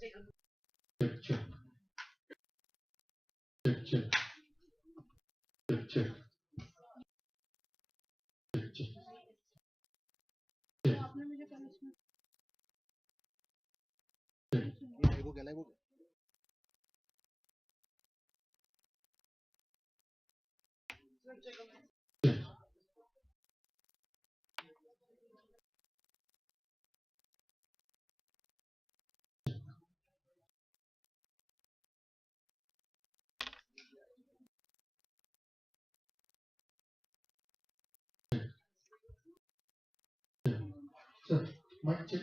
check, check, check, check, check, check, check, check, check. Sir, mic check.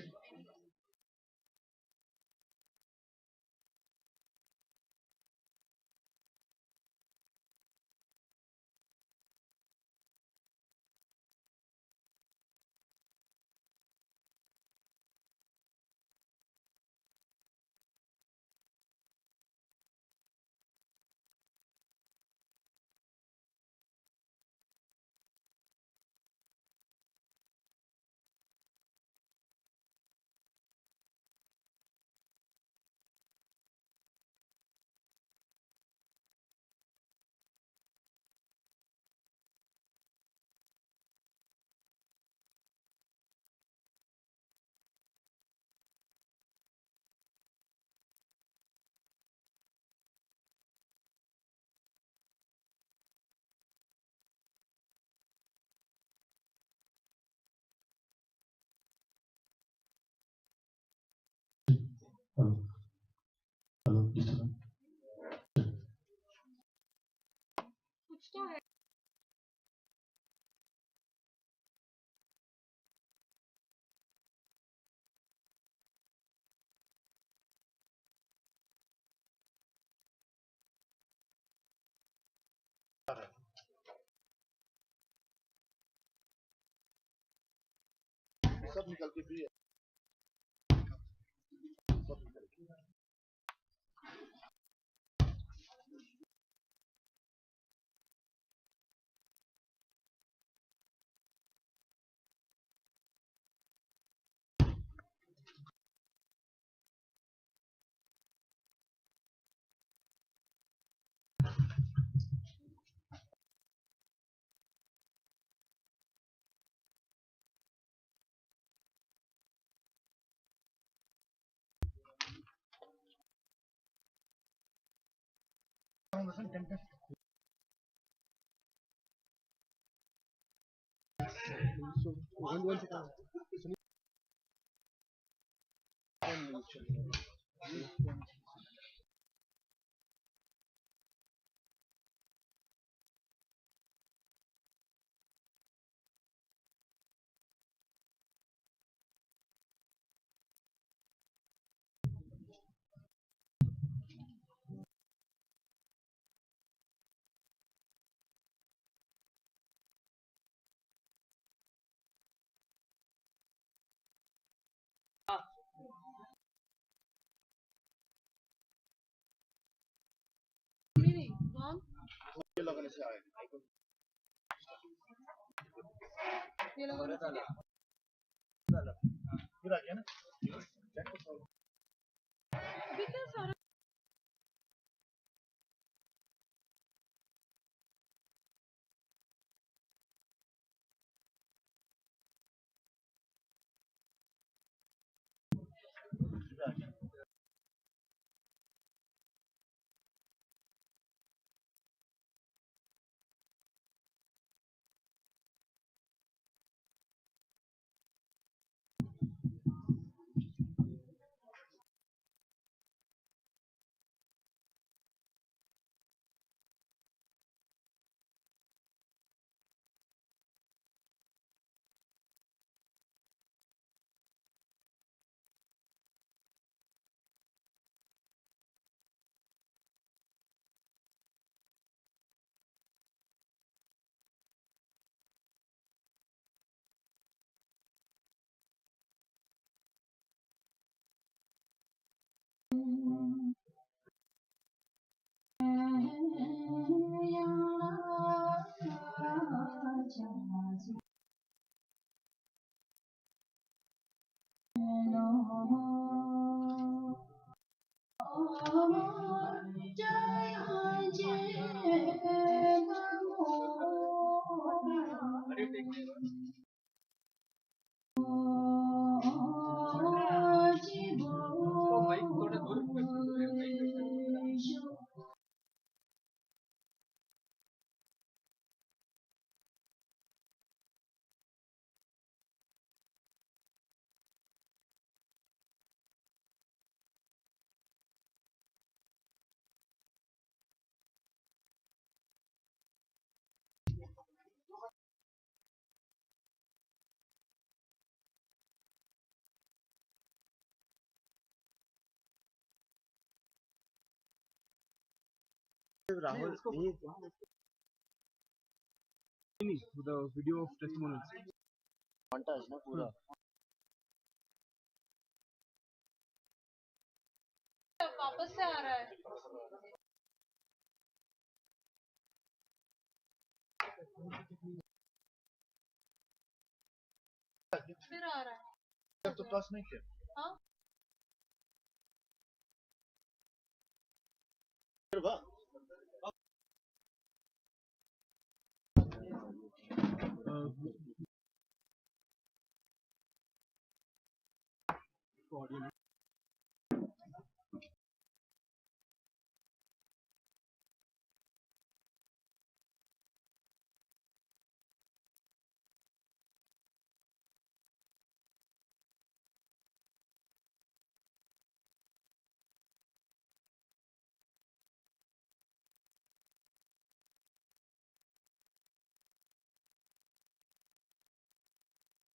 Hello, hello, listen. Rahul, the video of testimonials. montage ना पूरा वापस से आ रहा है फिर आ रहा है तो क्लास नहीं किया हाँ फिर बा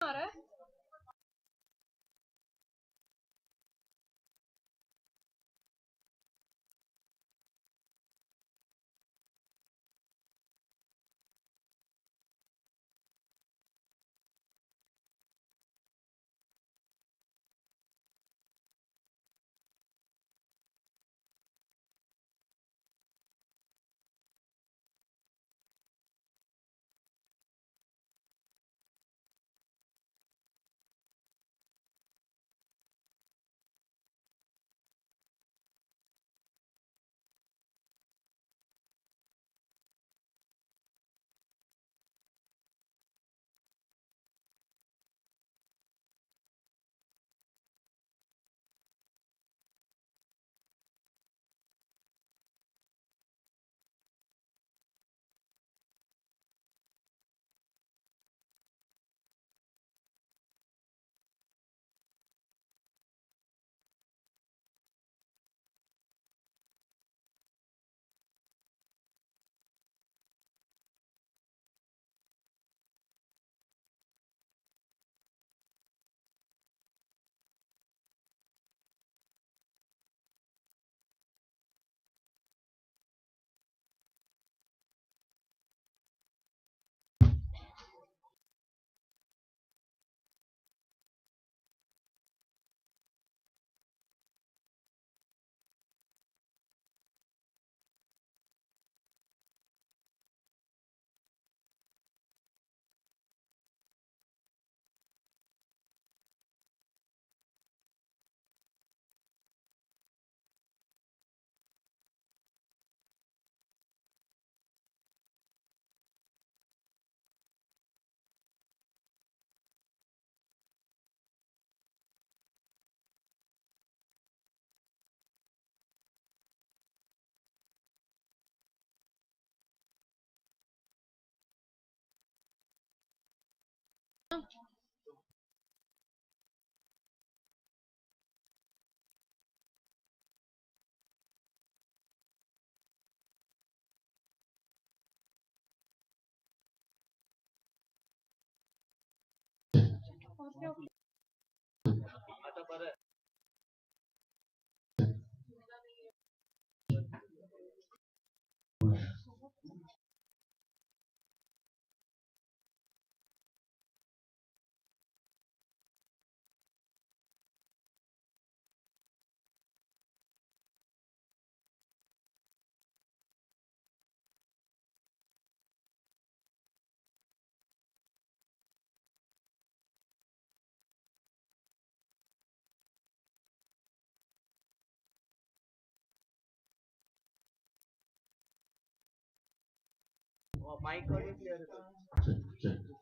आ रहा है okay okay Mic audio clear है. check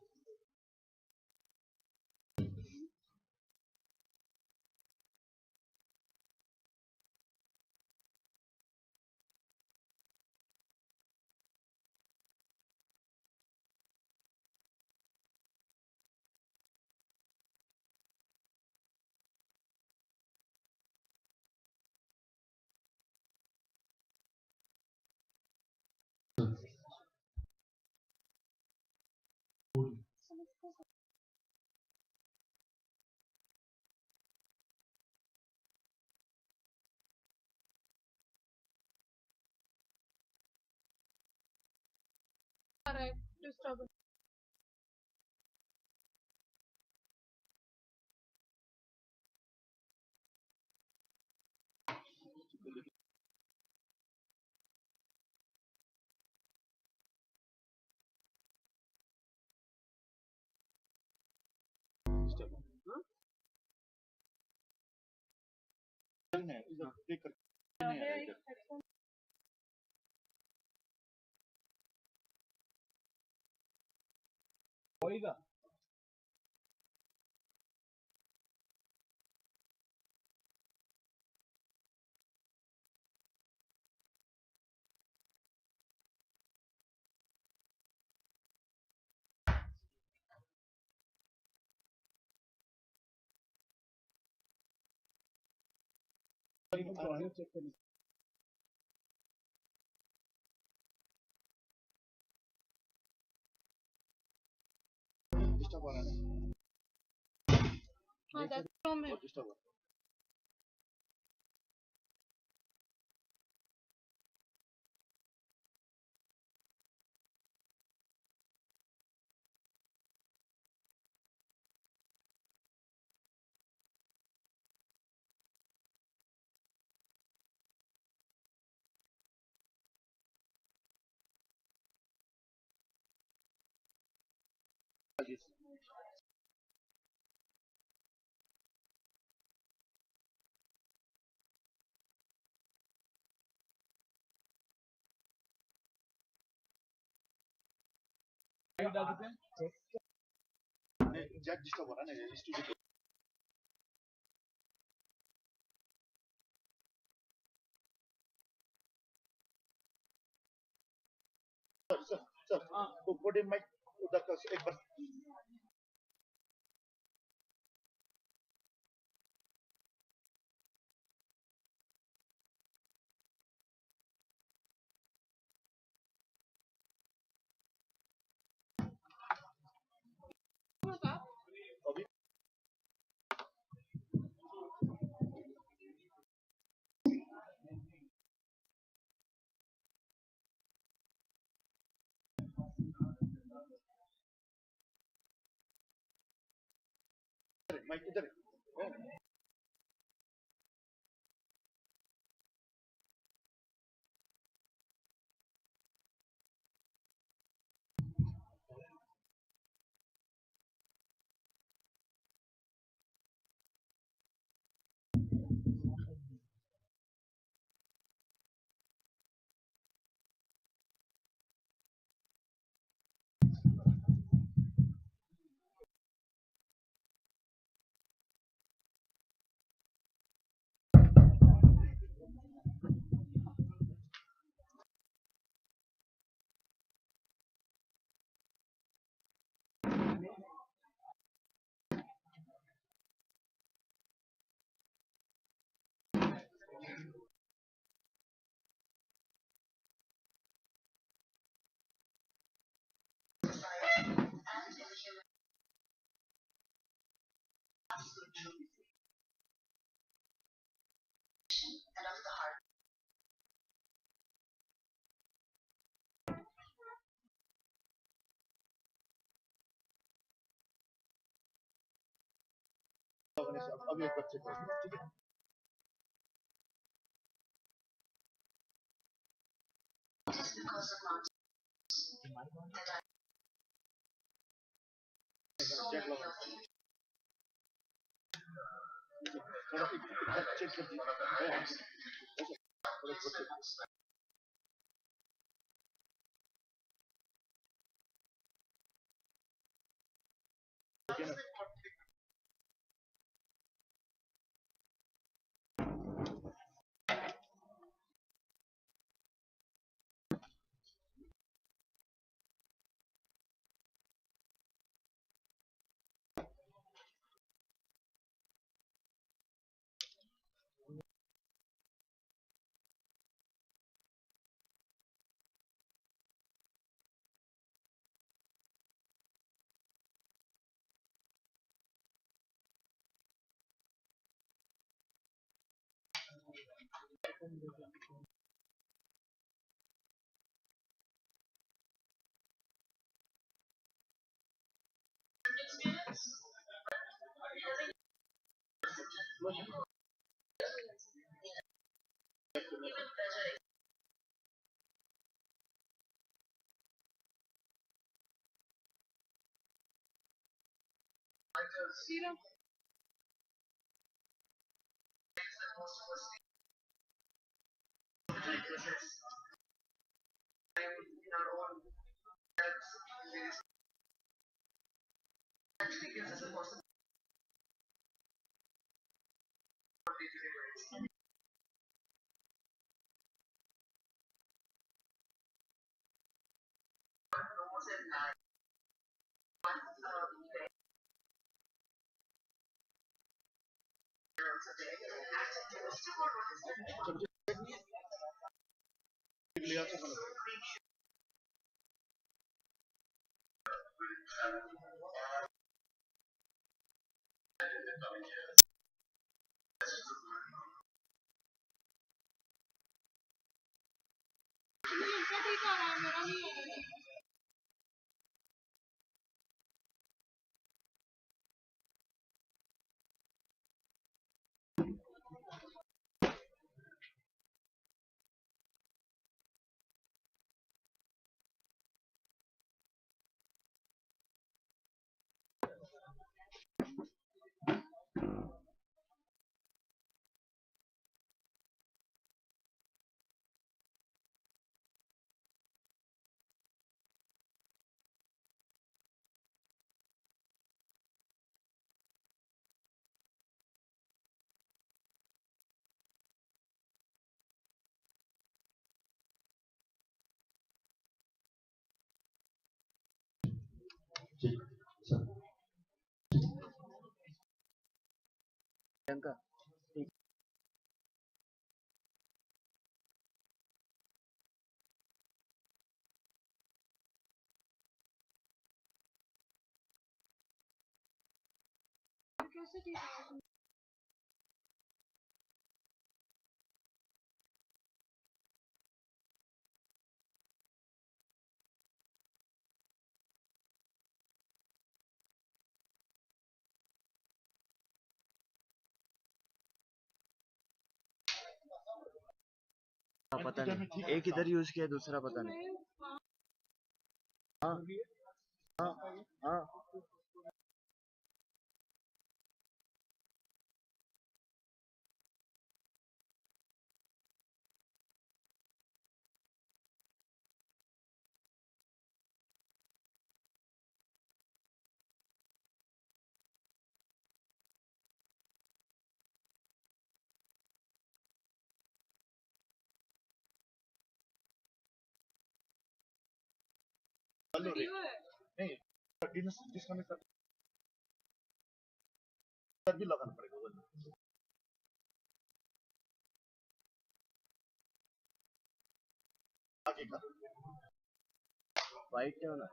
Disturbance. होएगा चेक करने हाँ, that's from him. Jack disturb हो रहा है ना स्टूडियो सर वो कोड माइक उधर का एक बार अभी माइक इधर अभी एक बच्चे को ठीक है जैक लगा थोड़ा चेक कर दीजिए Sira. लिया था मैंने लिंका ठीक आ रहा है मेरा नहीं आ रहा है। प्रियंका कैसे ठीक है? पता नहीं, एक इधर यूज किया दूसरा पता नहीं। हाँ हाँ हाँ वीडियो है। नहीं डिस्कनेक्ट भी लगाना पड़ेगा वो आगे का वाइट है ना।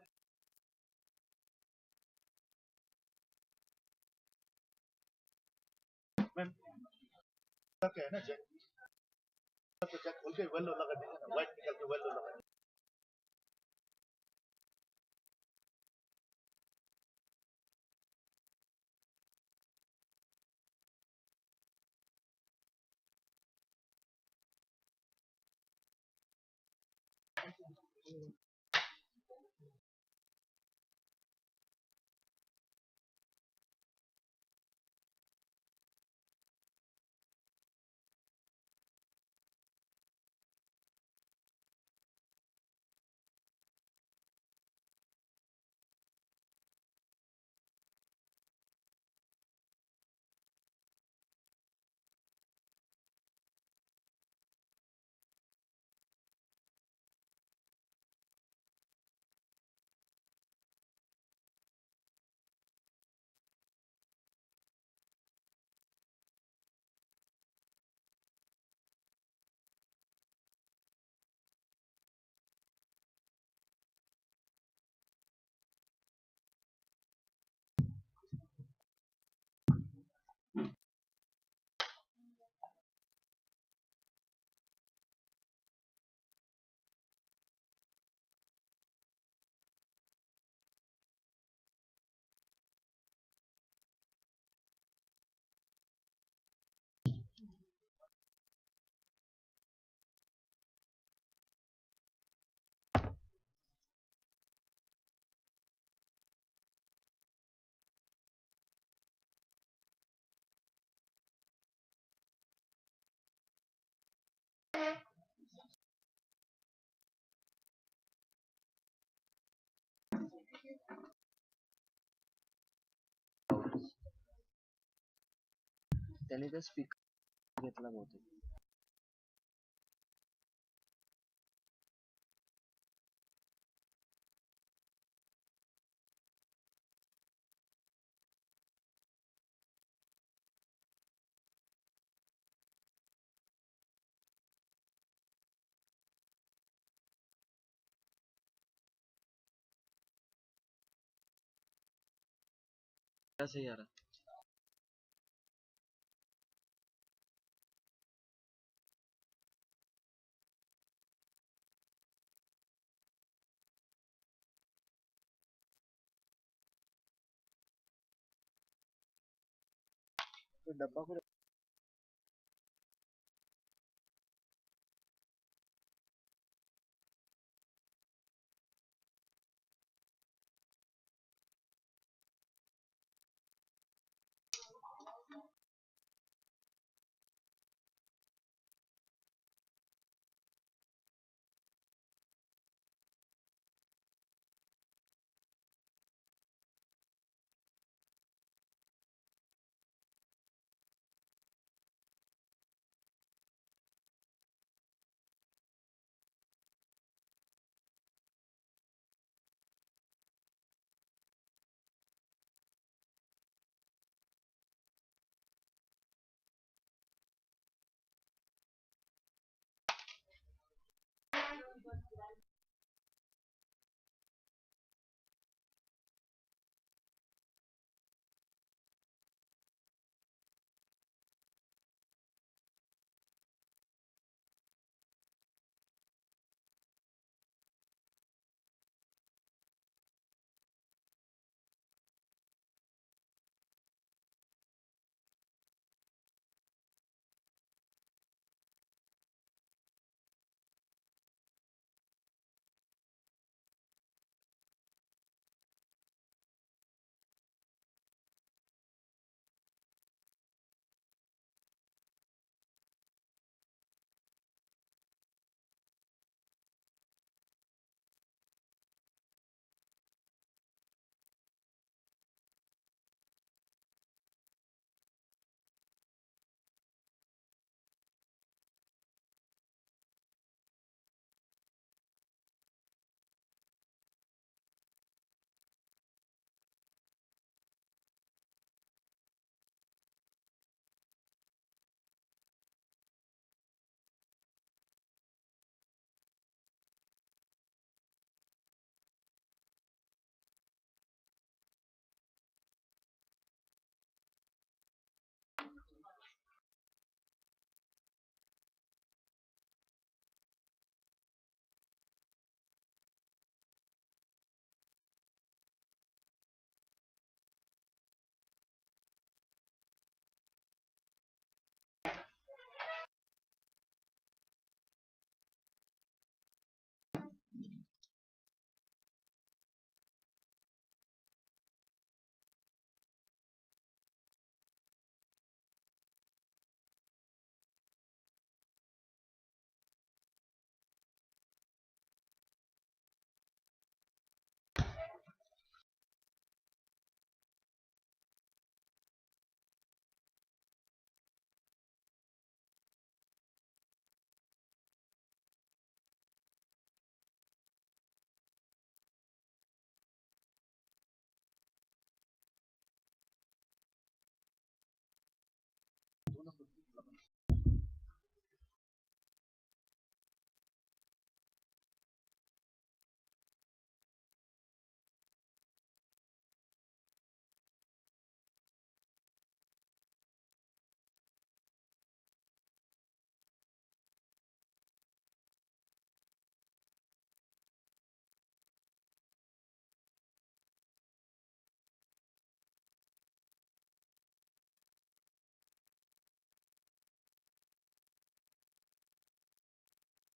मैम क्या है ना जैक तो जैक खोल के वेल लगा देंगे ना व्हाइट निकल के वेल लगा त्याने ते स्पीकर घेतला बहुतेक. सही आ रहा. तो डब्बा को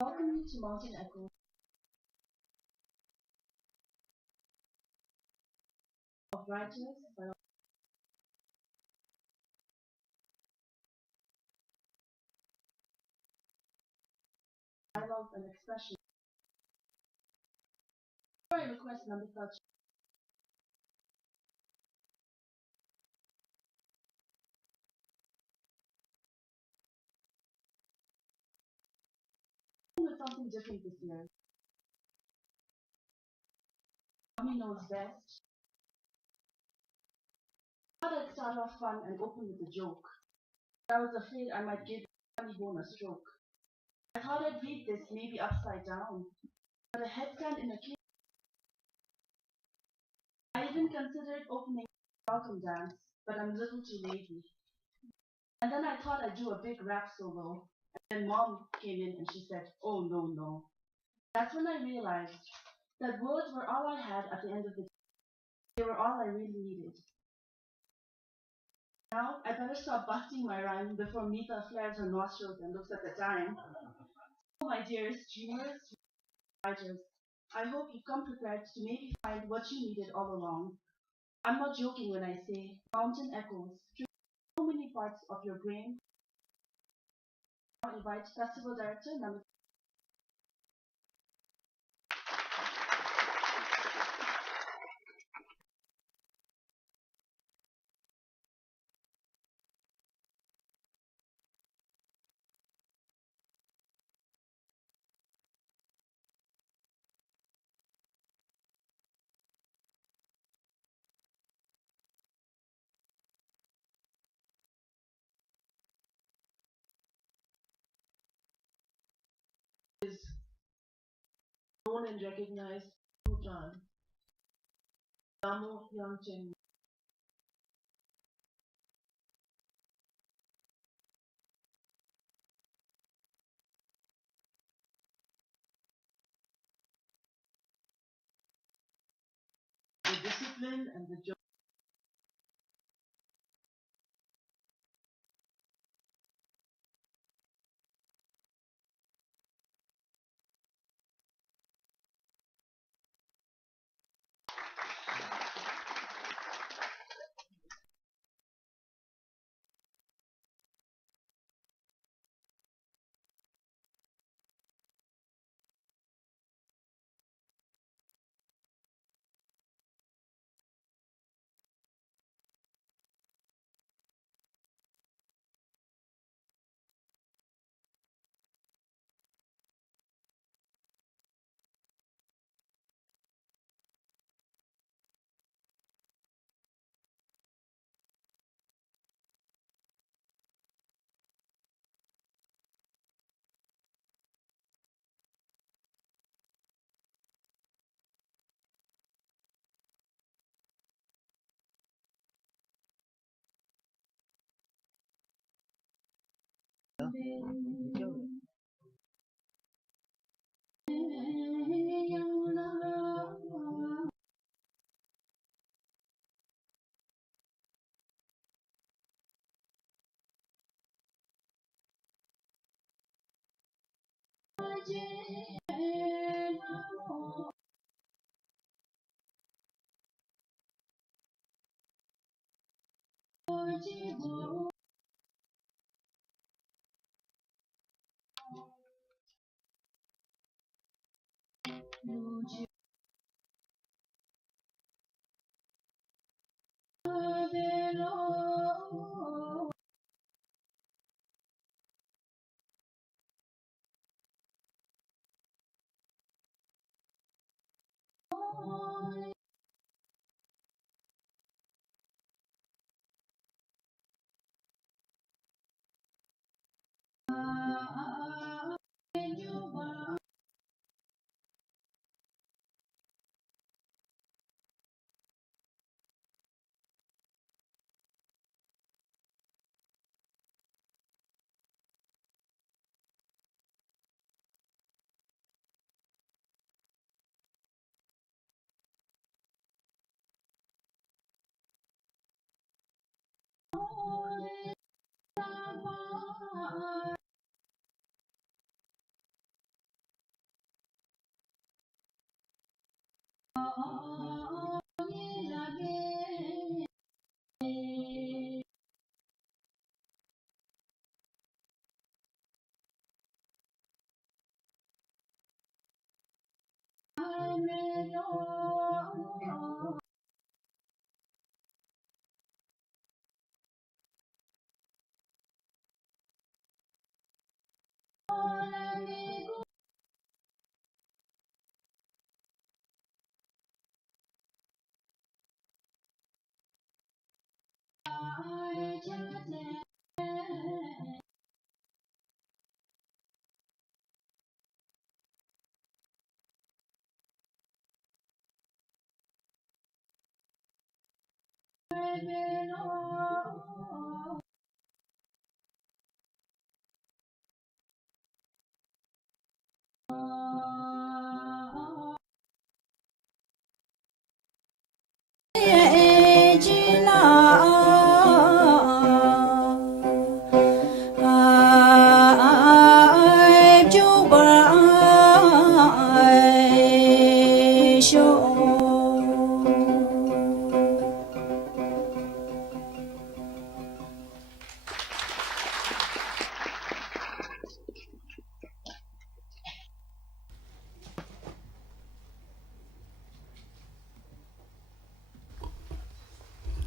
Welcome you to Mountain Echo of Writers by Dialogues and Expression. Story request number 13. something different this year. Mommy knows best. I thought I'd start off fun and open with a joke. I was afraid I might give funny bone a stroke. I thought I'd read this maybe upside down, but a headstand in a cave. I even considered opening a welcome dance, but I'm a little too lazy. And then I thought I'd do a big rap solo. And then mom came in and she said, "Oh no, no." That's when I realized that words were all I had at the end of the day. They were all I really needed. Now I better stop busting my rhyme before Mita flares her nostrils and looks at the time. Oh, my dearest dreamers, writers, I hope you come prepared to maybe find what you needed all along. I'm not joking when I say mountain echoes through so many parts of your brain. I invite Festival Director number. Is known and recognized Bhutan, Damo Yangchen. The discipline and the joy.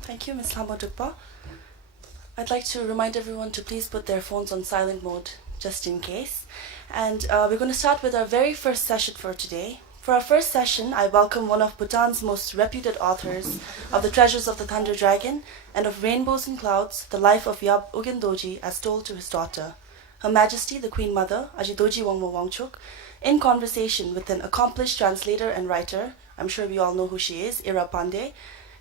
Thank you, Ms. Hamaduppa. I'd like to remind everyone to please put their phones on silent mode, just in case. And we're going to start with our very first session for today. For our first session, I welcome one of Bhutan's most reputed authors of The Treasures of the Thunder Dragon and of Rainbows and Clouds, The Life of Yab Ugendoji as told to his daughter, Her Majesty the Queen Mother, Ajidoji Wangmo Wangchuk, in conversation with an accomplished translator and writer, I'm sure we all know who she is, Ira Pandey.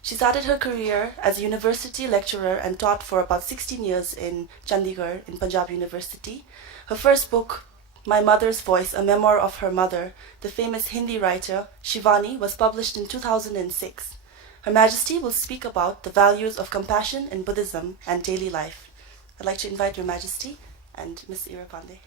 She started her career as a university lecturer and taught for about 16 years in Chandigarh in Punjab University. Her first book, My Mother's Voice, a memoir of her mother, the famous Hindi writer Shivani, was published in 2006. Her Majesty will speak about the values of compassion in Buddhism and daily life. I'd like to invite Your Majesty and Ms. Ira Pandey.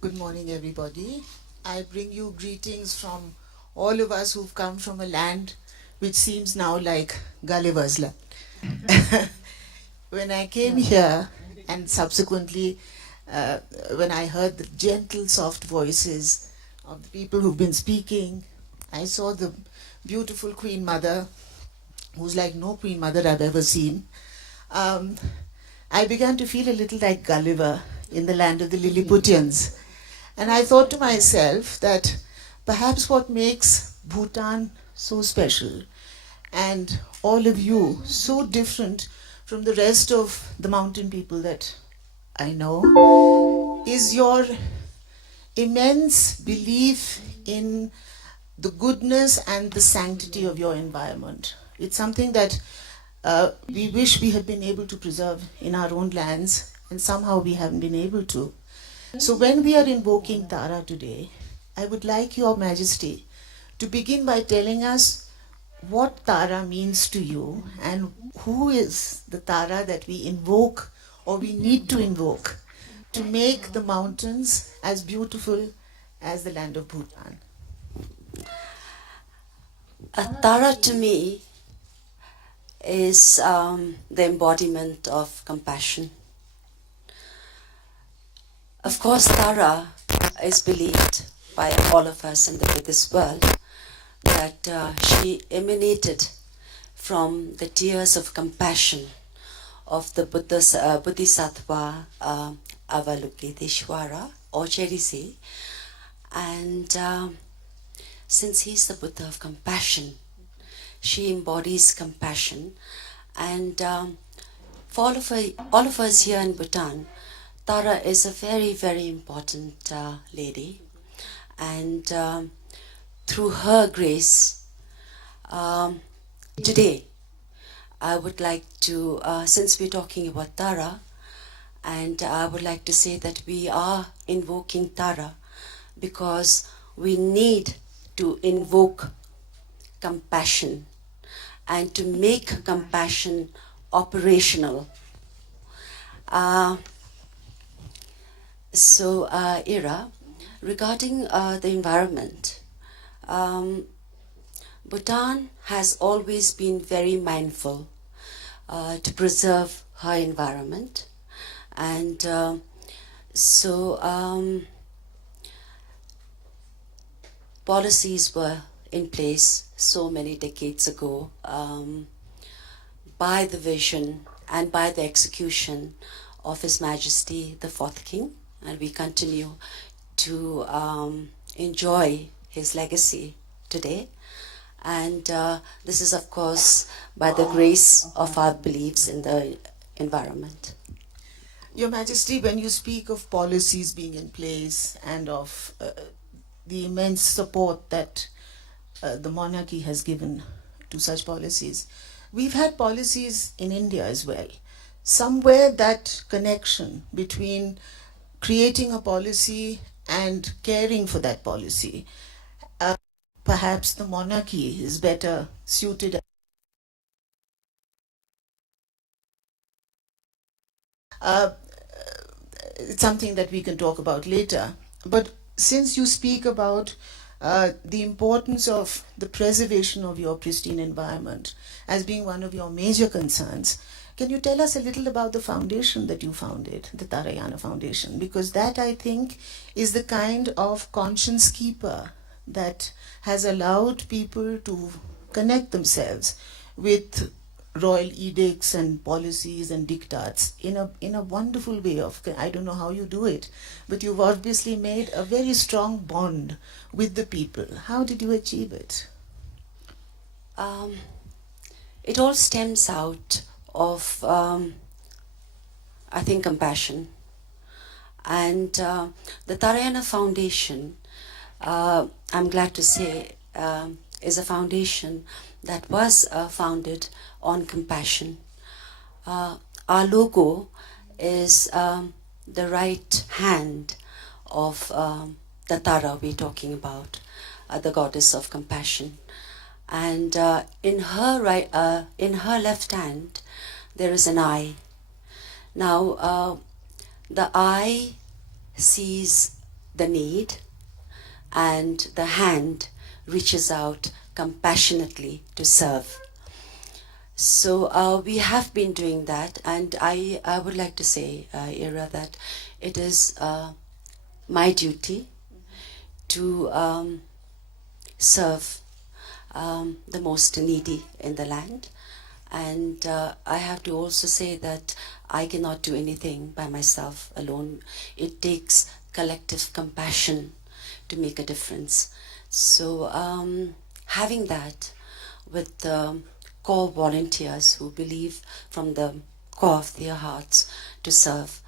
Good morning, everybody. I bring you greetings from all of us who've come from a land which seems now like Gulliver's land. When I came here and subsequently when I heard the gentle, soft voices of the people who've been speaking, I saw the beautiful Queen Mother, who's like no Queen Mother I've ever seen. I began to feel a little like Gulliver in the land of the Lilliputians. And I thought to myself that perhaps what makes Bhutan so special and all of you so different from the rest of the mountain people that I know is your immense belief in the goodness and the sanctity of your environment. It's something that we wish we had been able to preserve in our own lands, and somehow we haven't been able to. So when we are invoking Tara today, I would like Your Majesty to begin by telling us what Tara means to you and who is the Tara that we invoke or we need to invoke to make the mountains as beautiful as the land of Bhutan. Tara to me is the embodiment of compassion. Of course, Tara is believed by all of us in the Buddhist world that she emanated from the tears of compassion of the Bodhisattva Avalokiteshvara or Cherisi. And since he's the Buddha of compassion, she embodies compassion. And for all of us here in Bhutan, Tara is a very, very important lady. And through her grace, today, I would like to, since we're talking about Tara, and I would like to say that we are invoking Tara because we need to invoke compassion and to make compassion operational. Ira, regarding the environment, Bhutan has always been very mindful to preserve her environment. And policies were in place so many decades ago by the vision and by the execution of His Majesty the Fourth King, and we continue to enjoy his legacy today. And this is, of course, by the grace of our beliefs in the environment. Your Majesty, when you speak of policies being in place and of the immense support that the monarchy has given to such policies, we've had policies in India as well. Somewhere that connection between creating a policy and caring for that policy, perhaps the monarchy is better suited. It's something that we can talk about later. But since you speak about the importance of the preservation of your pristine environment as being one of your major concerns, can you tell us a little about the foundation that you founded, the Tarayana Foundation? Because that, I think, is the kind of conscience keeper that has allowed people to connect themselves with royal edicts and policies and diktats in a wonderful way of, I don't know how you do it, but you've obviously made a very strong bond with the people. How did you achieve it? It all stems out of, I think, compassion. And the Tarayana Foundation, I'm glad to say, is a foundation that was founded on compassion. Our logo is the right hand of the Tara we're talking about, the goddess of compassion. And in her left hand, there is an eye. Now, the eye sees the need, and the hand reaches out compassionately to serve. So we have been doing that, and I would like to say, Ira, that it is my duty to serve the most needy in the land. And I have to also say that I cannot do anything by myself alone. It takes collective compassion to make a difference. So having that with core volunteers who believe from the core of their hearts to serve,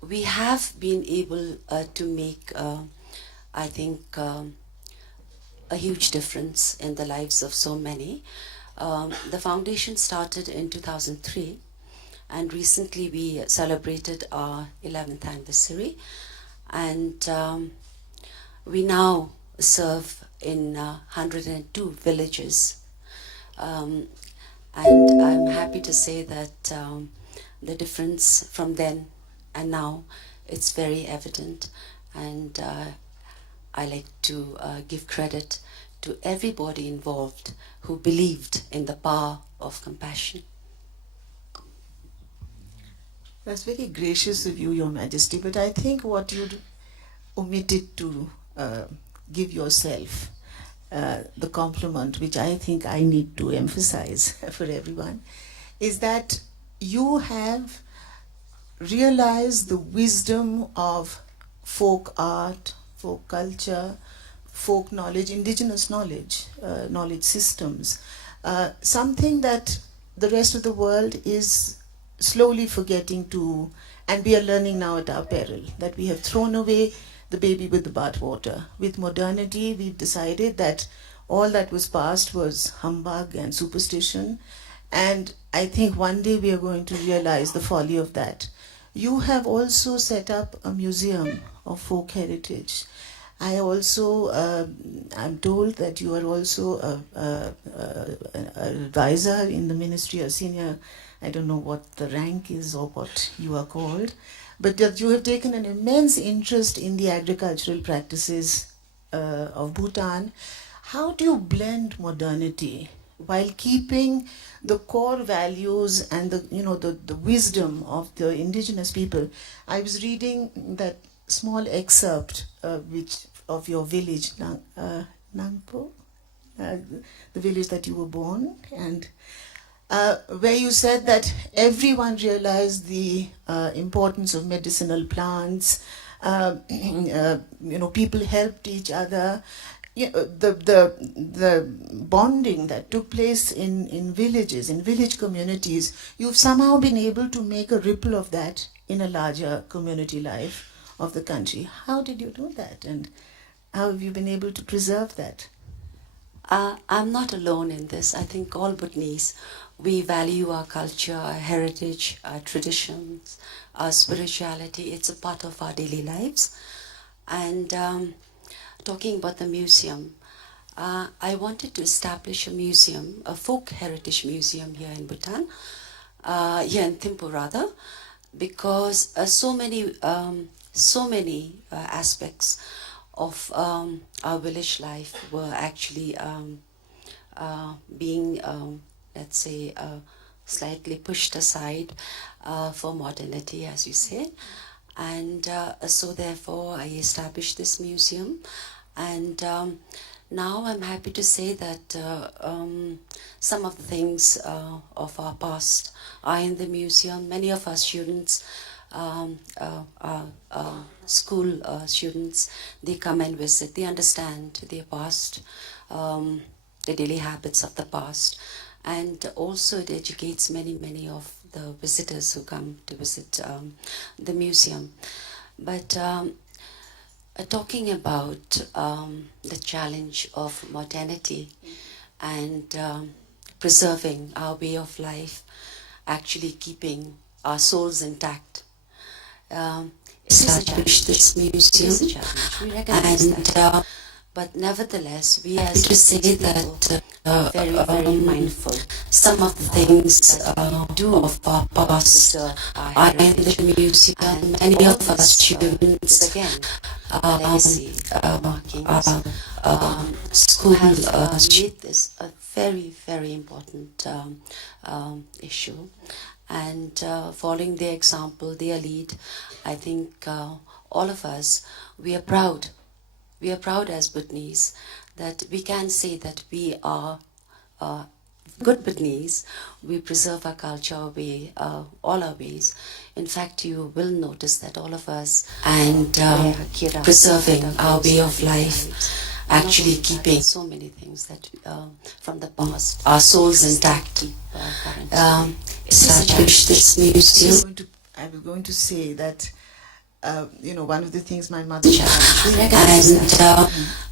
we have been able to make, I think, a huge difference in the lives of so many. The foundation started in 2003, and recently we celebrated our 11th anniversary, and we now serve in 102 villages, and I'm happy to say that the difference from then and now, it's very evident, and I like to give credit to everybody involved who believed in the power of compassion. That's very gracious of you, Your Majesty, but I think what you'd omitted to give yourself the compliment, which I think I need to emphasize for everyone, is that you have realized the wisdom of folk art, folk culture, folk knowledge, indigenous knowledge, knowledge systems, something that the rest of the world is slowly forgetting to, and we are learning now at our peril, that we have thrown away the baby with the bathwater. With modernity, we've decided that all that was past was humbug and superstition, and I think one day we are going to realize the folly of that. You have also set up a museum of folk heritage. I also, I'm told that you are also an advisor in the ministry, a senior, I don't know what the rank is or what you are called, but that you have taken an immense interest in the agricultural practices of Bhutan. How do you blend modernity while keeping the core values and the wisdom of the indigenous people? I was reading that small excerpt which of your village, Nangpo, the village that you were born, and where you said that everyone realized the importance of medicinal plants. People helped each other. The bonding that took place in villages, in village communities, you've somehow been able to make a ripple of that in a larger community life of the country. How did you do that, and how have you been able to preserve that? I'm not alone in this. I think all Bhutanese, we value our culture, our heritage, our traditions, our spirituality. It's a part of our daily lives. And talking about the museum, I wanted to establish a museum, a folk heritage museum here in Bhutan, here in Thimphu rather, because so many aspects of our village life were actually being, let's say, slightly pushed aside for modernity, as you said. And so therefore I established this museum. And now I'm happy to say that some of the things of our past are in the museum. Many of our students, school students, they come and visit. They understand their past, the daily habits of the past. And also it educates many of the visitors who come to visit the museum. But talking about the challenge of modernity and preserving our way of life, actually keeping our souls intact. Established this museum, and but nevertheless, we have to say that very mindful. Some of the things do of our past are in the museum. Many of our students, again, school youth is a very important issue. And following their example, their lead, I think all of us, we are proud. We are proud as Bhutanese that we can say that we are good Bhutanese. We preserve our culture, all our ways. In fact, you will notice that all of us and preserving our way of life, actually keeping so many things that from the past, our souls intact. Establish this museum. I'm going to say that one of the things my mother and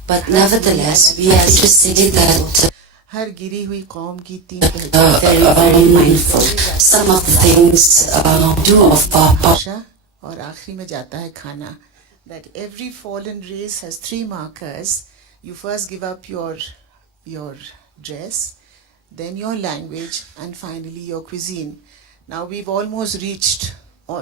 but nevertheless, we have to say that हर गिरी हुई कौम की तीन very mindful. Some of the things do of our past. और आखिरी में जाता है खाना. That every fallen race has three markers. You first give up your dress, then your language, and finally your cuisine. Now we've almost reached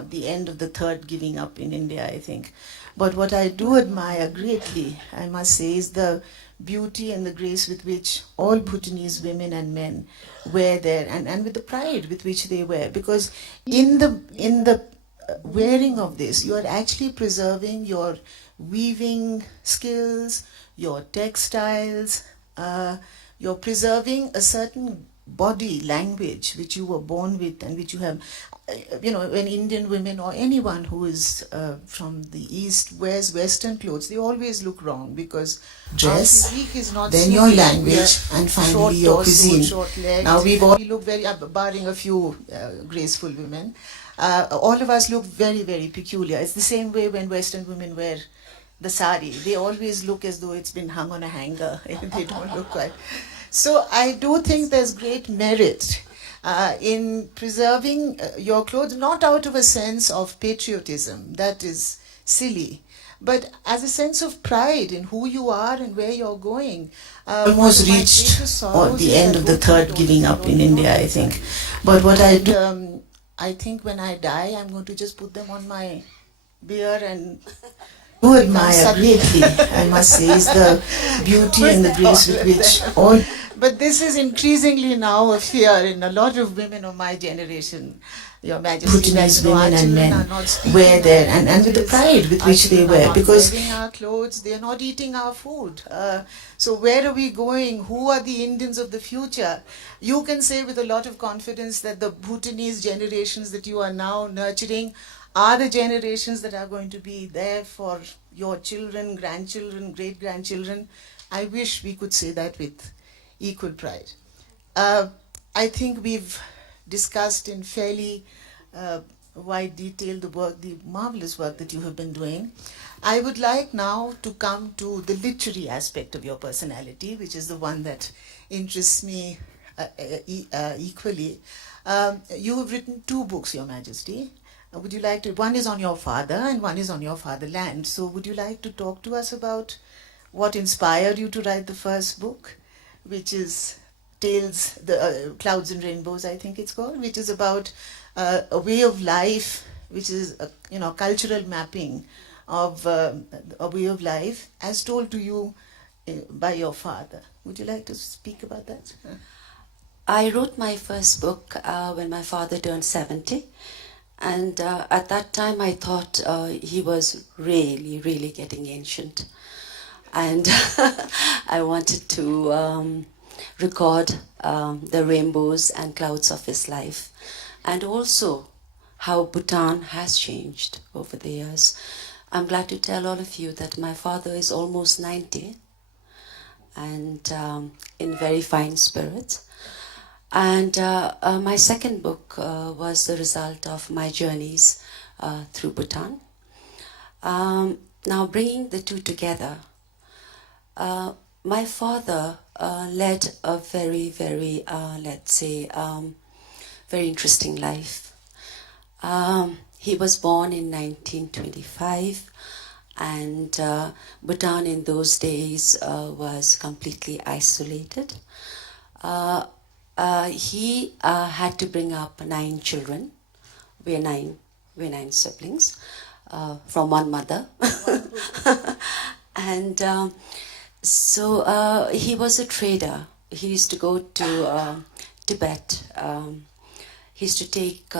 the end of the third giving up in India, I think. But what I do admire greatly, I must say, is the beauty and the grace with which all Bhutanese women and men wear their, and with the pride with which they wear. Because in the wearing of this, you are actually preserving your weaving skills, your textiles, you're preserving a certain body language which you were born with and which you have. When Indian women or anyone who is from the East wears Western clothes, they always look wrong because dress, is not then your language, and finally your cuisine. Now we look very, barring a few graceful women, all of us look very peculiar. It's the same way when Western women wear the sari. They always look as though it's been hung on a hanger. They don't look right. So I do think there's great merit in preserving your clothes, not out of a sense of patriotism, that is silly, but as a sense of pride in who you are and where you're going. Almost reached the end of the third giving up in India, I think. But what I do, I think when I die, I'm going to just put them on my bier and do admire greatly, I must say, is the beauty and the grace with which all. But this is increasingly now a fear in a lot of women of my generation. Your Majesty, Bhutanese women and men wear their, and with the pride with which they wear, because wearing our clothes, they are not eating our food. So where are we going? Who are the Indians of the future? You can say with a lot of confidence that the Bhutanese generations that you are now nurturing are the generations that are going to be there for your children, grandchildren, great-grandchildren. I wish we could say that with equal pride. I think we've discussed in fairly wide detail the marvelous work that you have been doing. I would like now to come to the literary aspect of your personality, which is the one that interests me equally. You have written 2 books, Your Majesty. Would you like to, one is on your father and one is on your fatherland. So would you like to talk to us about what inspired you to write the first book, which is Tales, the Clouds and Rainbows, I think it's called, which is about a way of life, which is a cultural mapping of a way of life as told to you by your father. Would you like to speak about that? I wrote my first book when my father turned 70. And at that time I thought he was really, really getting ancient. And I wanted to record the rainbows and clouds of his life. And also how Bhutan has changed over the years. I'm glad to tell all of you that my father is almost 90 and in very fine spirits. And my second book was the result of my journeys through Bhutan. Now bringing the two together, my father led a very, very, let's say, very interesting life. He was born in 1925, and Bhutan in those days was completely isolated. He had to bring up 9 children. We're nine siblings from one mother. And so he was a trader. He used to go to Tibet. He used to take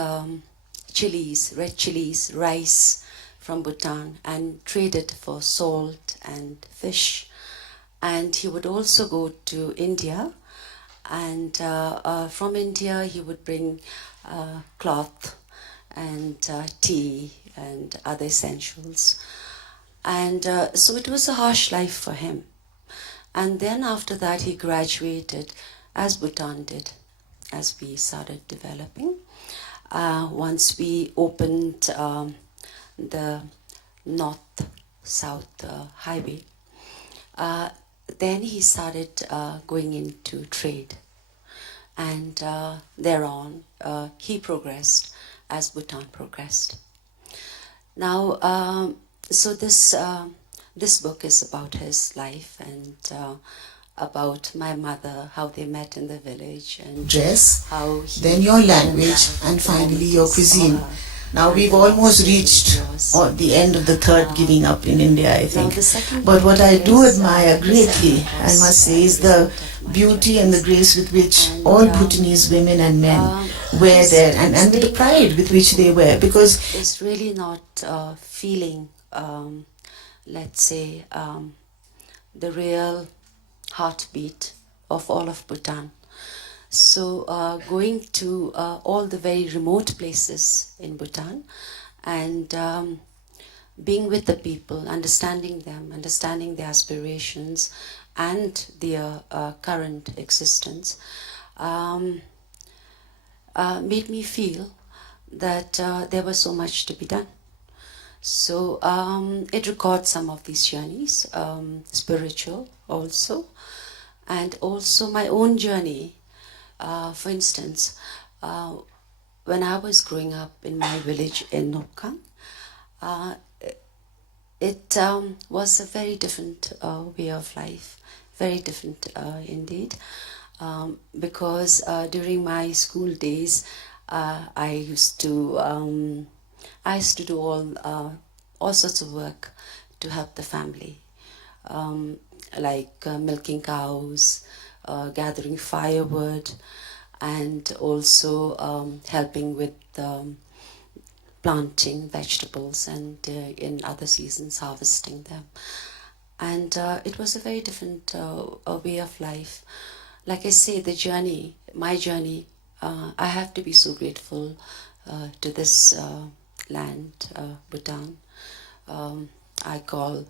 chilies, red chilies, rice from Bhutan and trade it for salt and fish. And he would also go to India, and from India he would bring cloth and tea and other essentials. And so it was a harsh life for him. And then after that he graduated, as Bhutan did, as we started developing. Once we opened the north-south highway, then he started going into trade. And thereon he progressed as Bhutan progressed. Now, so this book is about his life and about my mother, how they met in the village, and dress, how then your language, and finally your cuisine. Now we've almost reached the end of the third giving up in India, I think. But what I do admire greatly, I must say, is the beauty and the grace with which all Bhutanese women and men wear their, and with the pride with which they wear, because it's really not feeling, let's say, the real heartbeat of all of Bhutan. So going to all the very remote places in Bhutan and being with the people, understanding them, understanding their aspirations and their current existence, made me feel that there was so much to be done. So it records some of these journeys, spiritual also, and also my own journey. For instance, when I was growing up in my village in Nopkang, it was a very different way of life, very different indeed, because during my school days, I used to do all sorts of work to help the family, like milking cows, gathering firewood, and also helping with planting vegetables and in other seasons harvesting them. And it was a very different way of life. Like I say, my journey, I have to be so grateful to this land, Bhutan. I call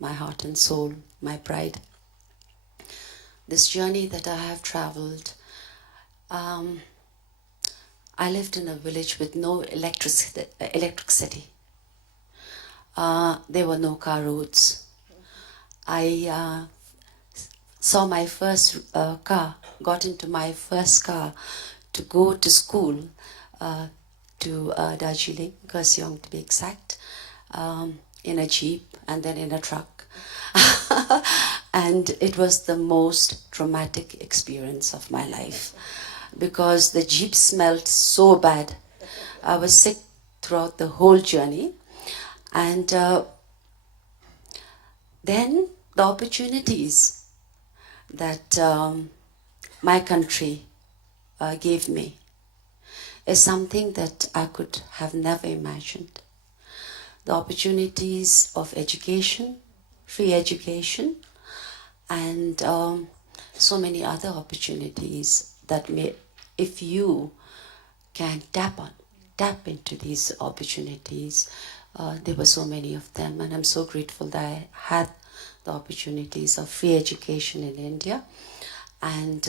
my heart and soul my pride. This journey that I have traveled, I lived in a village with no electricity. There were no car roads. I saw my first got into my first car to go to school, to Darjeeling, Kurseong to be exact, in a jeep and then in a truck. And it was the most traumatic experience of my life because the jeep smelled so bad. I was sick throughout the whole journey. And then the opportunities that my country gave me is something that I could have never imagined. The opportunities of education, free education, and so many other opportunities that if you can tap into these opportunities, there were so many of them, and I'm so grateful that I had the opportunities of free education in India. And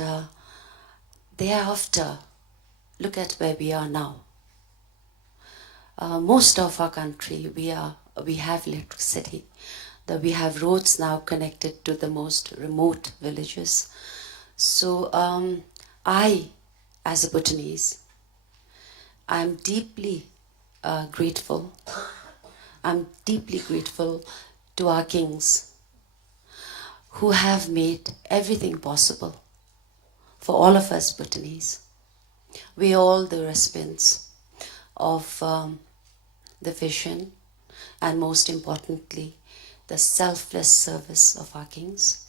thereafter, look at where we are now. Most of our country, we have electricity. We have roads now connected to the most remote villages. So I, as a Bhutanese, I'm deeply grateful. I'm deeply grateful to our kings who have made everything possible for all of us Bhutanese. We are all the recipients of the vision and, most importantly, the selfless service of our kings.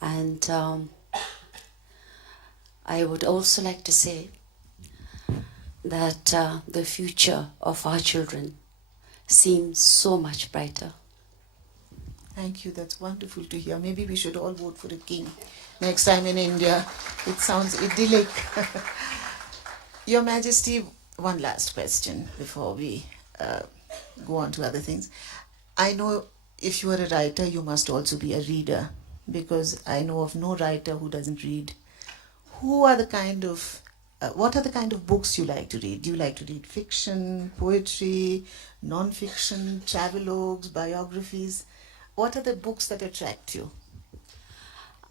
And I would also like to say that the future of our children seems so much brighter. Thank you. That's wonderful to hear. Maybe we should all vote for a king next time in India. It sounds idyllic. Your Majesty, one last question before we go on to other things. I know if you are a writer, you must also be a reader, because I know of no writer who doesn't read. What are the kind of books you like to read? Do you like to read fiction, poetry, non-fiction, travelogues, biographies? What are the books that attract you?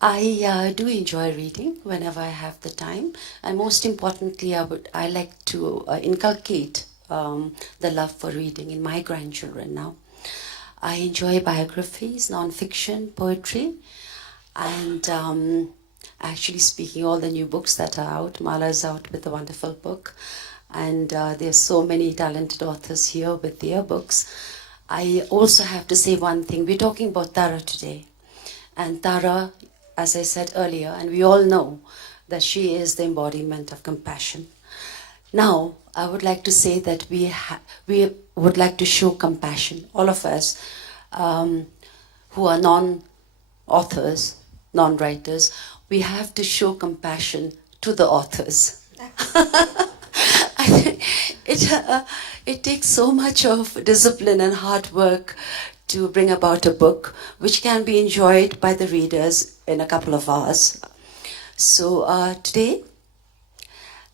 I do enjoy reading whenever I have the time, and most importantly, I like to inculcate the love for reading in my grandchildren now. I enjoy biographies, non-fiction, poetry, and actually speaking, all the new books that are out. Mala is out with a wonderful book, and there's so many talented authors here with their books. I also have to say one thing. We're talking about Tara today, and Tara, as I said earlier, and we all know that she is the embodiment of compassion. Now, I would like to say that we would like to show compassion, all of us who are non-authors, non-writers. We have to show compassion to the authors. It takes so much of discipline and hard work to bring about a book which can be enjoyed by the readers in a couple of hours. So today,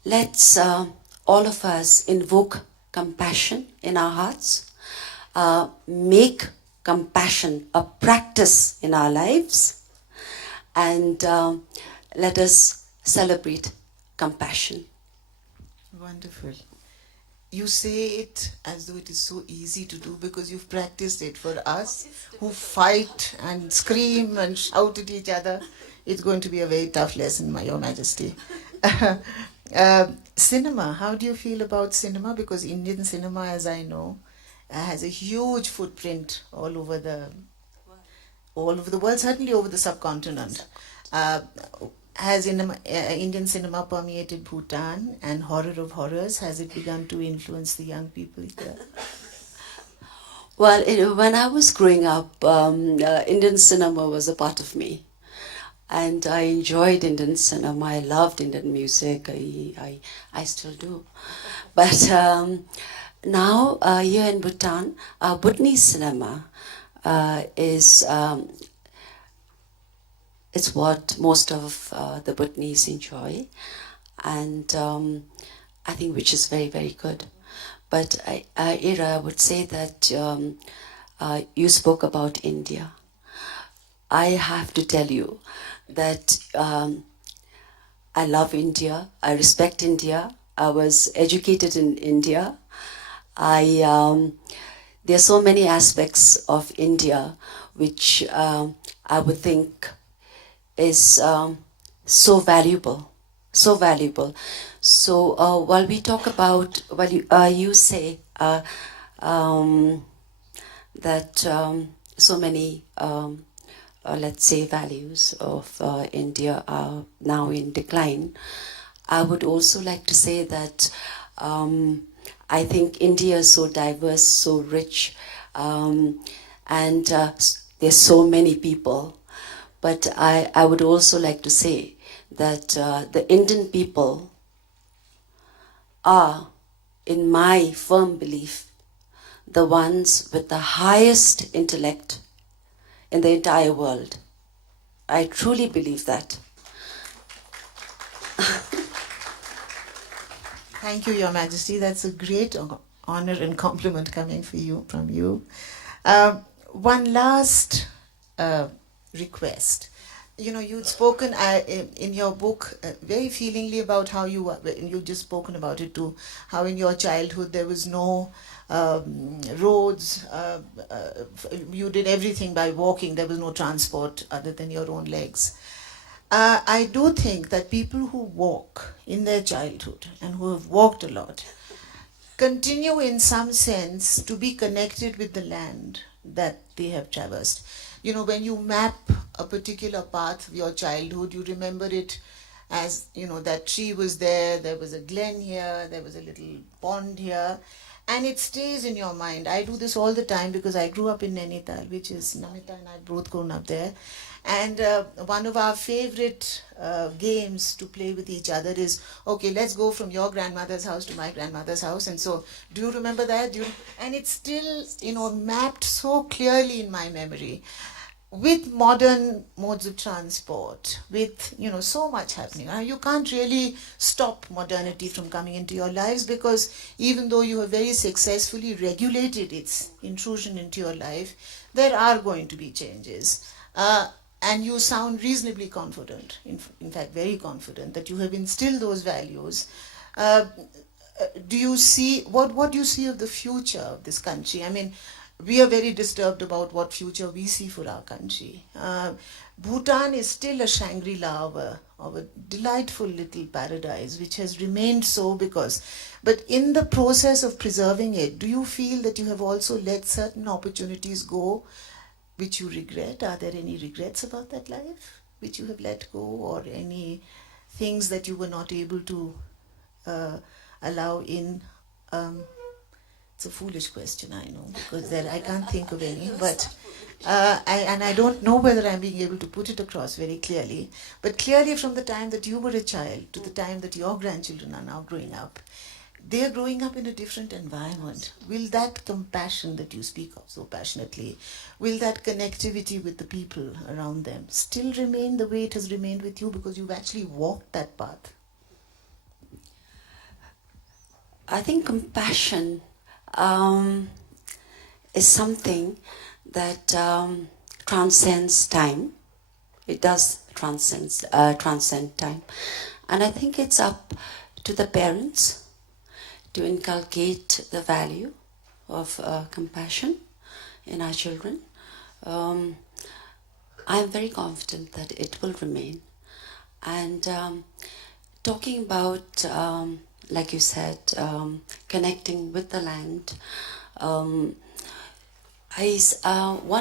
let's all of us invoke compassion in our hearts, make compassion a practice in our lives, and let us celebrate compassion. Wonderful. You say it as though it is so easy to do because you've practiced it. For us who fight and scream and shout at each other, it's going to be a very tough lesson, Your Majesty. Cinema, how do you feel about cinema? Because Indian cinema, as I know, has a huge footprint all over the world, certainly over the subcontinent. has Indian cinema permeated Bhutan, and horror of horrors, has it begun to influence the young people there? Well, when I was growing up, Indian cinema was a part of me. And I enjoyed Indian cinema. I loved Indian music. I still do. But now here in Bhutan, Bhutanese cinema is it's what most of the Bhutanese enjoy, and I think which is very, very good. But Ira, I would say that you spoke about India. I have to tell you that I love India. I respect India. I was educated in India. There are so many aspects of India which I would think is so valuable, so valuable. So while we talk about, you say that so many, let's say, values of India are now in decline, I would also like to say that I think India is so diverse, so rich, and there's so many people. But I would also like to say that the Indian people are, in my firm belief, the ones with the highest intellect in the entire world. I truly believe that. Thank you, Your Majesty. That's a great honor and compliment coming from you. One last request. You know, you'd spoken in your book very feelingly about how you just spoken about it too, how in your childhood there was no roads, you did everything by walking, there was no transport other than your own legs. I do think that people who walk in their childhood and who have walked a lot continue in some sense to be connected with the land that they have traversed. You know, when you map a particular path of your childhood, you remember it as, you know, that tree was there was a glen here, there was a little pond here, and it stays in your mind. I do this all the time because I grew up in Nainital, which is Namita and I both grown up there. And one of our favorite games to play with each other is, okay, let's go from your grandmother's house to my grandmother's house. And so, do you remember that? And it's still, you know, mapped so clearly in my memory. With modern modes of transport, with, you know, so much happening, you can't really stop modernity from coming into your lives, because even though you have very successfully regulated its intrusion into your life, there are going to be changes. And you sound reasonably confident, in fact very confident, that you have instilled those values. Do you see, what do you see of the future of this country? I mean, we are very disturbed about what future we see for our country. Bhutan is still a Shangri-La of a delightful little paradise, which has remained so but in the process of preserving it, do you feel that you have also let certain opportunities go which you regret? Are there any regrets about that life which you have let go, or any things that you were not able to allow in? It's a foolish question, I know, because I can't think of any, but I don't know whether I'm being able to put it across very clearly, but clearly from the time that you were a child to the time that your grandchildren are now growing up, they are growing up in a different environment. Will that compassion that you speak of so passionately, will that connectivity with the people around them still remain the way it has remained with you, because you've actually walked that path? I think compassion is something that transcends time. It does transcend time. And I think it's up to the parents to inculcate the value of compassion in our children. I'm very confident that it will remain. And talking about, like you said, connecting with the land, one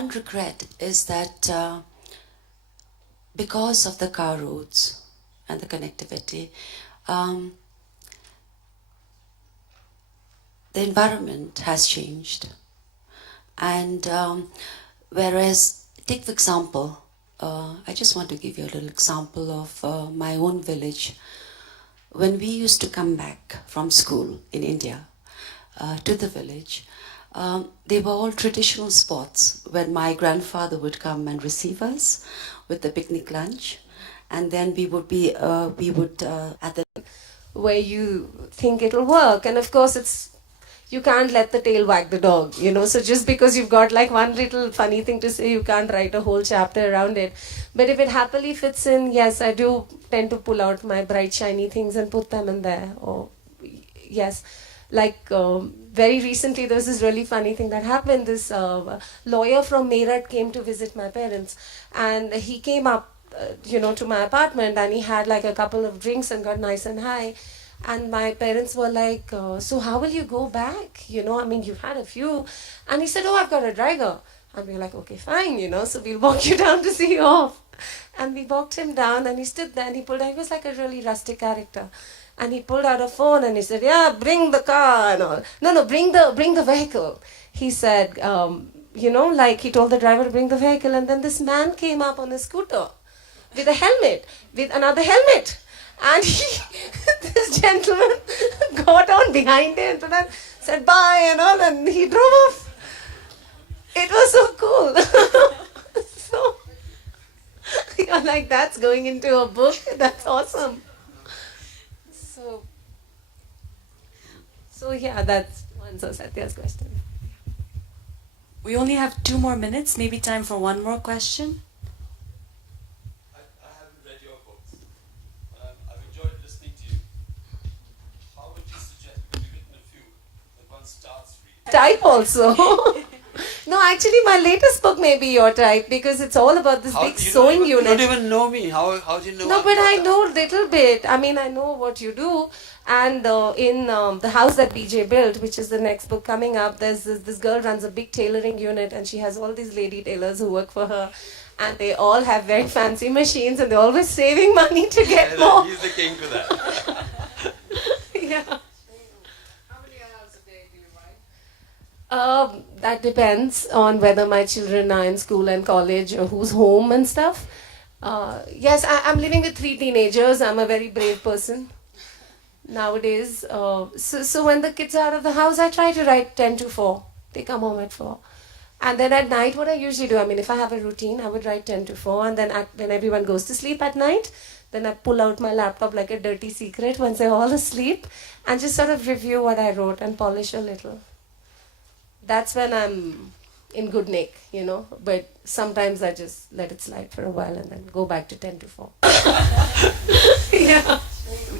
regret is that because of the car roads, and the connectivity. The environment has changed. And whereas, take for example, I just want to give you a little example of my own village. When we used to come back from school in India to the village, they were all traditional spots when my grandfather would come and receive us with the picnic lunch, and then we would at the where you think it'll work, and of course you can't let the tail wag the dog, so just because you've got like one little funny thing to say, you can't write a whole chapter around it. But if it happily fits in, yes, I do tend to pull out my bright shiny things and put them in there. Or yes, like very recently there was this really funny thing that happened. This lawyer from Meerut came to visit my parents, and he came up to my apartment, and he had like a couple of drinks and got nice and high. And my parents were like, so how will you go back? You've had a few. And he said, oh, I've got a driver. And we were like, okay, fine, so we'll walk you down to see you off. And we walked him down, and he stood there, and he pulled out, he was like a really rustic character. And he pulled out a phone, and he said, yeah, bring the car and all. No, bring the vehicle. He said, like he told the driver to bring the vehicle. And then this man came up on a scooter with a helmet, with another helmet. And this gentleman got on behind him and said bye and all, and he drove off. It was so cool. So you're like, that's going into a book. That's awesome. So yeah, that's answer Satya's question. We only have 2 more minutes, maybe time for one more question. Type also. No, actually my latest book may be your type, because it's all about this big sewing unit. You don't even know me. How do you know? No, but I know a little bit. I know what you do. And in the house that BJ built, which is the next book coming up, there's this girl runs a big tailoring unit, and she has all these lady tailors who work for her. And they all have very fancy machines, and they're always saving money to get more. He's the king for that. Yeah. That depends on whether my children are in school and college, or who's home and stuff. Yes, I'm living with 3 teenagers. I'm a very brave person nowadays. So when the kids are out of the house, I try to write 10 to 4. They come home at 4. And then at night, what I usually do, if I have a routine, I would write 10 to 4. And then when everyone goes to sleep at night, then I pull out my laptop like a dirty secret once they're all asleep, and just sort of review what I wrote and polish a little. That's when I'm in good nick, but sometimes I just let it slide for a while and then go back to 10 to 4. Yeah.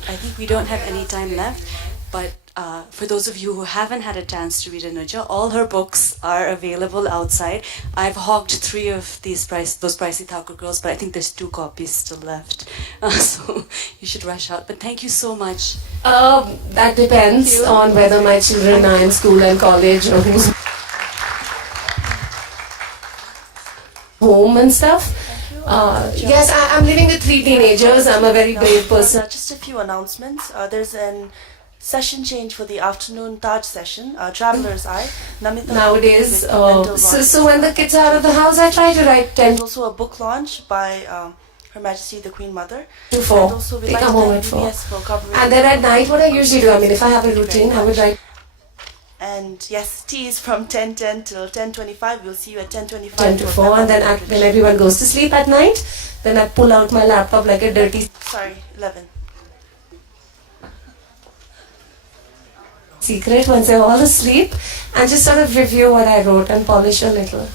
I think we don't have any time left, but for those of you who haven't had a chance to read Anuja, all her books are available outside. I've hogged 3 of those pricey Thakur girls, but I think there's 2 copies still left. So you should rush out. But thank you so much. That depends on whether my children are in school and college, or who's home and stuff. Yes, I'm living with 3 teenagers. I'm a very brave person. Just a few announcements. There's an session change for the afternoon Taj session, Traveler's Eye. Namita Nowadays, so when the kids are out of the house, I try to write 10 There's also a book launch by Her Majesty the Queen Mother. to 4. And also They come home at 4. for covering. And then at night, what I usually do, if I have a routine, I would write. And yes, tea is from 10:10 till 10:25. We'll see you at 10:25. 10 to 4, and then when everyone goes to sleep at night, then I pull out my laptop like a dirty 11. secret once they're all asleep, and just sort of review what I wrote and polish a little.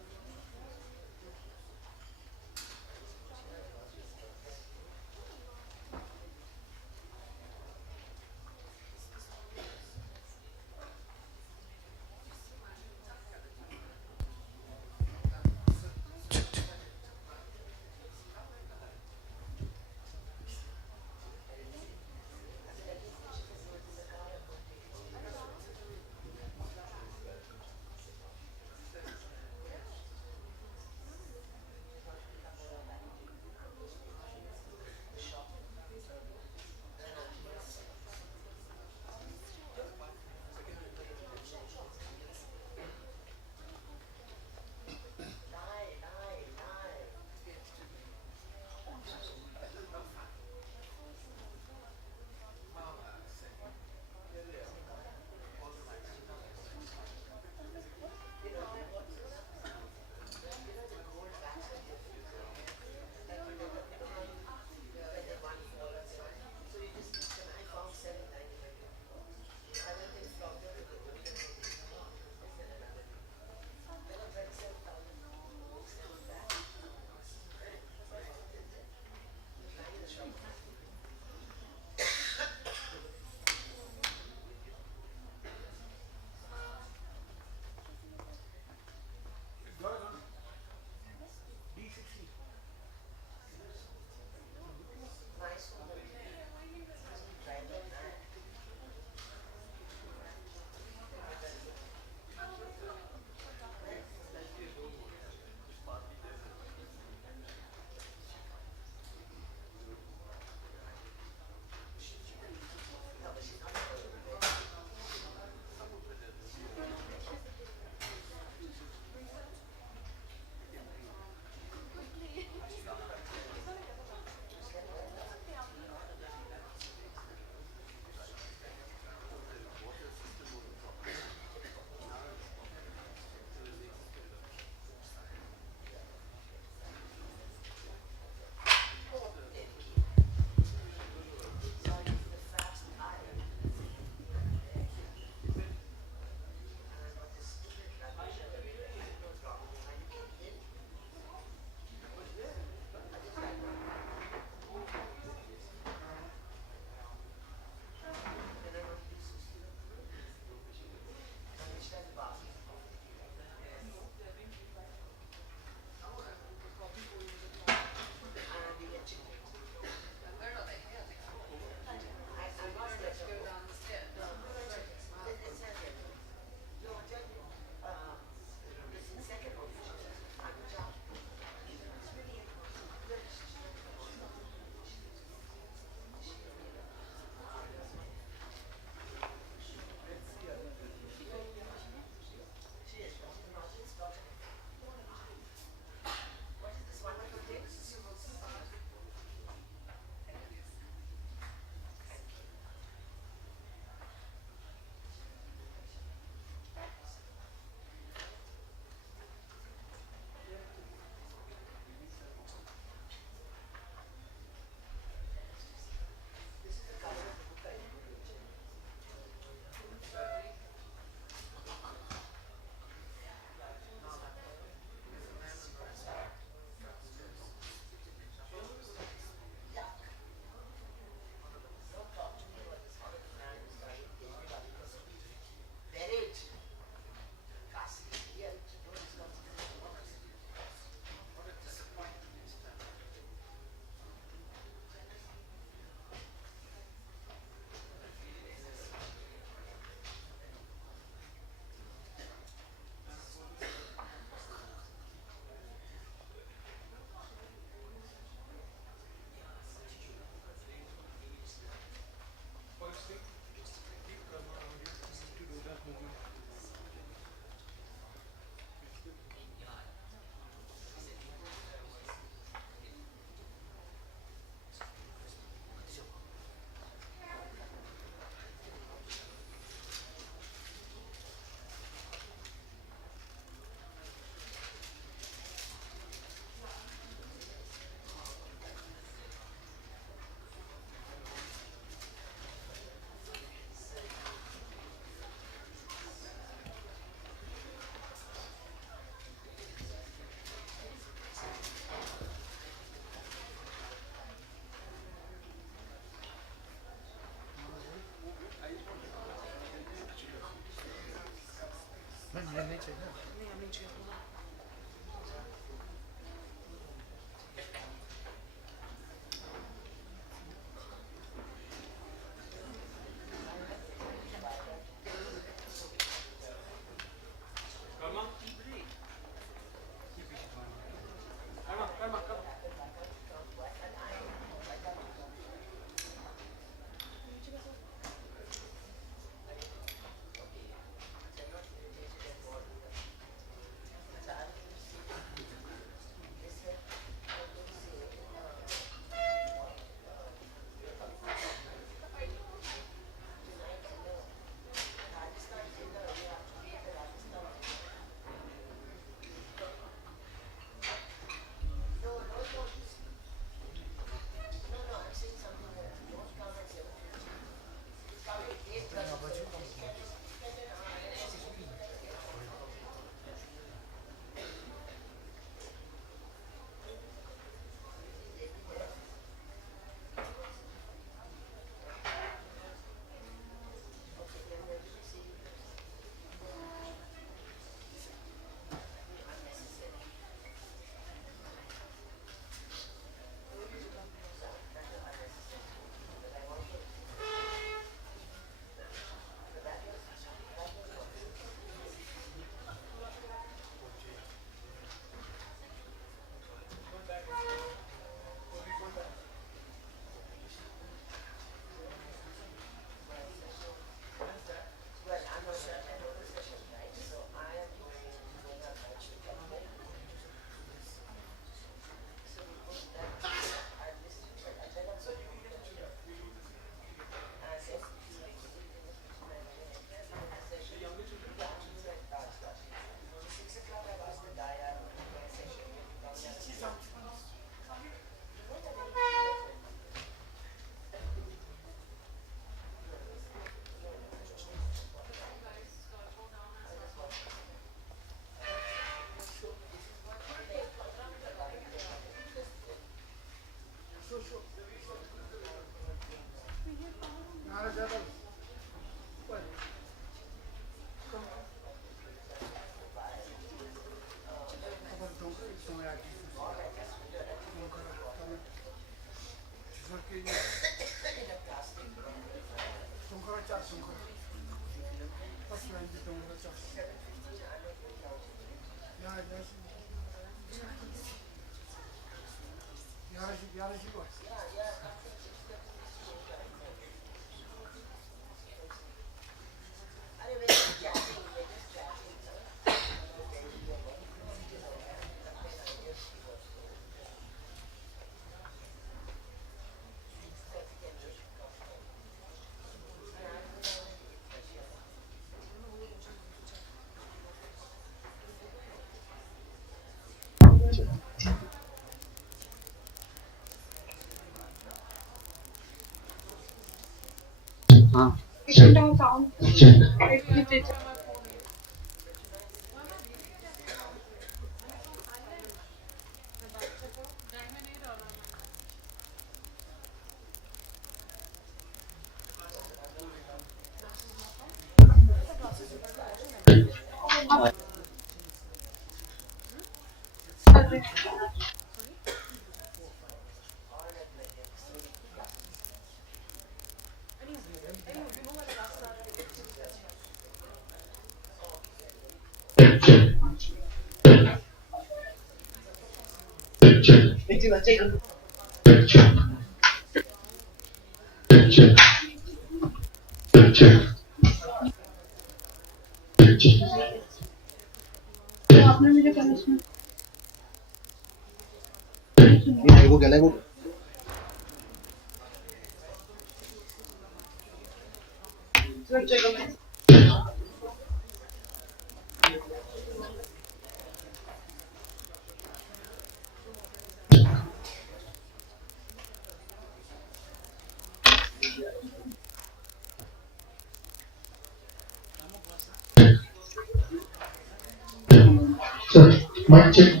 Mic check.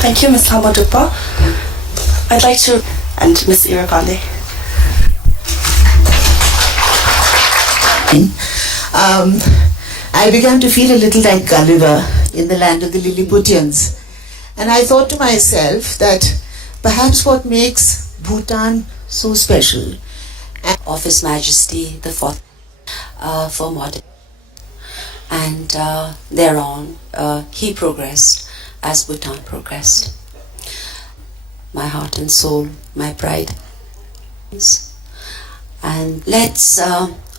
Thank you, Ms. Hamadupa. I'd like to... and Ms. Irapande. I began to feel a little like Gulliver in the land of the Lilliputians. And I thought to myself that perhaps what makes Bhutan so special of His Majesty the 4th for modern. And thereon, he progressed as Bhutan progressed. My heart and soul, my pride. And let's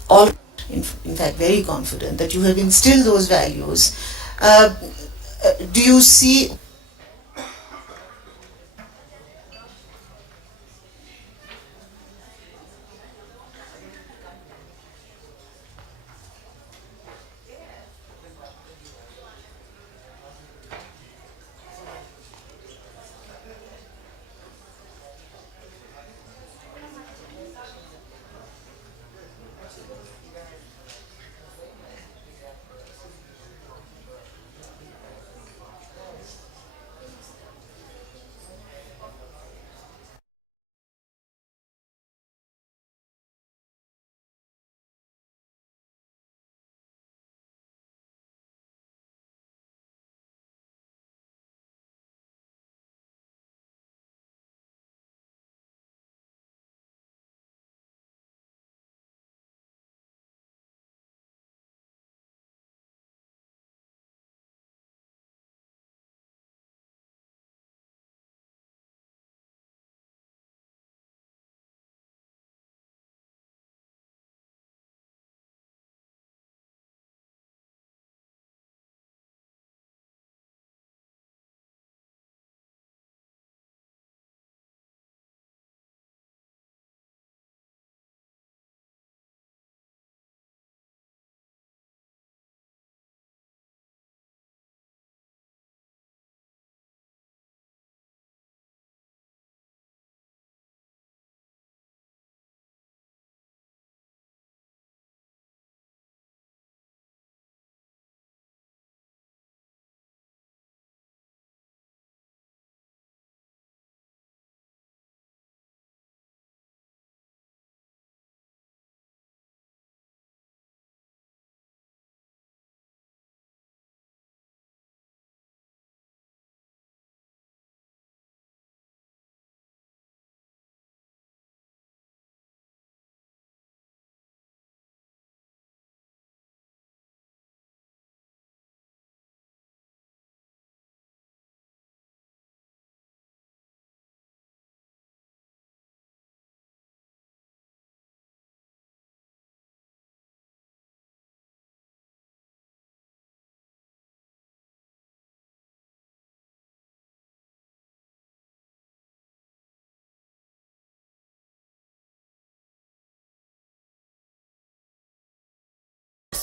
all. In fact, very confident that you have instilled those values. Do you see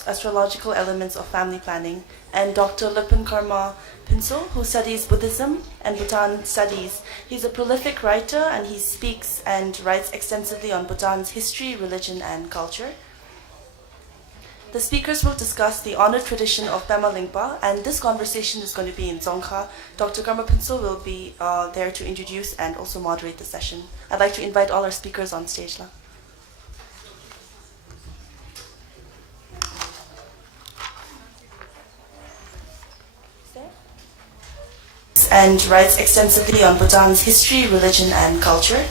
astrological elements of family planning, and Dr. Lipin Karma Pinso, who studies Buddhism and Bhutan studies. He's a prolific writer and he speaks and writes extensively on Bhutan's history, religion, and culture. The speakers will discuss the honored tradition of Pema Lingpa, and this conversation is going to be in Dzongkha. Dr. Karma Pinso will be there to introduce and also moderate the session. I'd like to invite all our speakers on stage now. And writes extensively on Bhutan's history, religion, and culture.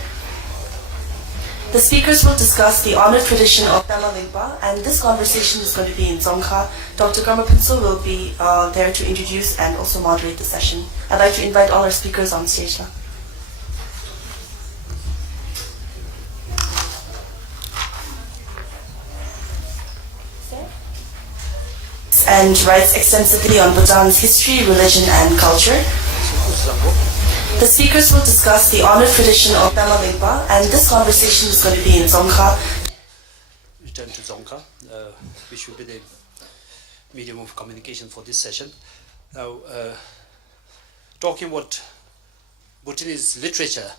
The speakers will discuss the honored tradition of Pema Lingpa, and this conversation is going to be in Dzongkha. Dr. Karma Pinso will be there to introduce and also moderate the session. I'd like to invite all our speakers on stage now. And writes extensively on Bhutan's history, religion, and culture. The speakers will discuss the honored tradition of Pema Lingpa, and this conversation is going to be in Dzongkha. Return to Dzongkha, which will be the medium of communication for this session. Now, talking about Bhutanese literature,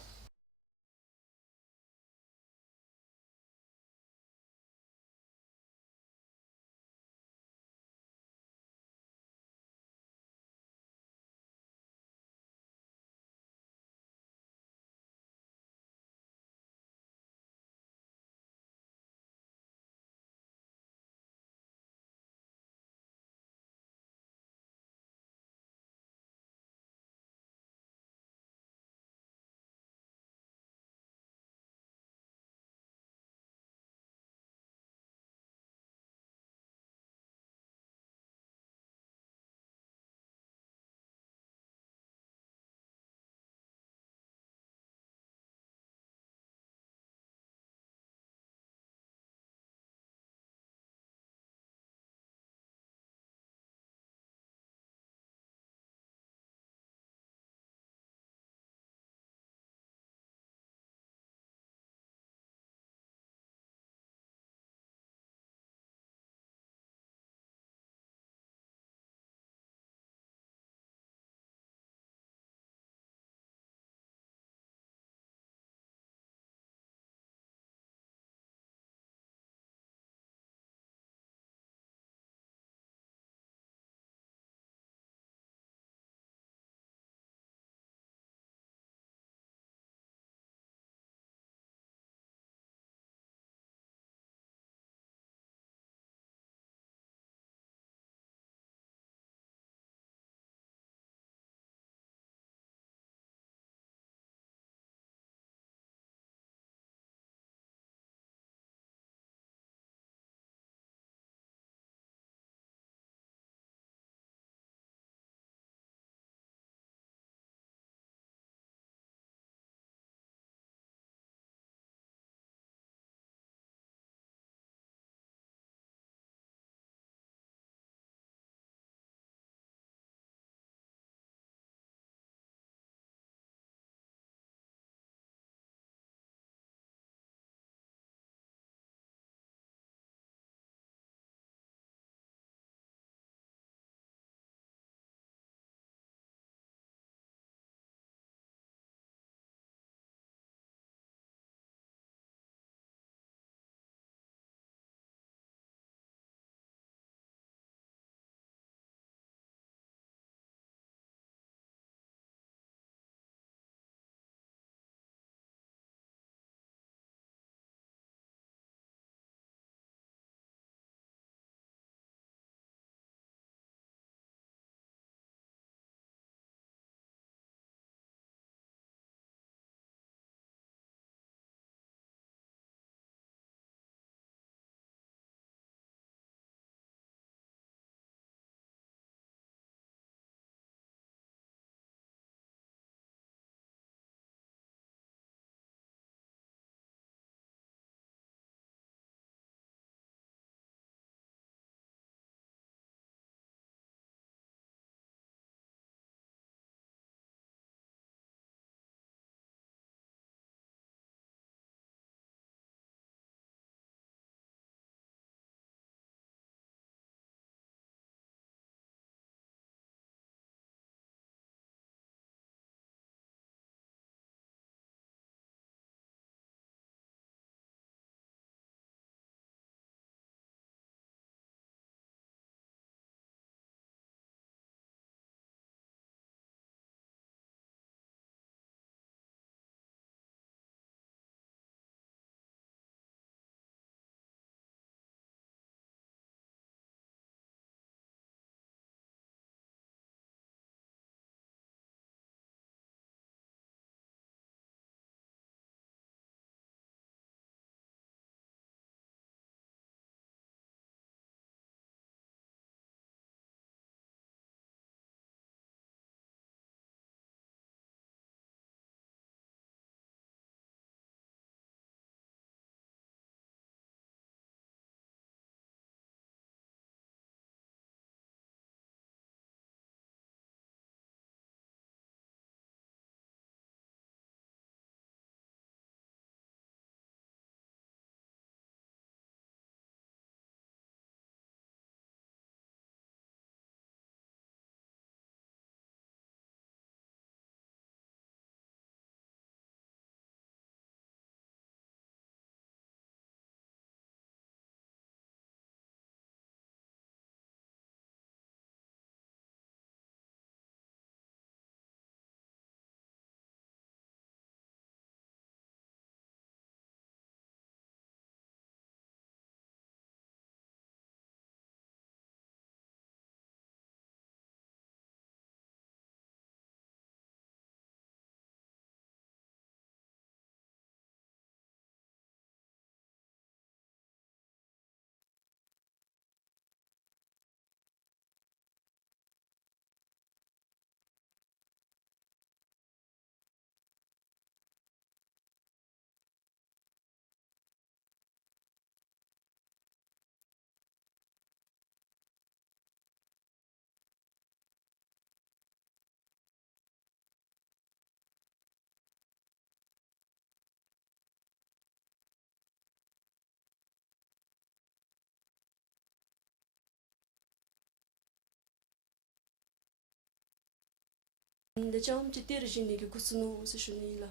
The jam to Tirjini Kusunu Sishunila,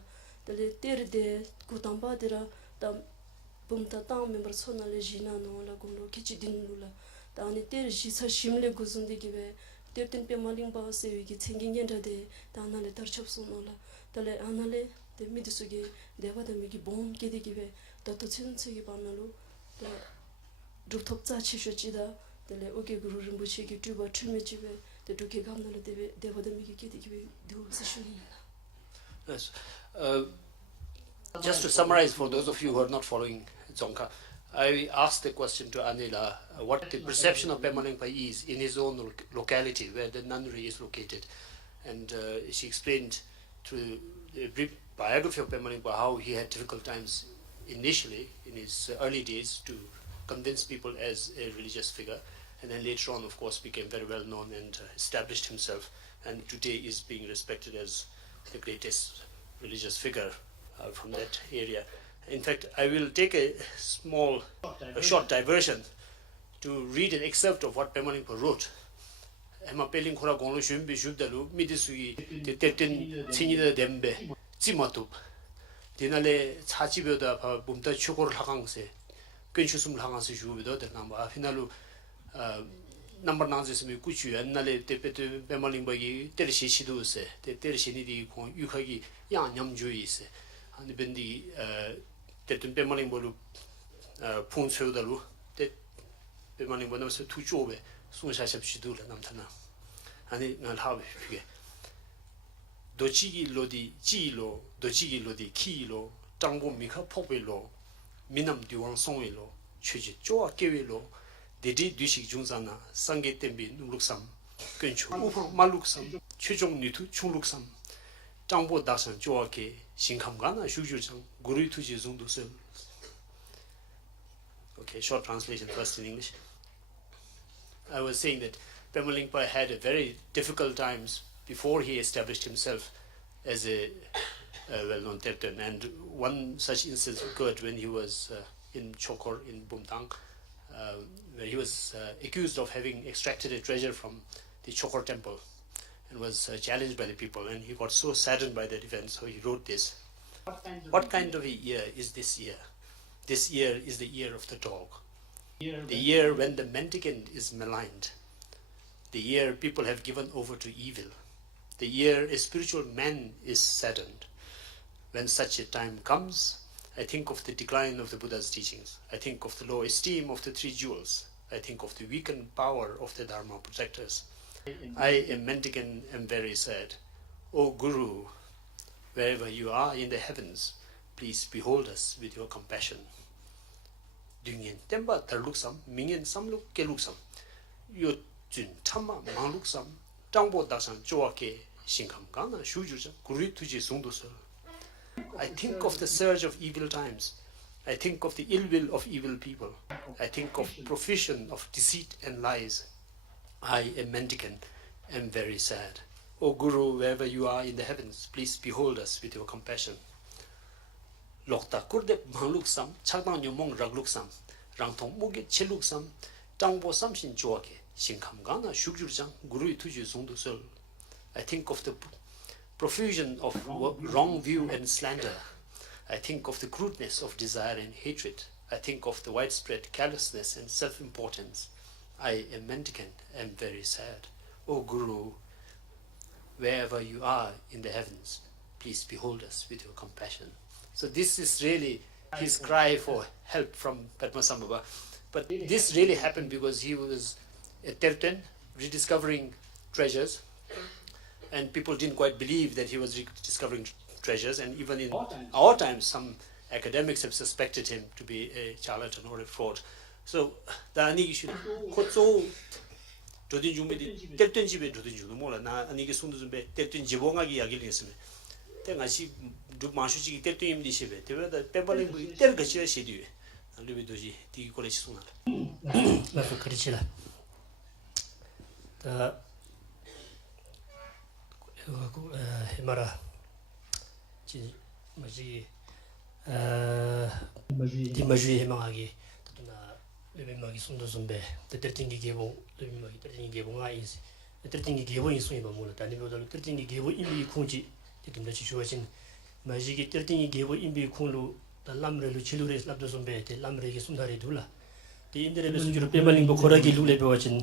the Letir de Kutamba dera, the Bumtata members Hona Legina no Laguno Kichidinula, the Anitir she's a shimle Gusundi give, 13 Pema Lingpa say we get singing yenta de, the Anale Tarchapsonola, the Le Anale, the Midisugi, the Vadamiki Bon Kidi give, the Tutsin Sigibanalu, the Drutopza Chishochida, the Le Oke Guru Rimbuchi Tuba Tumichibe. Yes. Just to summarize for those of you who are not following Dzongkha, I asked the question to Anila what the perception of Pema Lingpa is in his own locality where the nunnery is located. And she explained through the brief biography of Pema Lingpa how he had difficult times initially in his early days to convince people as a religious figure. And then later on, of course, became very well known and established himself, and today is being respected as the greatest religious figure from that area. In fact, I will take a short diversion to read an excerpt of what Pema Lingpa wrote. Ema peling khora gonglo shunbi shubdalu midisui te terten tsinida dembe tsimatup dinale chachibyoda pa bumta chukor hakangse kunshusum hakangse shubido de namba finalu number nines me kuchu and nale tepetu Pema Lingpa gi tershi shidu se te tershi ni di kon yukagi yang nyam jui se and bendi tetun Pema Lingpa lu pung cheudalu te Pema Lingpa nam se tu jobe sung sha shap shidu la nam thana ani ngal hawe pige dochigi lodi ji lo dochigi lodi ki lo tangbo mikha phokbe lo minam diwang songwe lo chuji joa kewe lo Dedi Dushik Junzana, Sange Tembi, Nuluksam, Genchu, Maluksam, Chujong Nitu, Chuluksam, Tangbo Dasan, Joake, Shinkamgana, Shujurjang, Guru Tuji Zundu. Okay, short translation first in English. I was saying that Pema Lingpa had a very difficult times before he established himself as a well-known Terten, and one such instance occurred when he was in Chokor in Bhutan. Where he was accused of having extracted a treasure from the Chokor temple and was challenged by the people, and he got so saddened by that event, so he wrote this. What kind of a year is this year? This year is the year of the dog. The year when the mendicant is maligned. The year people have given over to evil. The year a spiritual man is saddened. When such a time comes, I think of the decline of the Buddha's teachings. I think of the low esteem of the three jewels. I think of the weakened power of the Dharma protectors. I, a mendicant, am very sad. O Guru, wherever you are in the heavens, please behold us with your compassion. Dungyen temba tarluksam, mingyen samluk keluksam. Yo jun tama mangluksam, tangbo daksan joake shinkam gana shujuja, guru tuji sungdusel. I think of the surge of evil times. I think of the ill will of evil people. I think of profusion of deceit and lies. I, a mendicant, am very sad. O Guru, wherever you are in the heavens, please behold us with your compassion. Lokta kurde mangluksam, chagdang nyumong ragluksam, rangtong muge cheluksam, tangbo samshin joake, shinkam gana shugjurjang, guru tuju zungdusel. I think of the profusion of wrong view and slander. I think of the crudeness of desire and hatred. I think of the widespread callousness and self-importance. I, a mendicant, am very sad. O Guru, wherever you are in the heavens, please behold us with your compassion. So this is really his cry for help from Padmasambhava. But this really happened because he was a Terten, rediscovering treasures, and people didn't quite believe that he was rediscovering treasures, and even in our times some academics have suspected him to be a charlatan or a fraud. So the ani should kotso dodin jumbe terten jibe dodin juno mola na ani ke sundu jumbe terten jibonga gi agil nesme te ngasi du mashu ji terten imdi shebe te da pebale bu ter gachi shedi alube doji ti college suna la fukarichila ta himara ji maji di maji himagi tuna lebe magi sundu zumbe te tertingi gebo lebe magi tertingi gebo nga is 13기 개보인 수이 뭐라 다니보다 13기 개보 인비 콩지 지금도 지슈와신 마지기 13기 개보 인비 콩로 달람레로 치루레스 랍도 좀베 람레기 숨다리 둘라 디 인데레베 수주로 페말링보 고라기 룰레 배워진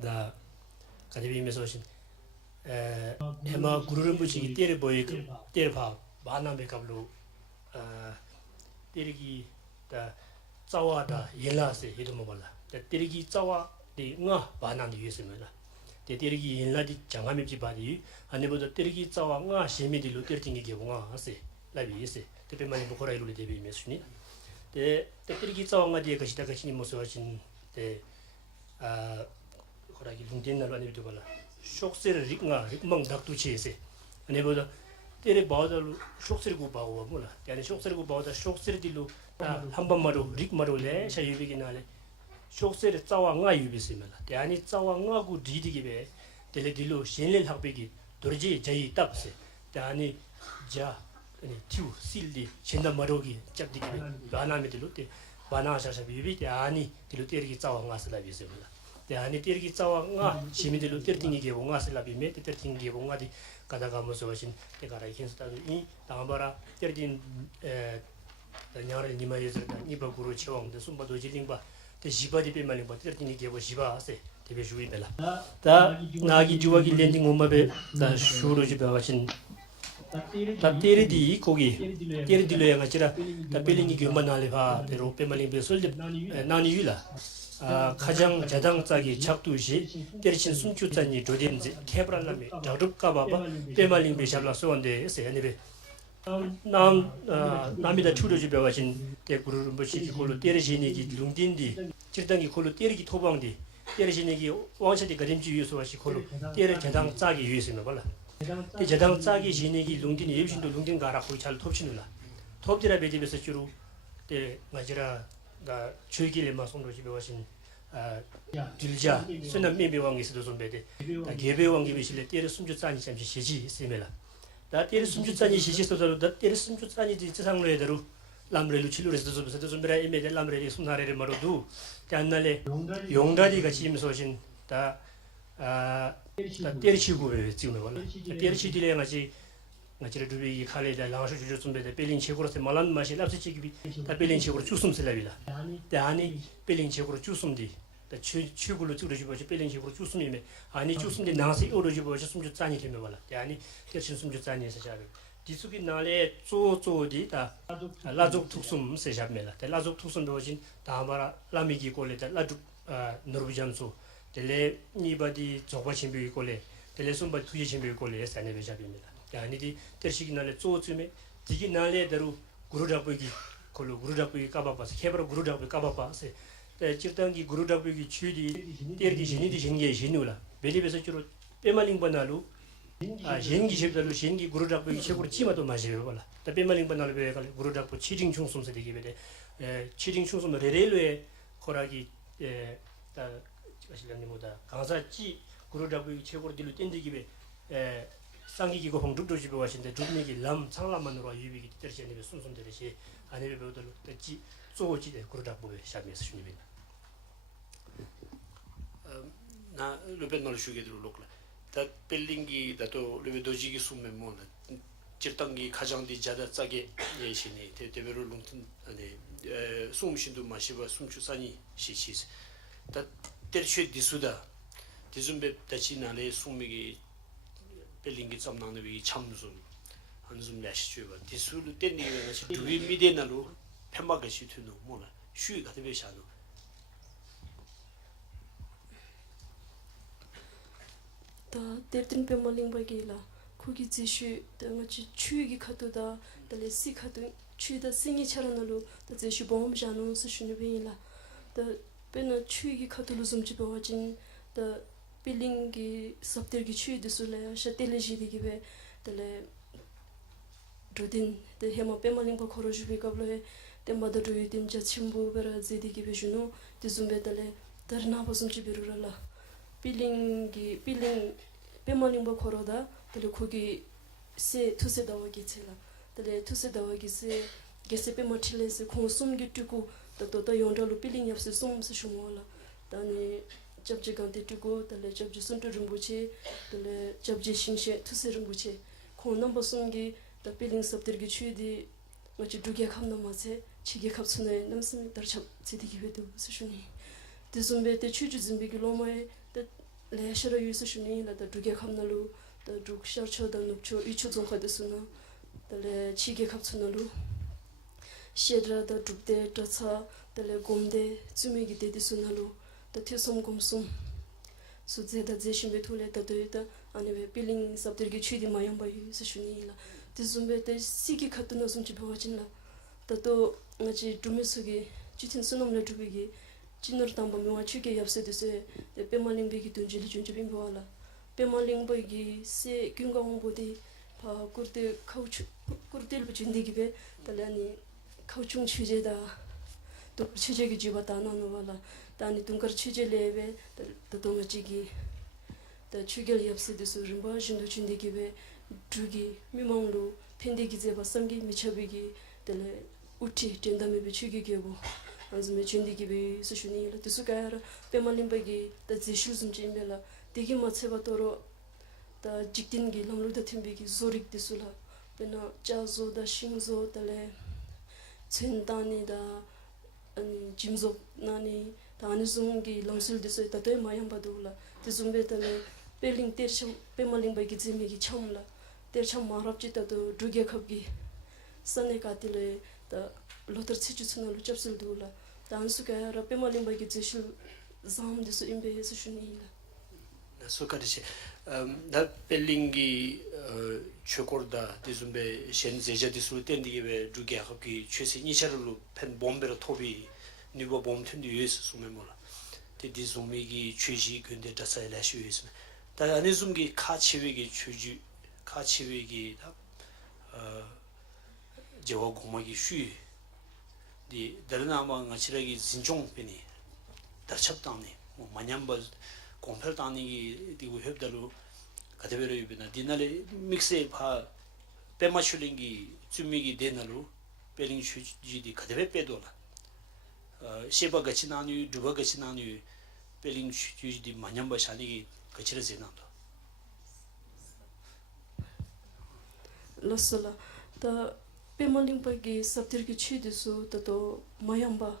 다 가디비면서 오신 에마 구르름부지기 때려 보이 때려 봐 만남에 갑로 때리기 다 자와다 일라세 이도 몰라 때리기 자와 디가 바나니 유스면라 때리기 일라디 장함입지 바디 아니보다 때리기 자와 nga 시미디로 때리기 개봉아 하세 라비세 때페만이 보고라이로 데비메스니 때 때리기 자와가 디에 것이다 것이니 모서진 때아 고라기 룽된날로 아니도 몰라 쇼크세를 릭가 릭망 닥두치에세 아니보다 때리 바다로 쇼크세고 바고 몰라 야니 쇼크세고 바다 쇼크세디로 한번마로 릭마로래 샤유비기나래 쇼크세를 자와 nga 유비스면라 대안이 자와 nga고 리디기베 텔레딜로 신릴 학비기 도르지 제이 답세 대안이 자 아니 튜 실디 신다마로기 잡디기 바나미들로 때 바나샤샤 비비 대안이 딜로 때리기 자와 nga스라 비스면라 대안이 때리기 자와 nga 시미들로 때리기 nga스라 비메 때리기 nga디 가다가면서 하신 때가라 힌스타도 이 다음바라 때리진 냐를 니마예서 니바구로 치왕데 숨바도 질링바 때 지바디 베말링바 때리니 게보 지바세 데베 주이벨라 다 나기 주와기 렌딩 엄마베 다 슈로 지바 하신 다 때리디 거기 때리디로 양아치라 다 벨링이 교만할레바 데로 베말링베 솔데 나니유라 가장 자당자기 작두시 때리신 숨주자니 조딘 케브랄라미 자룹까바바 베말링베 샬라 소원데 세네베 남이다 추려지 배워진 대구를 뭐시 콜로 때리시니기 룽딘디 질당이 콜로 때리기 토방디 때리시니기 왕셔디 그림지 위에서 와시 콜로 때를 재당 짜기 위해서는 몰라 그 재당 짜기 시니기 룽딘이 예신도 룽딘 가라고 잘 톱치는라 톱지라 베집에서 주로 때 맞으라 가 주기를 마송로 집에 와신 들자 선남 미비왕에서도 좀 배대 개배왕이 비실래 때를 숨주 짜니 잠시 시지 있으면라 다 때를 숨주자니 시시서도 다 때를 숨주자니 지상로에대로 람레루 칠루레스도 좀 베라 이메데 람레리 숨나레를 말어도 간날에 용다리 같이 임소신 다 때리치고 지금 말라 때리치디래 같이 나치를 두비 칼레다 라서 주주 좀 베데 벨링 체고로서 말란 마시 랍스치기 다 벨링 체고로 주숨슬라비라 대안이 벨링 체고로 주숨디 추구로 뚫어지버지 벨링식으로 주스미메 아니 주스인데 나서 오르지버지 숨주 짠이 되면 말라 아니 대신 숨주 짠이서 잡아 디수기 나래 쪼쪼디다 라족 툭숨 세잡메라 라족 툭숨 도진 다마라 라미기 콜레다 라족 노르비잠소 텔레 니바디 조바친비 콜레 텔레 숨바 투지친비 콜레 사네베 잡입니다 아니디 대식이 나래 쪼쯤에 디기 나래대로 구르잡기 콜로 구르잡기 까바바서 케브로 구르잡기 까바바세 질당기 구루다부기 취디 때리기 신이디 신게 신우라 베리베서 주로 페말링바나루 신기 셰브달루 신기 구루다부기 최고로 치마도 마셔요 발라 다 페말링바나루 베갈 구루다부 치징 충숨세 되게 베데 치징 충숨 레레르에 코라기 다 가실량님보다 강사지 구루다부기 최고로 딜로 땡디기베 상기기고 홍죽도 집에 와신데 두미기 람 상람만으로 유비기 때리시는 숨숨들이시 아니베 배우들 때지 쪼지데 구루다부에 샤미에서 주님입니다 나 루벤말 슈게드로 lokla 다 벨링기 다도 루베도지기 숨메몬 질당기 가장디 자다 짜게 예신이 대대베로 룽튼 아니 숨신도 마시바 숨주산이 시시스 다 때르쉐 디수다 디즘베 다치나레 숨미기 벨링기 점나는 참숨 한숨 야시주바 디수르 땐니가 시 두비 미데나로 펜마가시 투노 몰라 슈이 같은 베샤노 다 데르든 페말링바기라 코기 지슈 더마치 추기 카도다 달레 시카도 추다 싱이 차라나로 다 지슈 bom자노 스슈니베라 다 베나 추기 카도로 좀 집어진 다 빌링기 섭들기 추이드술래 샤텔레지디기베 달레 도딘 데 헤모 페말링바 코로주비가블레 데 마더루이딘 자침부 베라 제디기베 주노 데 좀베달레 다르나 보숨 집이루라 빌링 페말링바 코로다 달레 거기 세 투세 다와기 첼라 달레 투세 다와기 세 게세페 마틸레스 콘숨기 뚜고 또또 용달로 빌링 yap스 숨스 슈모라 다니 잡지 간데 두고 달래 잡지 손도 rumbuche 달래 잡지 신셰 투세 rumbuche 코 넘버 숨기 더 빌링 섭들기 취디 뭐지 두개 감나 마세 치게 갑순에 남슴 더잡 지디기 회도 수준이 드숨베 때 취주 준비기 로마에 더 레셔로 유수준이 나더 두개 감나루 더 죽셔쳐더 눕초 이초 종화도 수나 달래 치게 갑순나루 시에드라더 죽대 더차 달래 곰데 주미기 데디 수나루 더 티솜 곰숨 수제다 제심베 톨레다 도이다 아니베 빌링 섭들기 취디 마양바이 수준이라 드숨베 때 시기 카트노 숨지 보아진라 또 같이 두미스기 지친 수놈을 두기기 진으로 담보면 취게 yap세드세 페말링비기 둔질이 준주빈 보아라 페말링비기 세 균강보디 바 쿠르데 카우추 쿠르데를 준디기베 달라니 카우충 취제다 또 취제기 집었다 나노발라 다니 둥거 취제레베 또 동아지기 더 취결 yap세드스 rum바 준도 준디기베 두기 미망로 펜디기 제바 섬기 미쳐비기 달래 우티 젠다메 비추기게고 안즈메 젠디기베 수슈니라 드수가라 페말림바기 더 지슈즘 짐벨라 되게 마체바토로 더 직딘기 람루다 팀비기 조릭 드술라 베나 자조다 싱조 달래 젠다니다 아니 짐조 나니 다니숨기 랑술 드스 따데 마양바도라 드숨베 달래 벨링 테르cham 페말림바기 지미기 chamla tercham marapchi ta do duge khapgi sane katile ta lotar chichu chuna lu chapsul dula dansu ka rape malimba gi chishul zam desu imbe yesu shunila so karishi da bellingi chokorda dizumbe shen zeja disul tendige be duge khapgi chese nisharlu pen bombero tobi nibo bom tendu yesu sumemola te dizumigi cheji kunde tasayla shu yesu da anizumgi kachiwegi chuju 카치위기 제와 고마기 쉬 디 다르나마 가치라기 진종페니 다첩당니 뭐 마냠바 콤펠당니 디고 협달로 가데베로 이비나 디날레 믹스에 파 페마슐링기 쯤미기 데나로 베링 슈지디 가데베 빼도라 셰바 같이 나뉴 두바 같이 나뉴 베링 슈지디 마냠바 샬리기 가치라제나도 losola ta pemalingpagi sabtirgi chidisu tato mayamba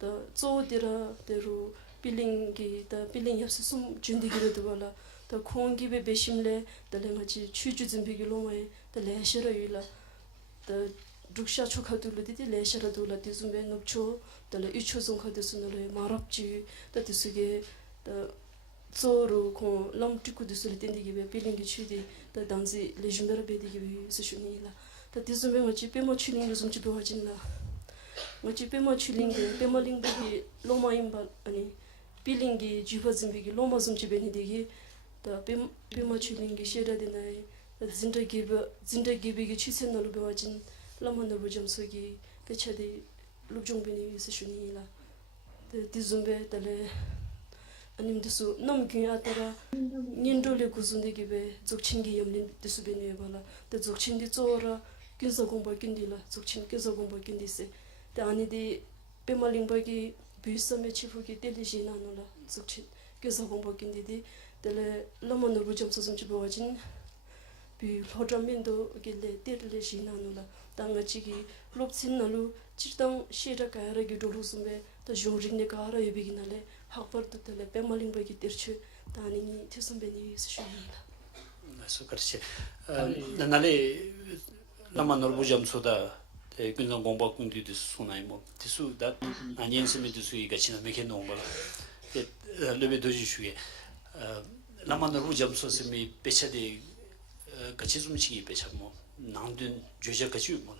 ta zodira deru pilingi ta piling yapsum jundigire dwala ta khongi be beshimle dalengachi chuju zimbigi lomai ta leshara yula ta duksha chokadulu didi leshara dula dizumbe nupcho ta le icho zongkhadesunole marapchi ta tisuge ta zoru kon lamtiku disule tendigibe pilingi chudi 다 당시 레준베르 베디기 수슈니라 다 디즈메 마치 페모 칠링 좀 집에 와진나 마치 페모 칠링게 페모링비기 로마임바 아니 필링기 주버진비기 로마 좀 집에니 되기 다 페모 칠링기 셰라데나이 진다기비기 치센나로 베와진 라만도 좀 소기 배차디 룩종비니 수슈니라 다 디즈메 달레 아님도수 넘긴 아따라 년돌레 구순데기베 족친기 염린 드수베네 발라 데 족친디 쪼라 kinsa gomba kindila zokchin kinsa gomba kindise te anidi pemalingba-gi büsame chifugi deliji nanula zokchin kinsa gomba kindidi tele lamano rujam sosum chibawajin bi lhodramindo gele terle jinanula tangachigi lopchin nalu chirtang shira kaara gi dolusumbe ta jongringne kaara yebiginale hakpar tele pemalingba-gi terchu tanini thesambeni sishunila sukarche nanale lama norbujam soda kunzang gomba kundi de sunai mo tisu da anyen semi tisu ga china meke nomba lebe doji shuge lama norbujam so semi pecha de gachizum chi pecha mo nangdun joja gachu mo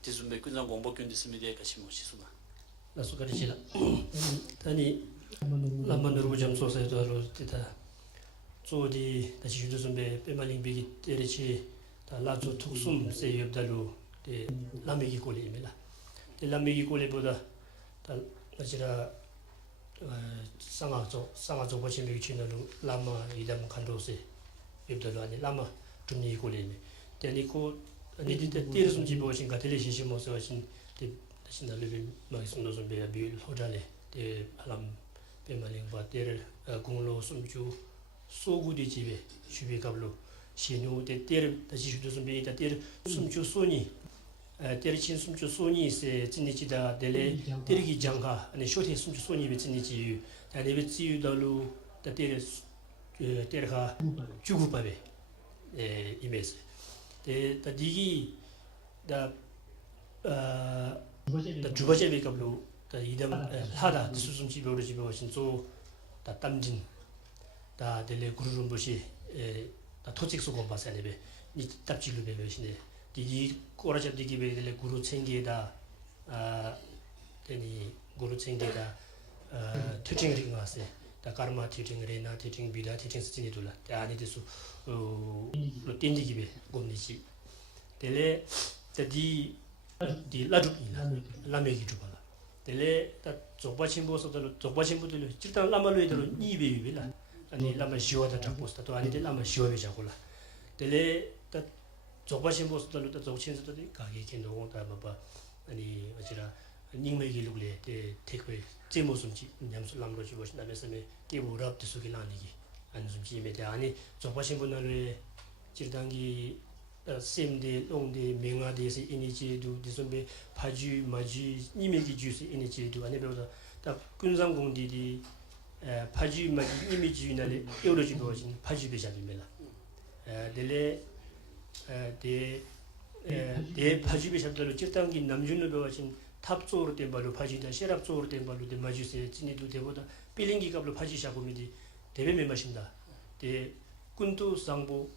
tisu me kunzang gomba kundi semi de gachi mo shisuna la sukarche la tani lama norbujam so se do tita 조디 다시 유도좀be 페말링비기 때리치 다 라조 툭숨 세엽달로 데 라메기 콜리입니다. 데 라메기 콜리보다 다 마지라 상아조 보시면 치는로 라마 이담 칸도세 옆달로 아니 라마 tum니 콜리네. 데니코 니디데 띠르숨 지보신 가텔리 시시모서 하신 데 다시 날레비 마이스노 좀베 비 호자네 데 알람 Pema Lingpa ter gunglo sumchu sogu de jibe shubi kablo shinu de ter da ji shudu sumbe da ter sumchu soni ter chin sumchu soni se 진이지 다 dele tergi jangha ane shote sumchu soni be 진이지 da ne be tsiyu dalu da ter terga jugu babe imese de da digi da 주바제비 kablo 다 이담 하다 수숨지 배우러 집에 오신 다 땀진 다 델레 구르름 보시 다 토직수 공바사네베 니 답지로 배우시네 디디 꼬라잡디기 배들레 구루 챙기다 되니 구루 챙기다 티칭을 가세 다 카르마 티칭을 나 티칭 비다 티칭 스진이 둘라 다 아니데수 로틴디기베 곰니시 델레 다디 디 라주이나 라메기 주발라 델레 다 조바친보서들 조바친보들 일단 라말로에들 이베위라 아니 라마 시와다 잡고스다 또 아니데 라마 시와베 잡고라 델레 다 조바친보서들 또 조친서들 가게 견도고 다 봐봐 아니 어지라 닝메기 루글레 데 테크웨 제모숨지 냠술 람로지 보신다면서메 깨부랍드 속이 나니기 안숨지 메데 아니 조바친보들의 질당기 셈데 롱데 맹아데서 이니지도 디선베 파주 마지 이미지 주스 이니지도 아니베보다 다 군상공디디 파주 마지 이미지나레 요로지 보신 파주 베자비메라 델레 데 파주 베자들로 찌땅기 남준로 배워진 탑쪽으로 된 발로 파주다 셰랍 쪽으로 된 발로 된 마주세 진이도 대보다 빌링기 갑로 파주샤고미디 대베메 마신다 데 군도 상보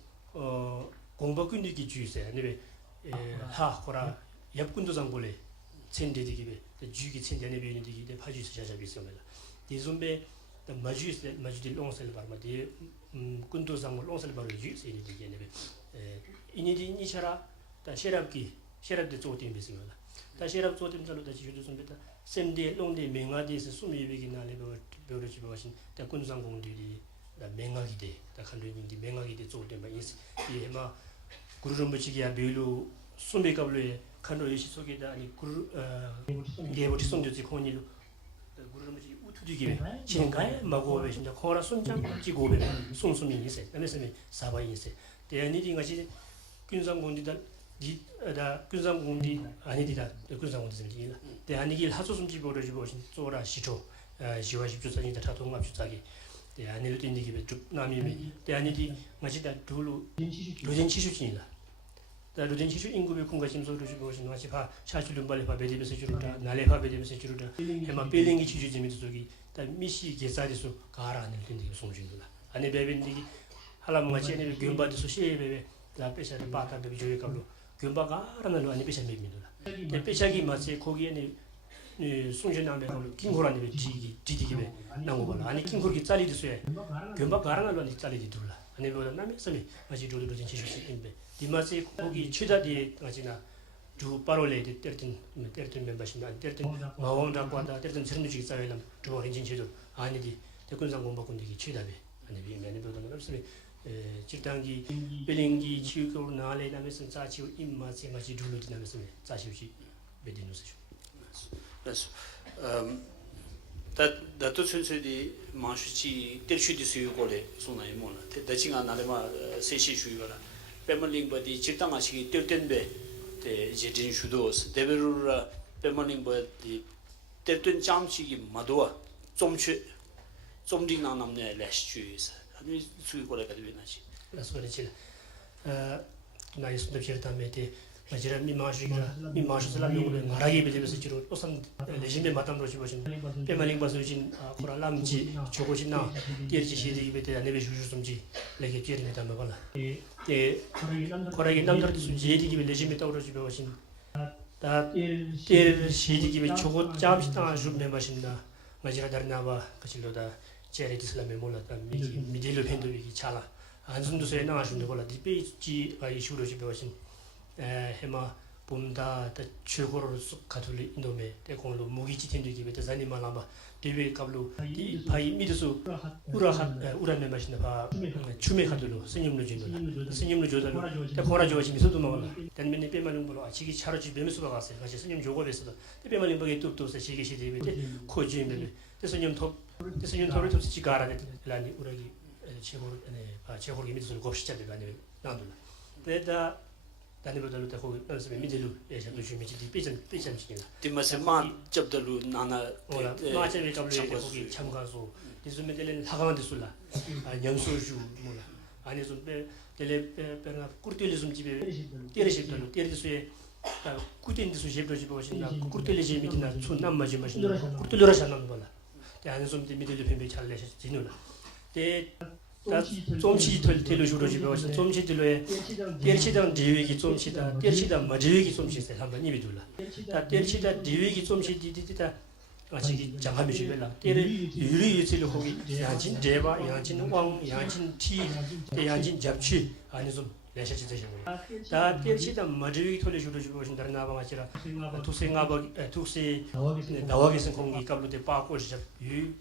공부꾼들이 주의세 아니면 하거라 옆군도 장볼래 천대디기베 주기 천대네 비는디기 파주스 자자비 있습니다 디좀베 마주디 롱셀 바마디 군도 장볼 롱셀 바로 주의세 디기네 이니디 니샤라 다 셰랍데 조팀 비습니다 다 셰랍 조팀 잘로 다 지주도 좀베다 셈데 롱데 맹아디스 수미베기나 레버 베르지 버신 다 군상 공들이 다 맹아기데 다 칸르인디 맹아기데 조팀 바이스 이 해마 구르름부치기야 비루 숨비갑로에 칸로 예시 속에다 아니 구르 게보티 손조지 코니로 구르름부치 우투디기에 진가에 마고베 진짜 코라 손장 지고베 손숨이 있어 그래서면 사바이 있어 대안이디 같이 군상공디다 디다 군상공디 아니디다 군상공디 sem지라 대안이길 하소숨지 보러지 보신 쪼라 시초 시와 십주사진다 타동합 주자기 대안이를 뛴디기에 쭉 남이미 대안이디 마치다 둘로 로젠치슈진이다 다 로젠치슈 인구비 군가심소로 주보신 마치파 샤출름 발레파 베데베스 주루다 날레파 베데베스 주루다 해마 빌링이 치주지미도 저기 다 미시 계사디수 가라는 뛴디기 송준이다 아니 베빈디기 할라무가치 아니 gem바디수 시에베베 다 페샤를 바타 베비 조이 갑로 gem바가 라는 아니 페샤 메미도다 데 페샤기 마치 거기에는 송준남에 걸로 킹고라니 디디기베 나고발 아니 킹고기 잘리디수에 gem바 가라는 아니 잘리디둘라 아니 보다 남에서미 마치 조르로진 치슈시 인베 디마치 거기 최다디 가지나 주 바로레디 때르tin 멤버십니다 때르tin 마원다고 한다 때르tin 저런지 쌓여는 두 행진 제도 아니디 대군상 공부군들이 최다베 아니 비면에 보다 없으면 질당기 빌링기 치우고 나래 남에서 자치우 임마치 마치 둘로디 남에서 자치우시 베디노스죠 그래서 다또 순수디 마슈치 때르슈디 수요고래 손나이 모나 대칭아 나래마 세시 수요라 페멀링바디 질당하시기 뜰텐베 데 제진 슈도스 데베루라 페멀링바디 뜰텐 잠치기 마도와 좀딩나 남네 레슈스 아니 수요고래 가지고 나지 그래서 그렇지 나이스도 비르타메데 마지라 미마슈스라 미고는 나라기 베데베스 지로 우선 레진데 마담로 지보신 페멀링바스진 코랄람지 조고진나 디르지 시디 베데 아네베 슈슈숨지 레게 디르네다 마발라 거라기 남들도 제디기 레진메 따오로 지보신 다 시디기 조고 잠시당 줌메 마신다 마지라 다르나바 그실로다 제레디슬라메 몰라다 미딜로 펜도비기 차라 안순도서에 나와준데 몰라 디베지 아이 슈로 지보신 해마 봄다 최고로 가톨릭 인도메 대공로 무기지 텐디기 베자니 말라마 디베 갑루 디 파이 미드수 우라메 마신다 바 추메 가돌로 스님로 진도 스님로 조달로 대코라 조지 미소도 먹을라 단면에 빼만은 보러 아치기 차로지 메미수가 갔어요 같이 스님 조고에서도 빼만은 보게 뚝뚝서 시기 시디베 코지메 스님 톱 그래서 윤토를 좀 지가라 라니 우리 제호르 미드를 곱시자들 아니 나둘라 데다 다니버들로 되고 연습에 미들로 예전 미들이 삐전이나 디마세마 접들로 나나 마체베 접로 거기 참가소 디즈메들은 하가만데 술라 연소주 뭐라 아니 좀 텔레 페나 쿠르텔리즘 집에 때리십들로 때리수에 쿠텐디수 집도 집에 오신다 쿠르텔리즘 미기나 촌남 맞이 마신다 쿠르텔로라 샤는 거라 대안에 좀 미들로 뱀배 잘 내시지누라 대 좀치 텔레주로 집에 오신 좀치 텔레에 때리시던 디위기 좀치다 때리시던 마지위기 좀치세 한번 이미 둘라 다 때리시다 디위기 좀치 디디다 아직 장함이 집에라 때리 유리 유치를 거기 양진 제바 양진 왕 양진 티 양진 잡치 아니 좀 내셔지 되시는 거야 다 때리시다 마지위기 텔레주로 집에 오신 다른 나방 아치라 투생아버 투세 나와게선 공기 갑로데 빠고 집 유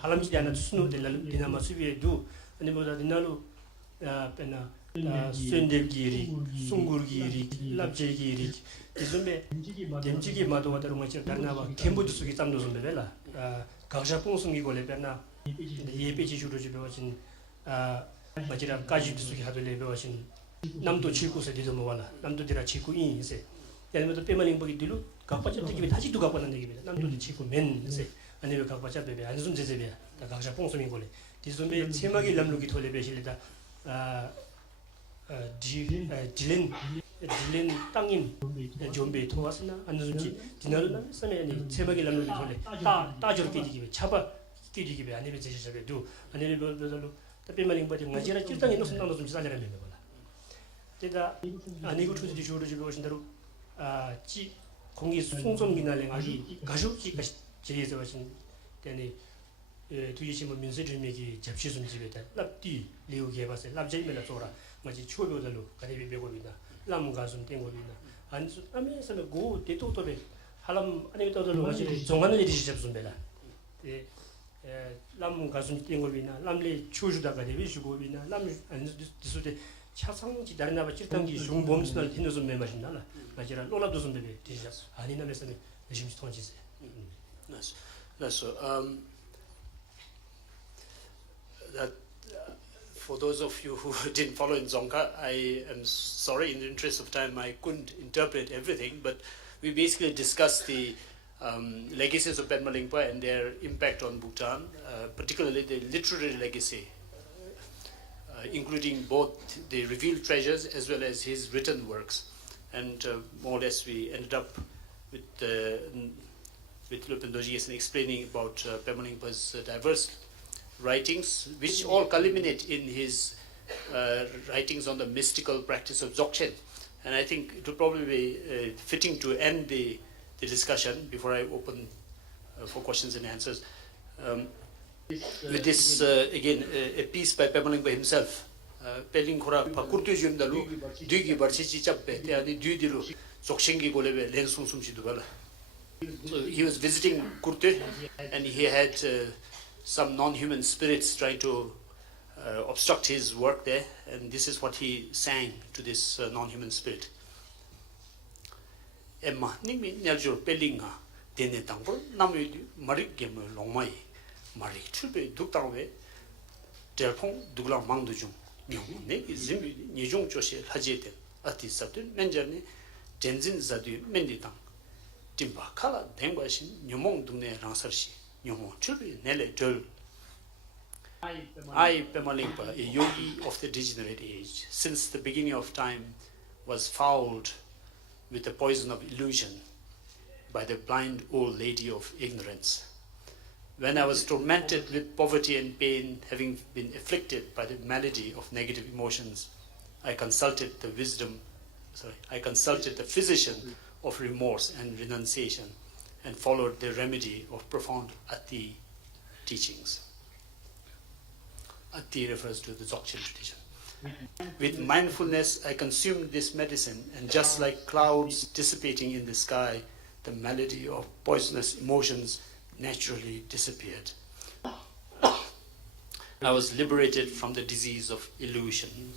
할람지 않는 수노 디나마 수비에도 아니보다 디나로 페나 순데기리 숭구르기리 랍제기리 이좀에 뎀지기 마도가 다른 거지 다나바 캠보드 속에 땀도 좀 내라 각자 봉송이 걸레 페나 예배지 주로 집에 오신 마지라 까지도 속에 하들레 배우신 남도 칠구세 디도 뭐라 남도 디라 칠구 인세 예를 페마링 보기 들로 각바자 되게 다시도 갖고 왔는 얘기입니다 남도 칠구 맨세 아니면 각바자 베베 안좀 제제베 다 각자 봉송이 걸레 디좀에 세마기 남루기 돌레 베실다 딜린 땅인 좀비 토왔으나 안는지 디나르나 섬에 세마기 남루기 돌레 따저로 끼지기베 차바 끼지기베 아니면 제시자베도 아니면 별로 페마링 보기 마지라 찔당이 놓선 나도 좀 지나려면 거라 제가 아니고 투지 주로 집에 오신 대로 지 공기 송송기날랭아기 가족지 제에서 오신 때니 두지심은 민세주미기 접시순 집에다 납디 리우게 봤어요 납제면에 줘라 마치 초보들로 가리비 배고비나 람가순 땡고비나 안수 아메서에 고 대토토베 할람 아니도들로 마치 정하는 일이 접순배다 예 람가순 땡고비나 람리 추주다 가리비 주고비나 람 안수데 차상지 다르나바 찔당기 중범스날 티노좀 매마신나라 마치라 로라도 좀 베베 디자 아니나메서에 열심히 통지세 So, that for those of you who didn't follow in Dzongkha, I am sorry, in the interest of time, I couldn't interpret everything, but we basically discussed the legacies of Pema Lingpa and their impact on Bhutan, particularly the literary legacy, including both the revealed treasures as well as his written works. And more or less we ended up with Lupendoji explaining about Pema Lingpa's diverse writings, which all culminate in his writings on the mystical practice of Dzogchen. And I think it will probably be fitting to end the discussion before I open for questions and answers. With this, again, a piece by Pema Lingpa himself. Pelingkora pakurtu jumdalu dugi barchichi chappe te ani duidilu zokshengi golebe lensung sumchidubala. So he was visiting Kurte and he had some non-human spirits trying to obstruct his work there, and this is what he sang to this non-human spirit. Emma nimi nerjur pelinga dene tangpur namu marik gem longmai marik chube duktangwe delpong duglang mangdujung nyong ne zimbi nijung joshe hajete ati sabdun menjane denzin zadu menditang timba kala dengwashin nyomong dungne rangsarshi nyomong chube nele dol. I, Pema Lingpa, a yogi of the degenerate age, since the beginning of time, was fouled with the poison of illusion by the blind old lady of ignorance. When I was tormented with poverty and pain, having been afflicted by the malady of negative emotions, I consulted the physician of remorse and renunciation, and followed the remedy of profound Ati teachings. Ati refers to the Dzogchen tradition. With mindfulness, I consumed this medicine, and just like clouds dissipating in the sky, the malady of poisonous emotions naturally disappeared. I was liberated from the disease of illusion.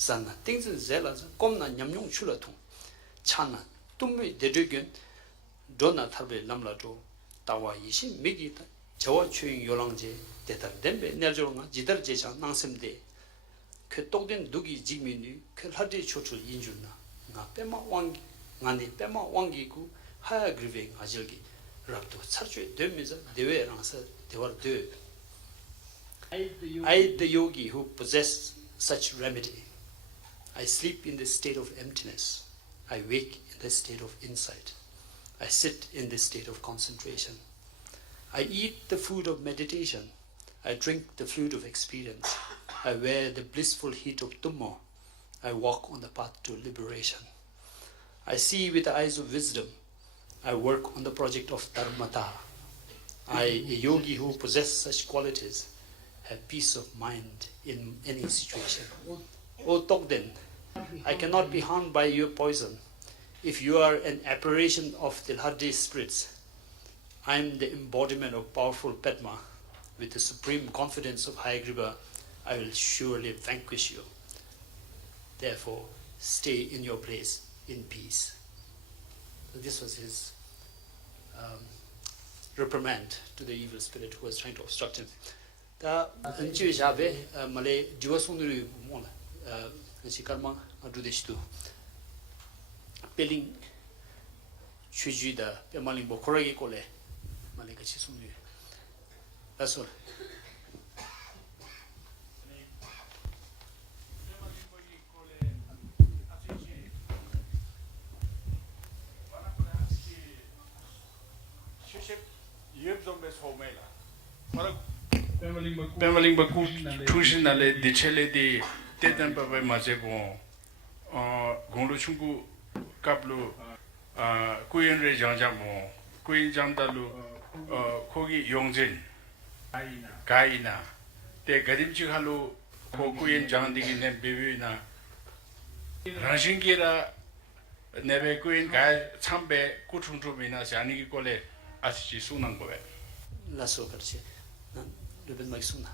Sana, things in Zella, Comna Nyamyong Chulatung, Chana, Tumi Dedugan, Donna Tabe Lamlato, Tawa Yishi, Migita, Jawa Chewing Yolangje, Deta Dembe, Nerjonga, Jidar Jecha, Nansem De, Ketogden Dugi Jiminu, Kelhadi Chotu Injuna, Na Pema Wangi, Nani Pema Wangiku, Haya Griving Ajilgi, Rapto, Sarchu, Demiza, Deve Ransa, Dewar De. I, the yogi who possess such remedy, I sleep in this state of emptiness. I wake in this state of insight. I sit in this state of concentration. I eat the food of meditation. I drink the fluid of experience. I wear the blissful heat of Tummo. I walk on the path to liberation. I see with the eyes of wisdom. I work on the project of Dharmata. I, a yogi who possesses such qualities, have peace of mind in any situation. O Togden, I cannot be harmed by your poison. If you are an apparition of the Hadhi spirits, I am the embodiment of powerful Pema. With the supreme confidence of Hayagriva, I will surely vanquish you. Therefore, stay in your place in peace. So this was his reprimand to the evil spirit who was trying to obstruct him. Da anju jabe male diwasunduri mola sikarma adudeshtu peling chuju da pemaling bokoragi kole male kachi sunduri. That's all. Pemaling baku tushin ale dichele di tetan papa mazebo gonglo chungu kaplu kuyen re jangjamo kuyen jamdalu kogi yongjen gaina te gadimchi halu ko kuyen jangdigi ne bebina ranshingira nebe kuyen ga chambe kuchungchubina janigi kole asichi sunang bobe Lasso karche Ruben Maisuna.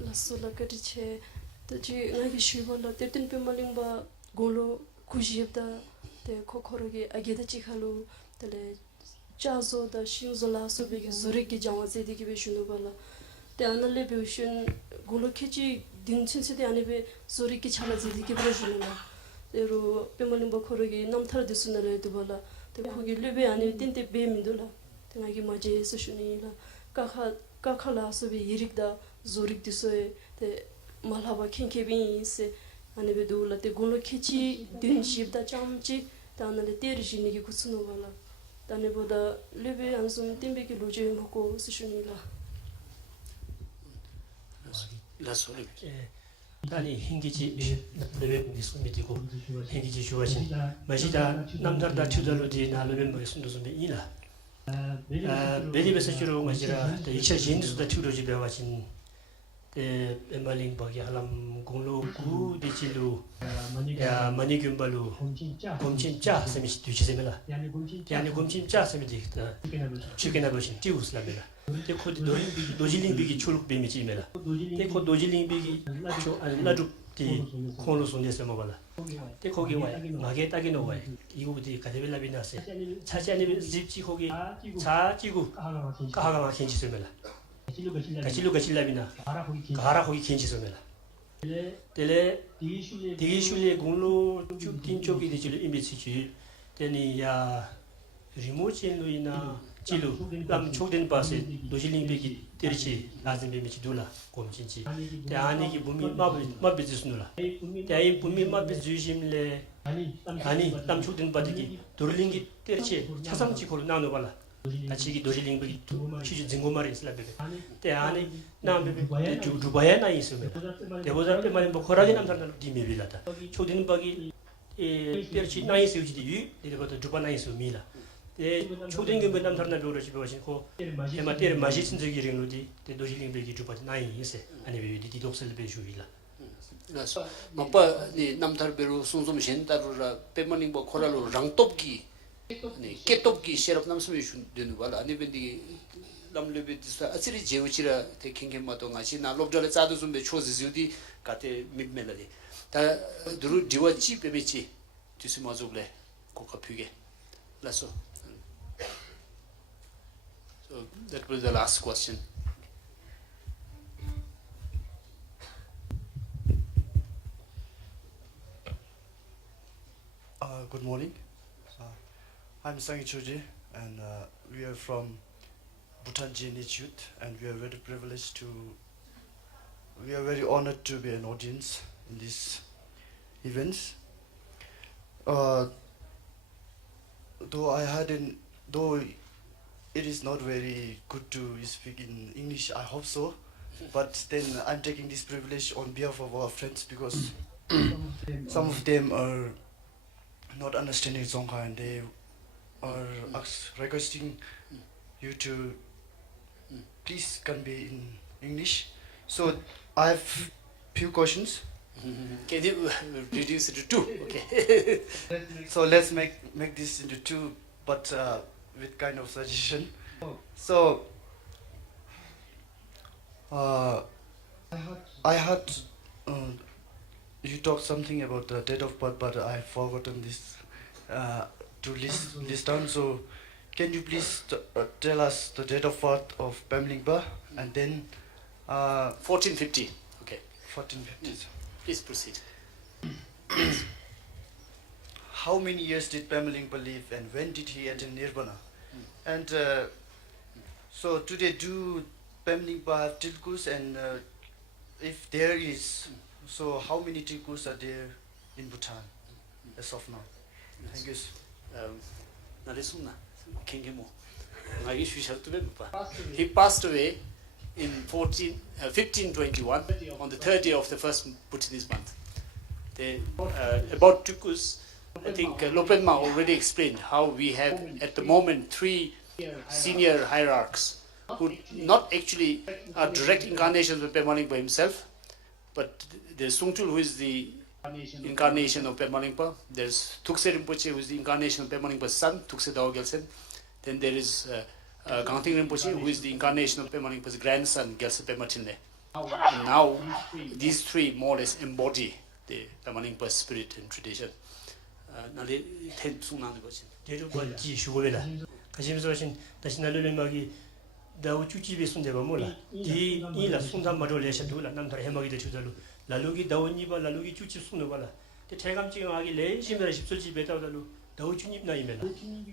Lasso la karche the ji nagi shiva la tetin pemaling ba golo kujib da te kokorogi ageda chikhalu tele chazo da shiuzo la so be zuri ki jawaze de ki be shunu bala te anale be shun golo kechi dinchin se de ane be zuri ki chala je de ki be shunu na ero pemaling ba korogi namthar de sunare de bala te kogi lebe ane tinte be mindula tenagi maje sushuni la kakhala sobe yirikda zorik disoe te malhaba kenkebin se ane bedu la te gono kechi din shibda chamchi tanale terjini ki kusuno wala tane boda lebe ansum timbe ki loje mako sushuni la sole Dani hingichi lebe bisumitigo hingichi shuwashin majida namdarda tudaludi na lebe mbasunduzume ila Beli besachuro majira the icha jindu da tudo jibe wachin the emaling bagi halam gonglo ku de chilu ya manigumbalu gomchin cha semish tuchisemela yani gomchin cha semidi da chikena boshin tius la mela te ko dojiling bigi chuluk be michimela te ko dojiling bigi ladu ti kholo sondes le mobala te kogi wa mage tagi no wa 이거부터 가데벨라 비나세 차지하니 집지 거기 자지구 가하가 괜찮으면라 가실루가 실라비나 가라 거기 괜찮으면라 텔레 디슈리 공로 쭉딘 쪽이 되질 이미지 되니야 리모치노이나 지루 남 초된 바세 도실링베기 때리지 lazim be미지 둘라 곰진지 대안이기 몸이 마비지스누라 대인 몸이 마비주심래 아니 남 초된 바디기 도릴링기 때리지 차상지 고로 나눠 발라 같이 도실링베기 취지 증거말이 있을라베 대안이 남 두바야 나 있으면 대보자 때 말이 뭐 거라지 남산을 디메빌라다 초된 바기 때리지 나 있으지 이래부터 두바 나 있으 미라 대 초등교 면담 다른 배우러 집에 가시고 해마 때를 마시친 적이 이런로디 대 도실링 베기 주바지 나이 있어 아니 왜 디독설 배주이라 그래서 막바 니 남달 배로 송좀 신다루라 빼머닝 뭐 코랄로 랑톱기 네 깨톱기 셰럽 남스미 되는 거라 아니 벤디 lamlebe disa asiri jeuchira te kingem mato ngachi na lobdole chadu zumbe chozi zudi kate mibmelade ta duru diwachi pebechi tusi mazuble koka phuge laso. So that was the last question. Good morning. I'm Sangi Choji, and we are from Bhutan GNH Youth, and we are very privileged to. We are very honored to be an audience in these events. Though it is not very good to speak in English, I hope so. But then I'm taking this privilege on behalf of our friends because some of them are not understanding Dzongkha and they are requesting you to please convey in English. So I have few questions. Can you reduce it to 2? Okay. So let's make this into 2, but with kind of suggestion. So I heard you talked something about the date of birth, but I've forgotten this to list down. So can you please tell us the date of birth of Pema Lingpa and then 1450. Okay. 1450. Please proceed. How many years did Pema Lingpa live and when did he attain Nirvana? And so today, do Pema Lingpa have tilkus, and if there is, so how many tilkus are there in Bhutan as of now? Thank you. He passed away in 1521 on the 3rd day of the first Bhutanese month. About Tukus, I think Lopenma already explained how we have at the moment 3 senior hierarchs who not actually are direct incarnations of Pema Lingpa himself, but there's Sungtul, who is the incarnation of Pema Lingpa. There's Tukse Rinpoche, who is the incarnation of Pema Lingpa's son, Tukse Dao Gelsen. Then there is Gangting Rinpoche, who is the incarnation of Pema Lingpa's grandson, Gelsen Pema Tinle. And now these 3 more or less embody the Pema Lingpa spirit and tradition. 다우 주집에 순대가 몰라 이 이라 순담 마를 레셔도라 남들 해먹이도 주절로 라루기 다우니바 라루기 주집 순노 발라 때 체감증하기 레심을 십술집에다로 다우 주님 나이메라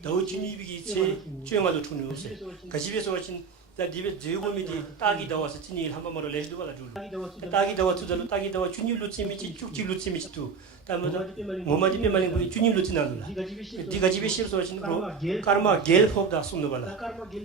다우 주님이 제 주영아도 투는 없어 그 집에서 와신 다 집에 제고미디 딱이 다와서 진일 한 번만 레셔도 발라 줄 딱이 다와 주절로 딱이 다와 주님로 찜이지 쭉쭉 루찜이지 또 다음에 뭐마지 빼만인 거 주님로 지나는 네가 집에 씹어서 와신 거 카르마 겔 법다 순노 발라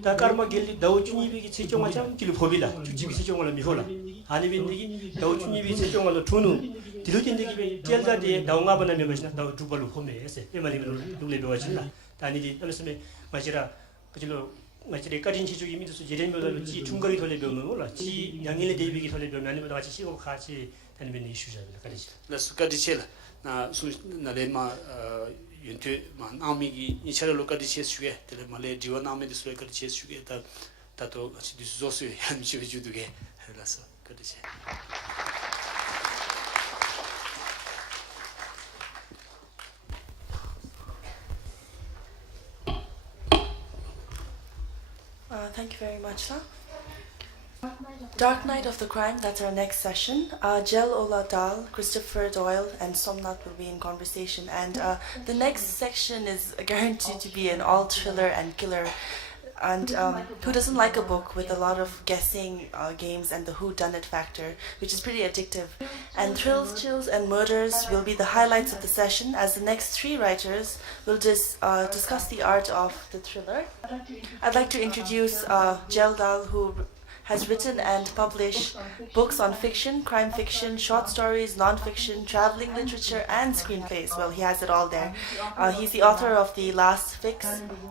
다 카르마 겔리 다우 주님이 세종아 참 길 법이다 주집이 세종을 미호라 아니 빈디기 다우 주님이 세종을 투는 디루진디기 젤다디에 다웅아바나 메마시나 다우 두발로 포메에세 빼만이면 누레 배워진다 다니디 떨었으면 마시라 그질로 마치레 까진 지족이 믿어서 예레미야로 지 중거리 돌려 배우는 거라 지 양일의 대비기 돌려 배우면 아니면 같이 시고 같이 다니는 이슈잖아요. 가리지. 나 수까지실 나 나레마 윤퇴 만 아미기 이차로 까지실 수게 될 말에 지원 아미도 수에 까지실 수게 다도 같이 디스조스 한지 주두게 해라서 까지실. Thank you very much, sir. Dark Night of the Crime, that's our next session. Jel Ola Dal, Christopher Doyle, and Somnath will be in conversation. And the next section is guaranteed to be an all thriller and killer. And who doesn't like a book with a lot of guessing games and the whodunit factor, which is pretty addictive. And thrills, chills, and murders will be the highlights of the session, as the next 3 writers will discuss the art of the thriller. I'd like to introduce Jel Dal, who has written and published books on fiction, crime fiction, short stories, non-fiction, traveling literature, and screenplays. Well, he has it all there. He's the author of The Last Fix,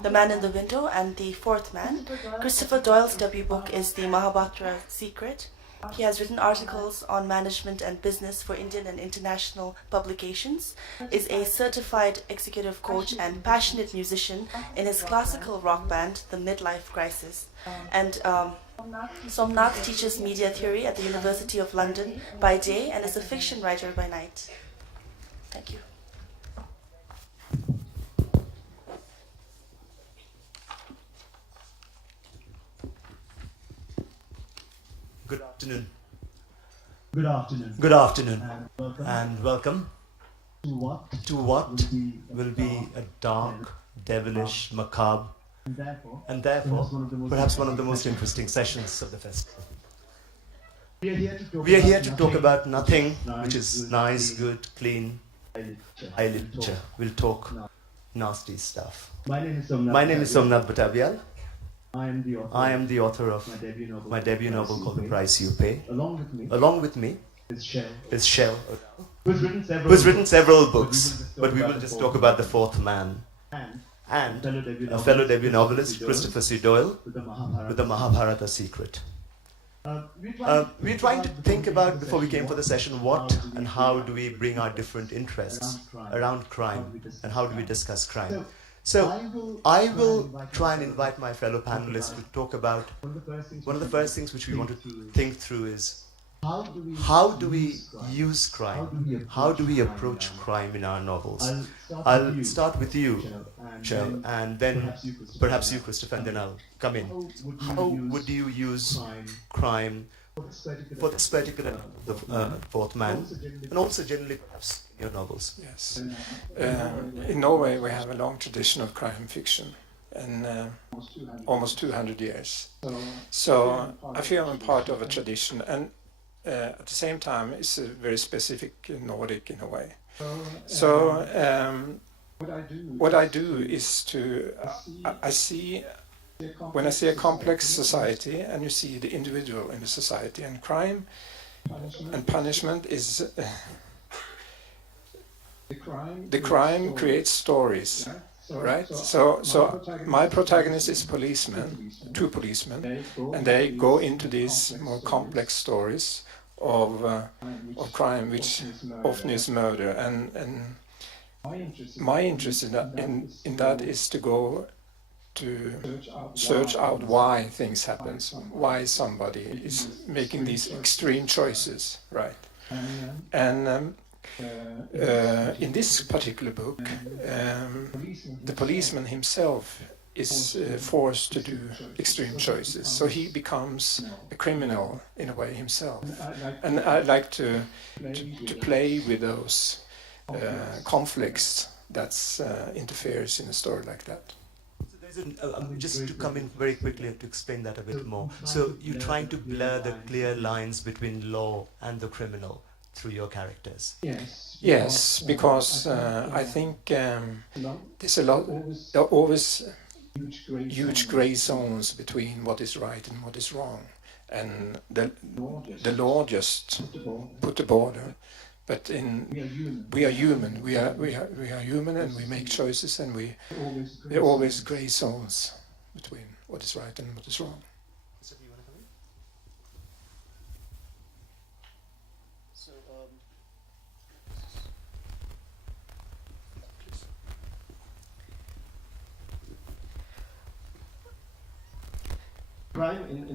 The Man in the Window, and The Fourth Man. Christopher Doyle's debut book is The Mahabharata Secret. He has written articles on management and business for Indian and international publications, is a certified executive coach and passionate musician in his classical rock band, The Midlife Crisis. And Somnath teaches media theory at the University of London by day and is a fiction writer by night. Thank you. Good afternoon. Good afternoon. Good afternoon. And welcome. To what will be a dark, devilish, macabre, and therefore perhaps one of the most interesting sessions of the festival. We are here to talk about nothing which is nice, good, clean, high literature. We'll talk nasty stuff. My name is Somnath Bhattavyal. I am the author of my debut novel called The Price You Pay. Along with me is Shell, who's written several books, but we will just talk about the fourth man. And a fellow debut novelist, Christopher C. Doyle, with the Mahabharata Secret. We're trying to think about, before we came for the session, what and how do we bring our different interests around crime, and how do we discuss crime. So I will try and invite my fellow panelists to talk about one of the first things which we want to think through is how do we use crime? How do we approach crime in our novels? I'll start with you, Shell, and then perhaps you, Christopher, and then I'll come in. How would you use crime for this particular fourth man, and also generally perhaps your novels? Yes. In Norway we have a long tradition of crime fiction, and almost 200 years. So I feel I'm part of a tradition, and at the same time it's a very specific Nordic in a way. So what I do is to, I see, when I see a complex society and you see the individual in the society, and crime and punishment is, the crime creates stories, right? So my protagonist is policeman, two policemen, and they go into these more complex stories of crime, which often is murder, and my interest in that is to go to search out why things happen, why somebody is making these extreme choices, right? And in this particular book, the policeman himself is forced to do extreme choices, so he becomes a criminal in a way himself. And I like to play with those conflicts that interferes in a story like that. Just to come in very quickly to explain that a bit more. So you're trying to blur the clear lines between law and the criminal through your characters. Yes, because I think there's there are always huge grey zones between what is right and what is wrong, and the law just put the border. But we are human. We are human, and we make choices, and there are always grey zones between what is right and what is wrong.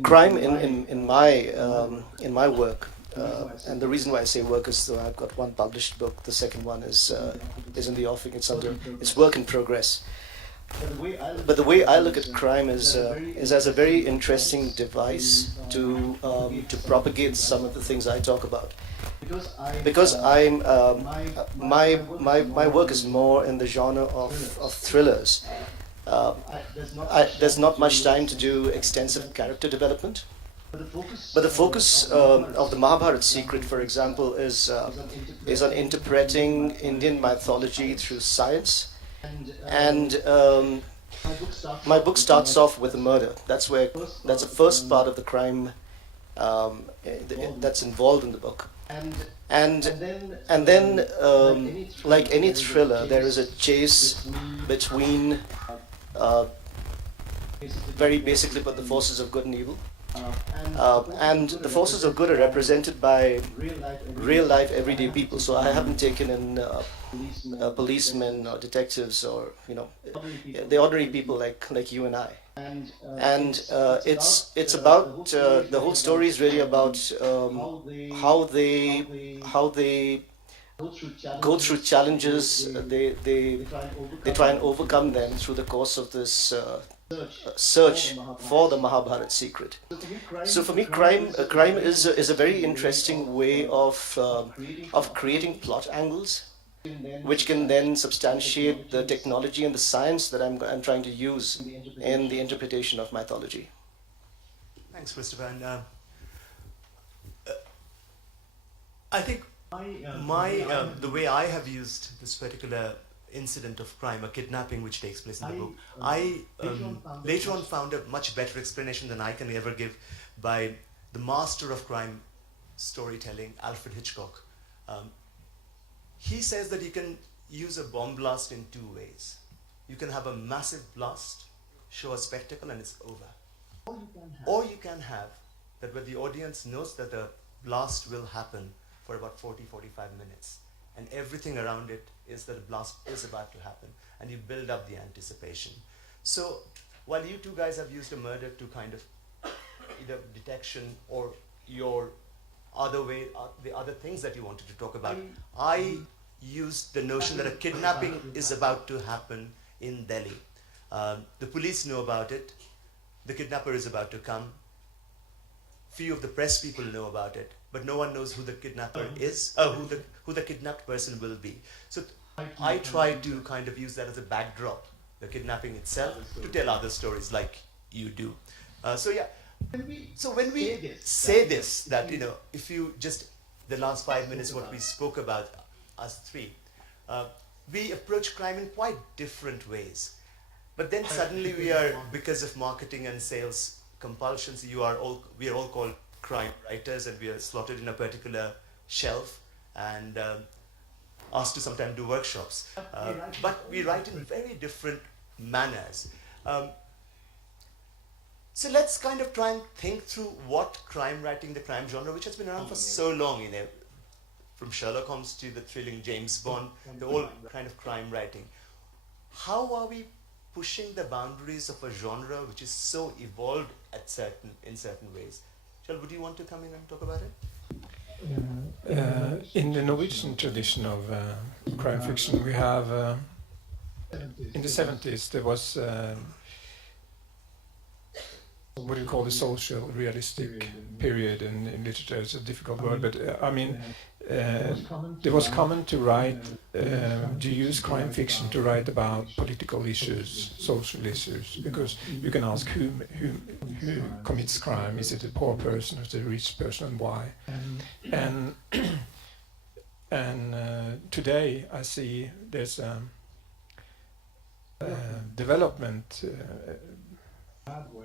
Crime in my work, and the reason why I say work is I've got one published book. The second one is in the offing. It's work in progress. But the way I look at crime is as a very interesting device to propagate some of the things I talk about. Because I'm my work is more in the genre of thrillers. There's not much time to do extensive character development. But the focus of the Mahabharata Secret, for example, is on interpreting Indian mythology through science. And my book starts off with a murder. That's the first part of the crime that's involved in the book. And then, like any thriller, there is a chase between very basically, but the forces of good and evil. And the forces of good are represented by real life everyday people. So I haven't taken in policemen or detectives or the ordinary people like you and I. And it's about the whole story is really about how they go through challenges. They try and overcome them through the course of this search for the Mahabharat secret. So for me, crime is a very interesting way of creating plot angles, which can then substantiate the technology and the science that I'm trying to use in the interpretation of mythology. Thanks, Christopher. And I think the way I have used this particular incident of crime, a kidnapping which takes place in the book, I later on found a much better explanation than I can ever give by the master of crime storytelling, Alfred Hitchcock. He says that you can use a bomb blast in two ways. You can have a massive blast, show a spectacle, and it's over. Or you can have that where the audience knows that the blast will happen for about 40-45 minutes, and everything around it is that a blast is about to happen, and you build up the anticipation. So while you two guys have used a murder to kind of either detection or your other way, the other things that you wanted to talk about, I used the notion that a kidnapping is about to happen in Delhi. The police know about it. The kidnapper is about to come. Few of the press people know about it, but no one knows who the kidnapper is, who the kidnapped person will be. So I try to kind of use that as a backdrop, the kidnapping itself, to tell other stories like you do. So when we say this, that if you just the last 5 minutes what we spoke about, us three, we approach crime in quite different ways. But then suddenly we are, because of marketing and sales compulsions, we are all called crime writers, and we are slotted in a particular shelf and asked to sometimes do workshops. But we write in very different manners. So let's kind of try and think through what crime writing, the crime genre, which has been around for so long, from Sherlock Holmes to the thrilling James Bond, the whole kind of crime writing. How are we pushing the boundaries of a genre which is so evolved in certain ways? Would you want to come in and talk about it? In the Norwegian tradition of crime fiction, we have in the 70s there was what do you call the social realistic period in literature. It's a difficult word, but it was common to write, to use crime fiction to write about political issues, social issues, because you can ask who commits crime. Is it a poor person or is it a rich person, and why? And today I see there's a development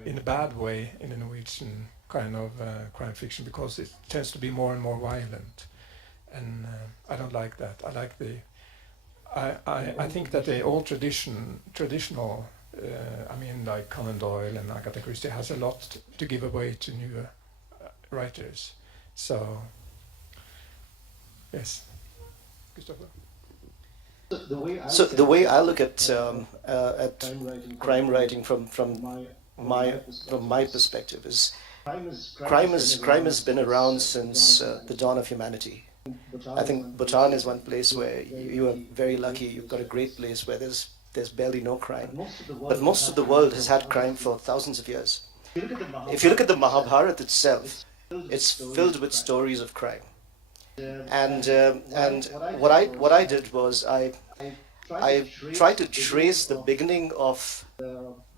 in a bad way in the Norwegian kind of crime fiction, because it tends to be more and more violent. And I don't like that. I like I think that the old traditional, like Conan Doyle and Agatha Christie, has a lot to give away to newer writers. So, yes, Christopher. So the way I look at crime writing from my perspective is crime has been around since the dawn of humanity. I think Bhutan is one place where you are very lucky. You've got a great place where there's barely no crime. But most of the world has had crime for thousands of years. If you look at the Mahabharata itself, it's filled with stories of crime. And what I did was I tried to trace the beginning of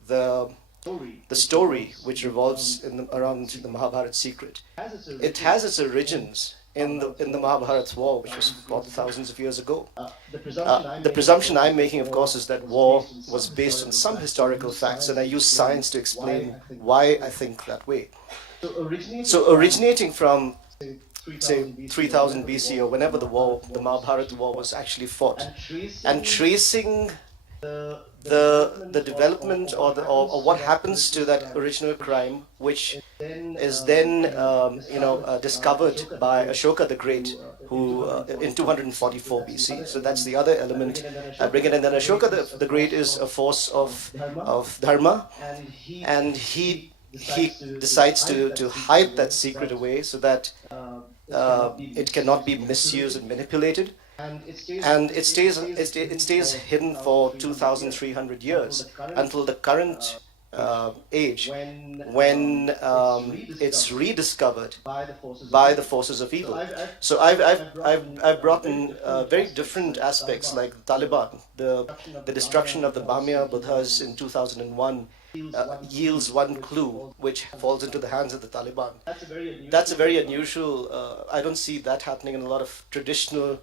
the story which revolves around the Mahabharata secret. It has its origins in the Mahabharata war, which was fought thousands of years ago. The presumption I'm making, of course, is that war was based on some historical facts, and I use science to explain why I think that way. So originating from, say, 3000 BC or whenever the Mahabharata war was actually fought, and tracing the development or what happens to that original crime, which is then discovered by Ashoka the Great, who in 244 BC. So that's the other element I bring in. And then Ashoka the Great is a force of dharma, and he decides to hide that secret away so that it cannot be misused and manipulated. And it stays hidden for 2,300 years until the current age, when it's rediscovered by the forces of evil. So I've brought in very different aspects, like Taliban, the destruction of the Bamia Buddhas in 2001. Yields one clue which falls into the hands of the Taliban. That's a very unusual, I don't see that happening in a lot of traditional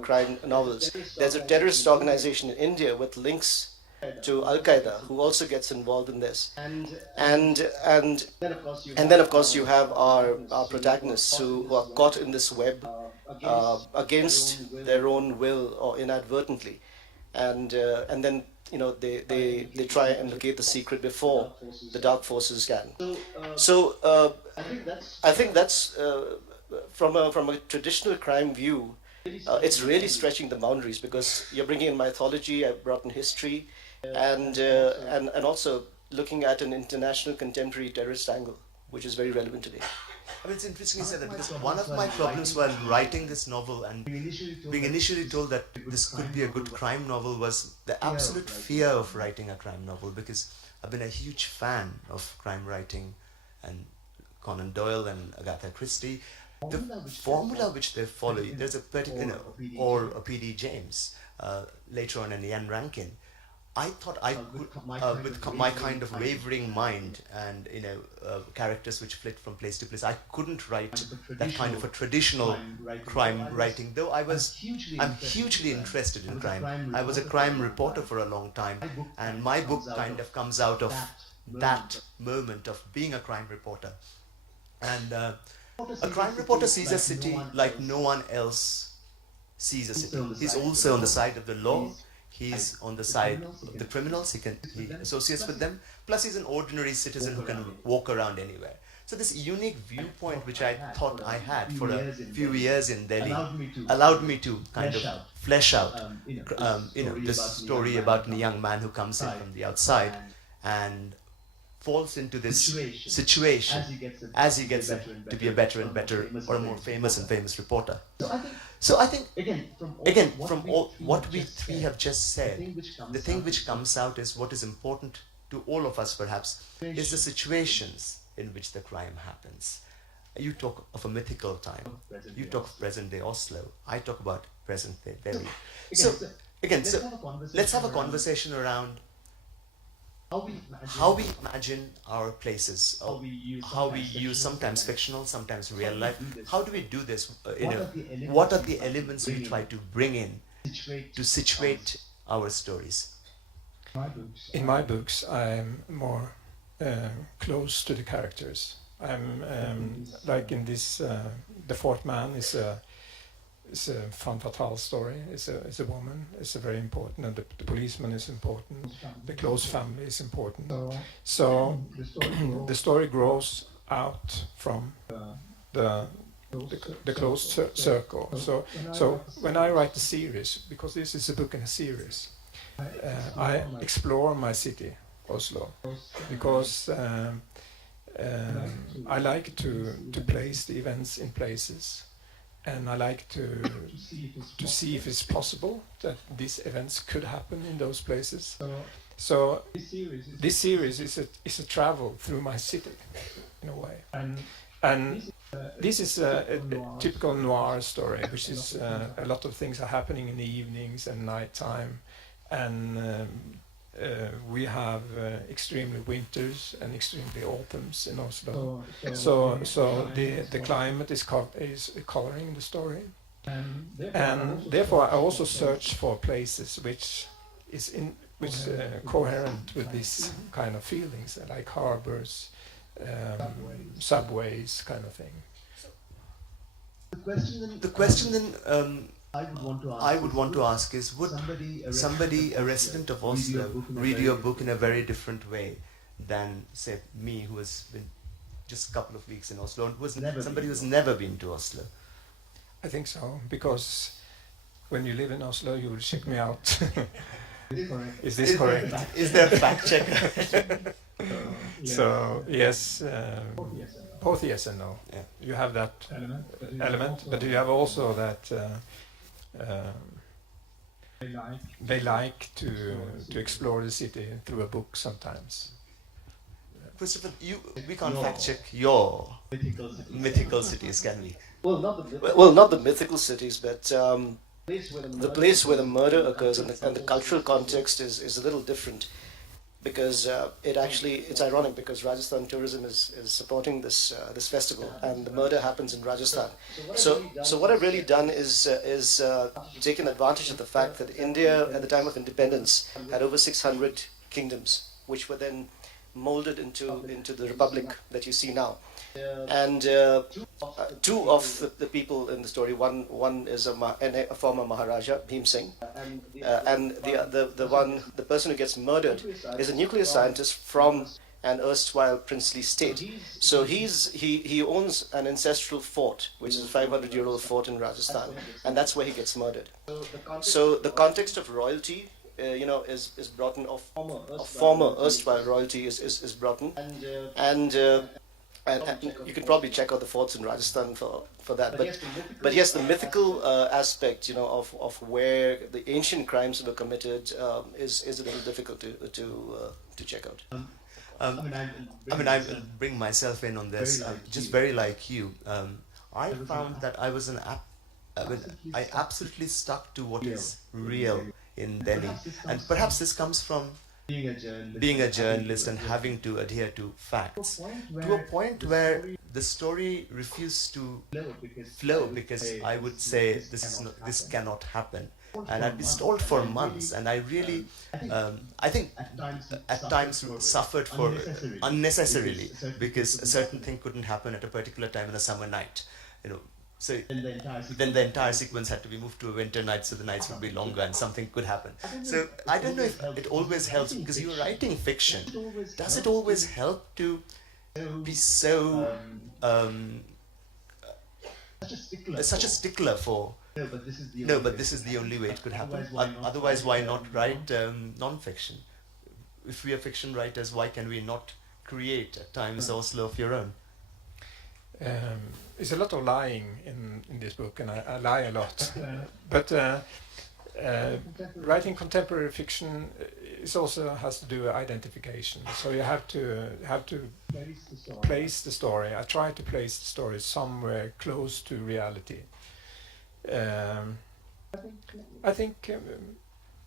crime novels. There's a terrorist organization in India with links to Al-Qaeda who also gets involved in this. And then of course you have our protagonists who are caught in this web against their own will or inadvertently. And then they try and locate the secret before the dark forces can. So I think that's from a traditional crime view, it's really stretching the boundaries, because you're bringing in mythology, I've brought in history, and also looking at an international contemporary terrorist angle, which is very relevant today. I mean, it's interesting you said that, because one of my problems while writing this novel and being initially told that this could be a good crime novel was the absolute fear of writing a crime novel, because I've been a huge fan of crime writing and Conan Doyle and Agatha Christie. The formula which they follow, there's a particular, or a P.D. James, later on in Ian Rankin. I thought I could, with my kind of wavering mind and characters which flit from place to place, I couldn't write that kind of a traditional crime writing. Though I'm hugely interested in crime. I was a crime reporter for a long time, and my book kind of comes out of that moment of being a crime reporter. And a crime reporter sees a city like no one else sees a city. He's also on the side of the law. He's on the side of the criminals, he associates with them, plus he's an ordinary citizen who can walk around anywhere. So this unique viewpoint which I thought I had for a few years in Delhi allowed me to kind of flesh out this story about a young man who comes in from the outside and falls into this situation as he gets to be a better and better, or a more famous and famous reporter. So I think, again, from all what we three have just said, the thing which comes out is what is important to all of us perhaps, is the situations in which the crime happens. You talk of a mythical time, you talk of present-day Oslo, I talk about present-day Delhi. So again, let's have a conversation around how we imagine our places, how we use sometimes fictional, sometimes real life. How do we do this? What are the elements we try to bring in to situate our stories? In my books, I'm more close to the characters. I'm like in this, the fourth man is a femme fatale story. It's a woman. It's a very important, and the policeman is important. The close family is important. So the story grows out from the closed circle. So when I write a series, because this is a book in a series, I explore my city, Oslo, because I like to place the events in places. And I like to see if it's possible that these events could happen in those places. So this series is a travel through my city, in a way. And this is a typical noir story, which is a lot of things are happening in the evenings and nighttime, and we have extremely winters and extremely autumns in Oslo. So the climate is coloring the story, and therefore I also search for places which is coherent with these kind of feelings, like harbors, subways, kind of thing. The question then I would want to ask is, would somebody, a resident of Oslo, read your book in a very different way than, say, me, who has been just a couple of weeks in Oslo, and somebody who's never been to Oslo? I think so, because when you live in Oslo, you will check me out. Is this correct? Is there a fact checker? So yes, both yes and no. Yeah. You have that element, but you have also that they like to explore the city through a book sometimes. Christopher, we can't fact check your mythical cities, can we? Well, not the mythical cities, but the place where the murder occurs and the cultural context is a little different, because it's ironic because Rajasthan tourism is supporting this festival, and the murder happens in Rajasthan. So what I've really done is taken advantage of the fact that India at the time of independence had over 600 kingdoms, which were then molded into the republic that you see now. And two of the people in the story, one is a former Maharaja, Bhim Singh, and the person who gets murdered is a nuclear scientist from an erstwhile princely state. So he owns an ancestral fort, which is a 500-year-old fort in Rajasthan, and that's where he gets murdered. So the context of royalty, is brought in, of former erstwhile royalty is brought in, and you can probably check out the forts in Rajasthan for that. But yes, the mythical aspect, of where the ancient crimes were committed is a little difficult to check out. I will bring myself in on this. Just very like you. I found that I absolutely stuck to what is real in Delhi, and perhaps this comes from being a journalist and having to adhere to facts to a point where the story refused to flow, because I would say this cannot happen, and I'd be stalled for months, and I really I think at times suffered for unnecessarily, because a certain thing couldn't happen at a particular time in a summer night, So then the entire sequence had to be moved to a winter night, so the nights would be longer and something could happen. So I don't know if it always helps, because you're writing fiction. Does it always help to be so such a stickler for no, but this is the only way it could happen? Otherwise, why not write non-fiction? If we are fiction writers, why can we not create at times Oslo of your own? There's a lot of lying in this book, and I lie a lot. But writing contemporary fiction also has to do with identification. So you have to place the story. I try to place the story somewhere close to reality. I think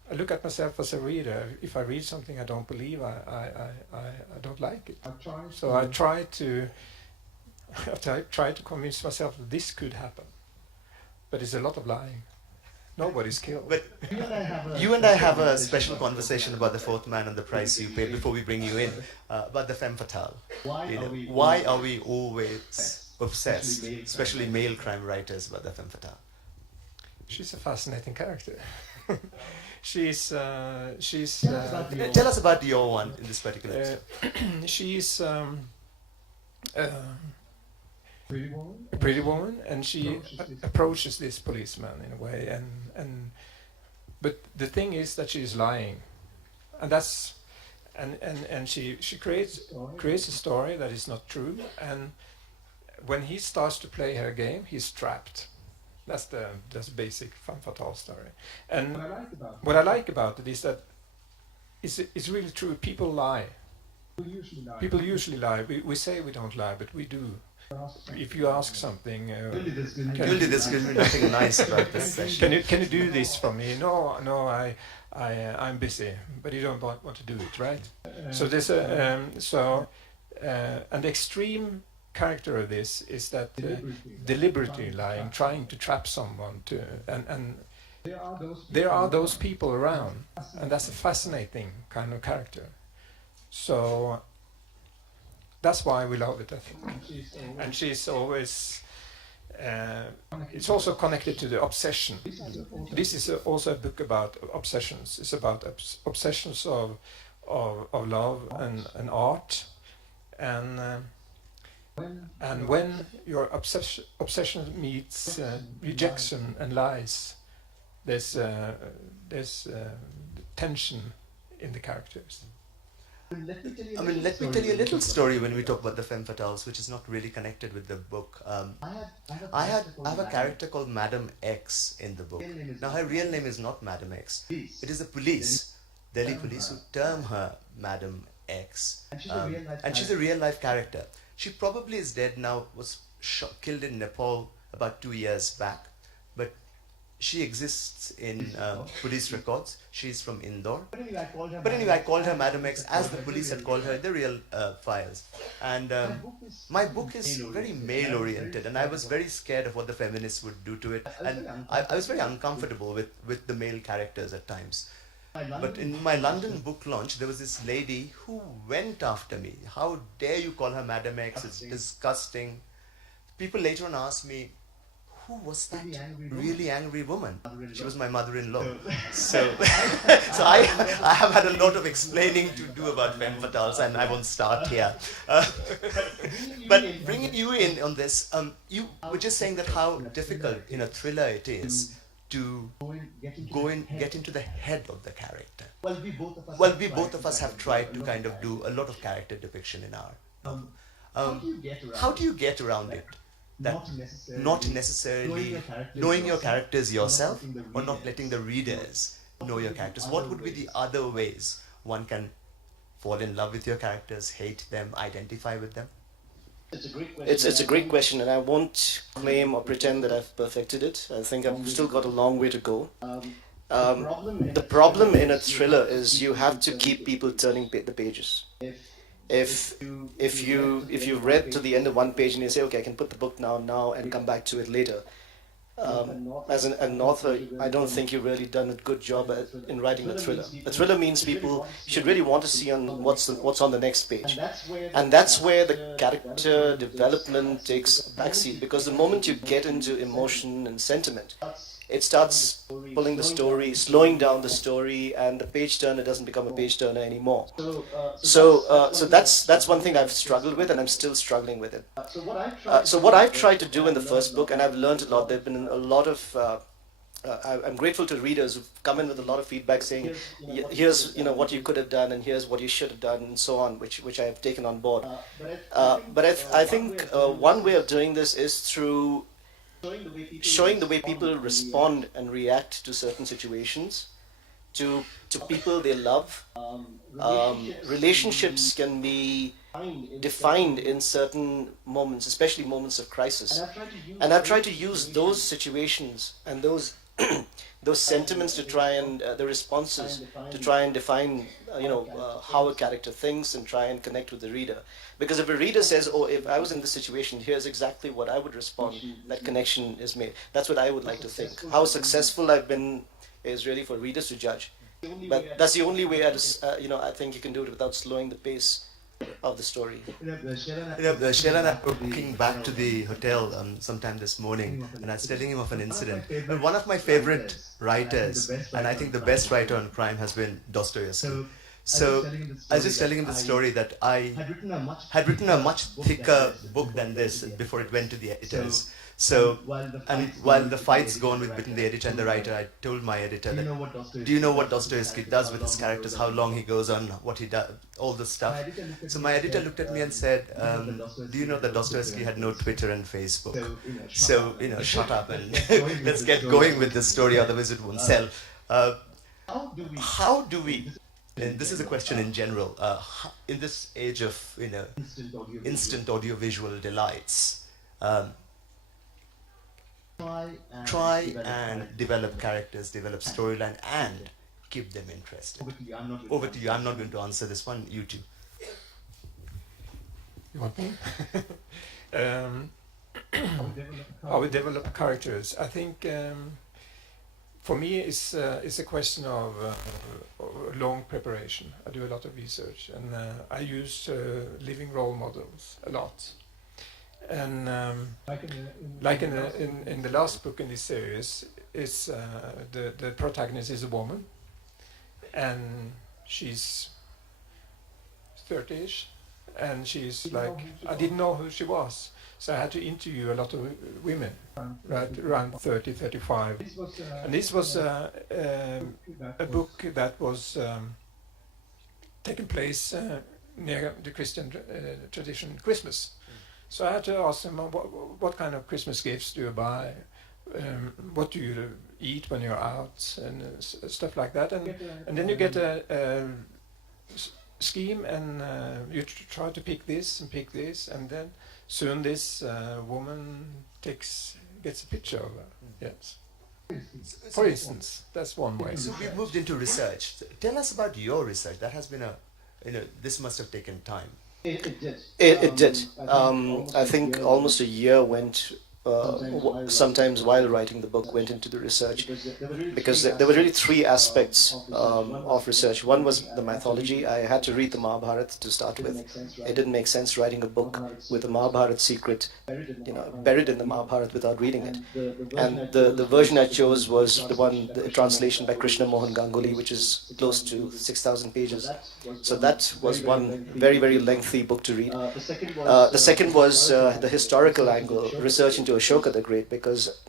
I look at myself as a reader. If I read something I don't believe, I don't like it. So I try to convince myself that this could happen, but it's a lot of lying. Nobody's killed. But you and I have a special conversation about the fourth man and the price you pay before we bring you in, about the femme fatale. Why are we always obsessed, especially male crime writers, about the femme fatale? She's a fascinating character. she's tell us about your one in this particular episode. She's a pretty woman, and she approaches this policeman in a way, but the thing is that she's lying, and she creates a story that is not true, and when he starts to play her game, he's trapped. That's the basic femme fatale story. And what I like about it is that it's really true. People lie. People usually lie. We say we don't lie, but we do. If you ask something, nothing nice about this session. Can you do this for me? No, I'm busy. But you don't want to do it, right? So there's and the extreme character of this is that deliberately lying, trying to trap someone and there are those people around, and that's a fascinating kind of character. So that's why we love it, I think. And she's always It's also connected to the obsession. This is also a book about obsessions. It's about obsessions of love and art, and when your obsession meets rejection and lies, there's tension in the characters. Let me tell you a little story when we talk about the femme fatales, which is not really connected with the book. I have a character called Madam X in the book. Now, her real name is not Madam X. It is the police, Delhi police, who term her Madam X. And she's a real life character. She probably is dead now, was killed in Nepal about 2 years back. But she exists in police records. She's from Indore. But anyway, I called her Madam X as the police had called her in the real files. And my book is very male-oriented, and I was very scared of what the feminists would do to it. And I was very uncomfortable with the male characters at times. But in my London book launch, there was this lady who went after me. How dare you call her Madam X? It's disgusting. People later on asked me, who was that really angry woman? She was my mother-in-law. So I have had a lot of explaining to do about femme fatales, and I won't start here. But bringing you in on this, you were just saying that how difficult in a thriller it is to get into the head of the character. Well, we both of us have tried to kind of do a lot of character depiction in our how do you get around it? That not necessarily knowing your characters yourself, or not letting the readers know your characters. What would be the other ways one can fall in love with your characters, hate them, identify with them? It's a great question, and I won't claim or pretend that I've perfected it. I think I've still got a long way to go. The problem in a thriller is you have to keep people turning the pages. If you read to the end of one page and you say, okay, I can put the book now and come back to it later. As an author, I don't think you've really done a good job in writing a thriller. A thriller means people should really want to see on what's on the next page, and that's where the character development takes a backseat, because the moment you get into emotion and sentiment, it starts pulling the story, slowing down the story, and the page turner doesn't become a page turner anymore. So that's one thing I've struggled with, and I'm still struggling with it. So what I've tried to do in the first book, and I've learned a lot. There've been a lot of. I'm grateful to readers who've come in with a lot of feedback saying, here's what you could have done, and here's what you should have done, and so on, which I have taken on board. But I think one way of doing this is through showing the way people respond and react to certain situations, to people they love. Relationships can be defined in certain moments, especially moments of crisis. And I've tried to use those situations and those those sentiments to try and the responses to try and define how a character thinks and try and connect with the reader. Because if a reader says, oh, if I was in this situation, here's exactly what I would respond, that connection is made. That's what I would like to think. How successful I've been is really for readers to judge. But that's the only way I think you can do it without slowing the pace of the story. Sheila and I were walking back to the hotel sometime this morning, and I was telling him of an incident. But one of my favorite writers, and I think the best writer on crime, has been Dostoevsky. So I was just telling him the story that I had written a much thicker book than this before it went to the editors. So, and while the fights go on between the editor and the writer, I told my editor that, do you know what Dostoevsky does with his characters, how long he goes on, what he does, all this stuff. So my editor looked at me and said, do you know that Dostoevsky had no Twitter and Facebook? So, shut up and let's get going with this story, otherwise it won't sell. How do we, and this is a question in general, in this age of instant audiovisual delights, try and develop characters, develop storyline, and keep them interested. Over to you. I'm not going to answer this one. You two. You want me? How we develop characters. I think for me it's a question of long preparation. I do a lot of research, and I use living role models a lot. And like in the last book in this series, it's the protagonist is a woman, and she's 30ish, and she's like, I didn't know who she was, so I had to interview a lot of women, right, around 30, 35. And this was a book that was taking place near the Christian tradition Christmas. So I had to ask them, what kind of Christmas gifts do you buy? What do you eat when you're out? And stuff like that. And then you get a scheme, and you try to pick this, and then soon this woman gets a picture of her. Yes. For instance, that's one way. So we moved into research. Tell us about your research. That has been this must have taken time. It did. I think almost a year went, sometimes while writing the book, went into the research, because there were really three aspects of research. One was the mythology. I had to read the Mahabharata to start with. It didn't make sense writing a book with the Mahabharata secret, buried in the Mahabharata without reading it. And the version I chose was the translation by Krishna Mohan Ganguly, which is close to 6,000 pages. So that was one very, very lengthy book to read. The second was the historical angle, research into Ashoka the Great, because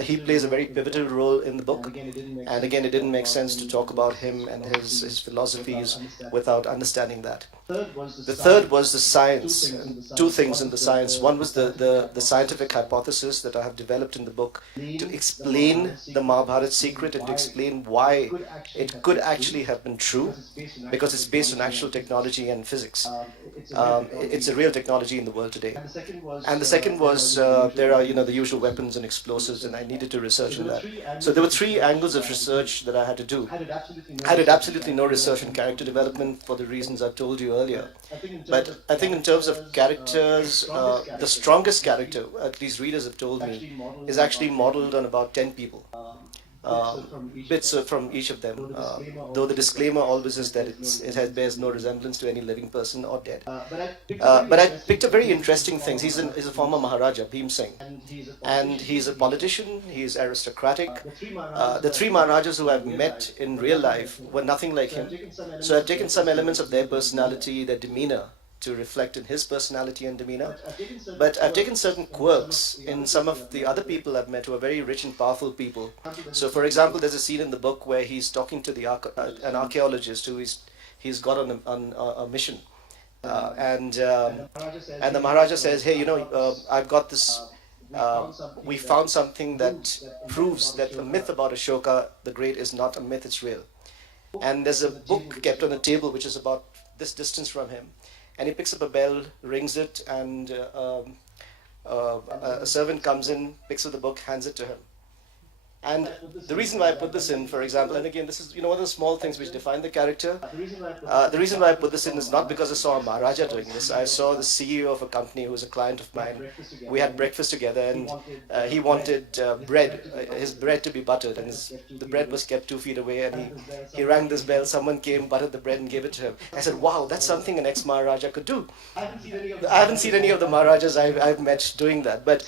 he plays a very pivotal role in the book, and again it didn't make sense to talk about him and his philosophies without understanding that. The third was the science. Two things in the science. One was the scientific hypothesis that I have developed in the book to explain the Mahabharata secret and to explain why it could actually have been true, because it's based on actual technology and physics. It's a real technology in the world today. And the second was there are the usual weapons and explosives, and I needed to research on that. So there were three angles of research that I had to do. I did absolutely no research in character development for the reasons I've told you earlier. But I think in terms of characters, the strongest character, at least readers have told me, is actually modeled on about 10 people. Bits from each of them, though the disclaimer always is that it bears no resemblance to any living person or dead. But I picked up very interesting things. He's a former Maharaja, Bhim Singh, and he's a politician, he's aristocratic. The three Maharajas who I've met in real life were nothing like him. So I've taken some elements of their personality, their demeanor, to reflect in his personality and demeanor. But I've taken certain quirks in some of the other people I've met who are very rich and powerful people. So for example, there's a scene in the book where he's talking to an archaeologist who he's got on a mission. And the Maharaja says, hey, I've got this, we found something that proves that the myth about Ashoka the Great is not a myth, it's real. And there's a book kept on a table which is about this distance from him. And he picks up a bell, rings it, and a servant comes in, picks up the book, hands it to him. And the reason why I put this in, for example, and again, this is one of the small things which define the character. The reason why I put this in is not because I saw a Maharaja doing this. I saw the CEO of a company who was a client of mine. We had breakfast together, and he wanted his bread to be buttered, and the bread was kept 2 feet away, and he rang this bell, someone came, buttered the bread and gave it to him. I said, wow, that's something an ex-Maharaja could do. I haven't seen any of the Maharajas I've met doing that, but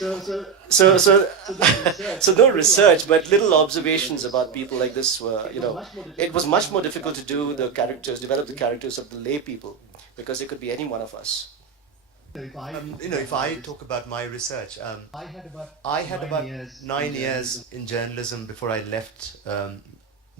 so no research, but little observations about people like this were, it was much more difficult to do develop the characters of the lay people, because it could be any one of us. If I talk about my research, I had about 9 years in journalism before I left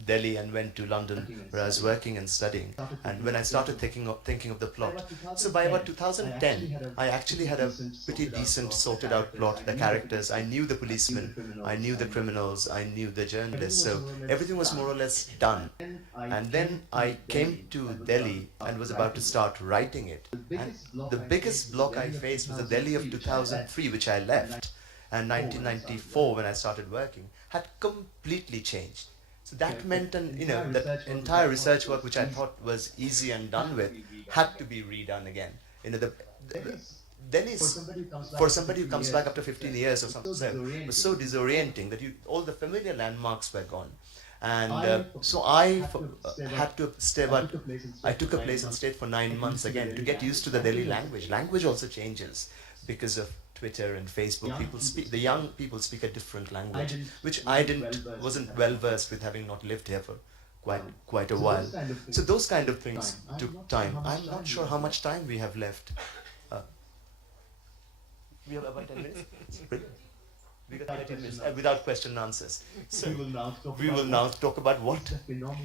Delhi and went to London, where I was working and studying. And when I started thinking of the plot, so by about 2010, I actually had a pretty decent sorted out plot, the characters. I knew the policemen, I knew the criminals, I knew the journalists, so everything was more or less done. And then I came to Delhi and was about to start writing it. And the biggest block I faced was the Delhi of 2003, which I left, and 1994, when I started working, had completely changed. So that meant that entire research work, which I thought was easy and done with, had to be redone again. Delhi's, for somebody who comes back after 15 years or something, was so disorienting that all the familiar landmarks were gone. And so I had to stay, I took a place and stayed for 9 months again to get used to the Delhi language. Language also changes. because of Twitter and Facebook. The young people speak a different language, which I wasn't well versed with, having not lived here for quite a while. So those kind of things took time. I'm not sure how much time we have left. We have about 10 minutes. We got 30 minutes without question and answers. So we will now talk about what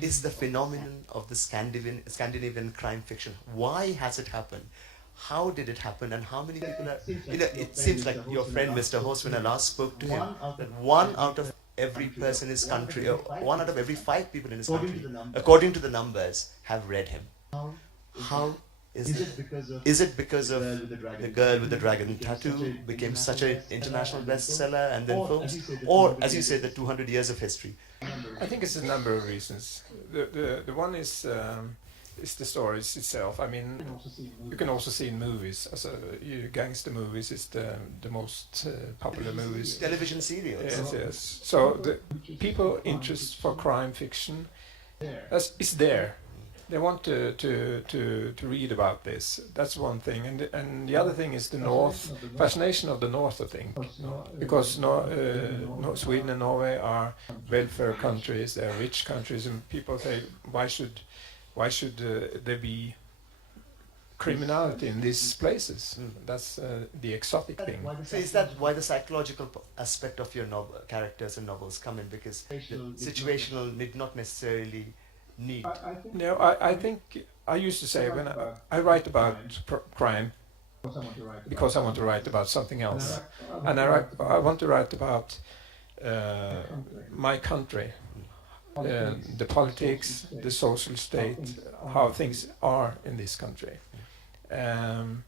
is the phenomenon of the Scandinavian crime fiction. Why has it happened? How did it happen? And how many people are... it seems like your friend Mr. Host, when I last spoke to him, that 1 out of every person in his country, or 1 out of every 5 people in his country, according to the numbers, have read him. How is it because of The Girl with the Dragon Tattoo became such an international bestseller and then films? Or, as you say, the 200 years of history? I think it's a number of reasons. The one is the stories itself. I mean, you can also see in movies. Gangster movies is the most popular movies. Television serials. Yes. So the people interest for crime fiction is there. They want to read about this. That's one thing, and the other thing is the North, fascination of the North, I think, because Sweden and Norway are welfare countries. They're rich countries, and people say, why should there be criminality in these places? That's the exotic thing. So is that why the psychological aspect of your characters and novels come in? Because the situational need not necessarily need. I think I used to say when I write about crime because I want to write about something else, and I want to write about my country, the politics, the social state, how things are in this country. And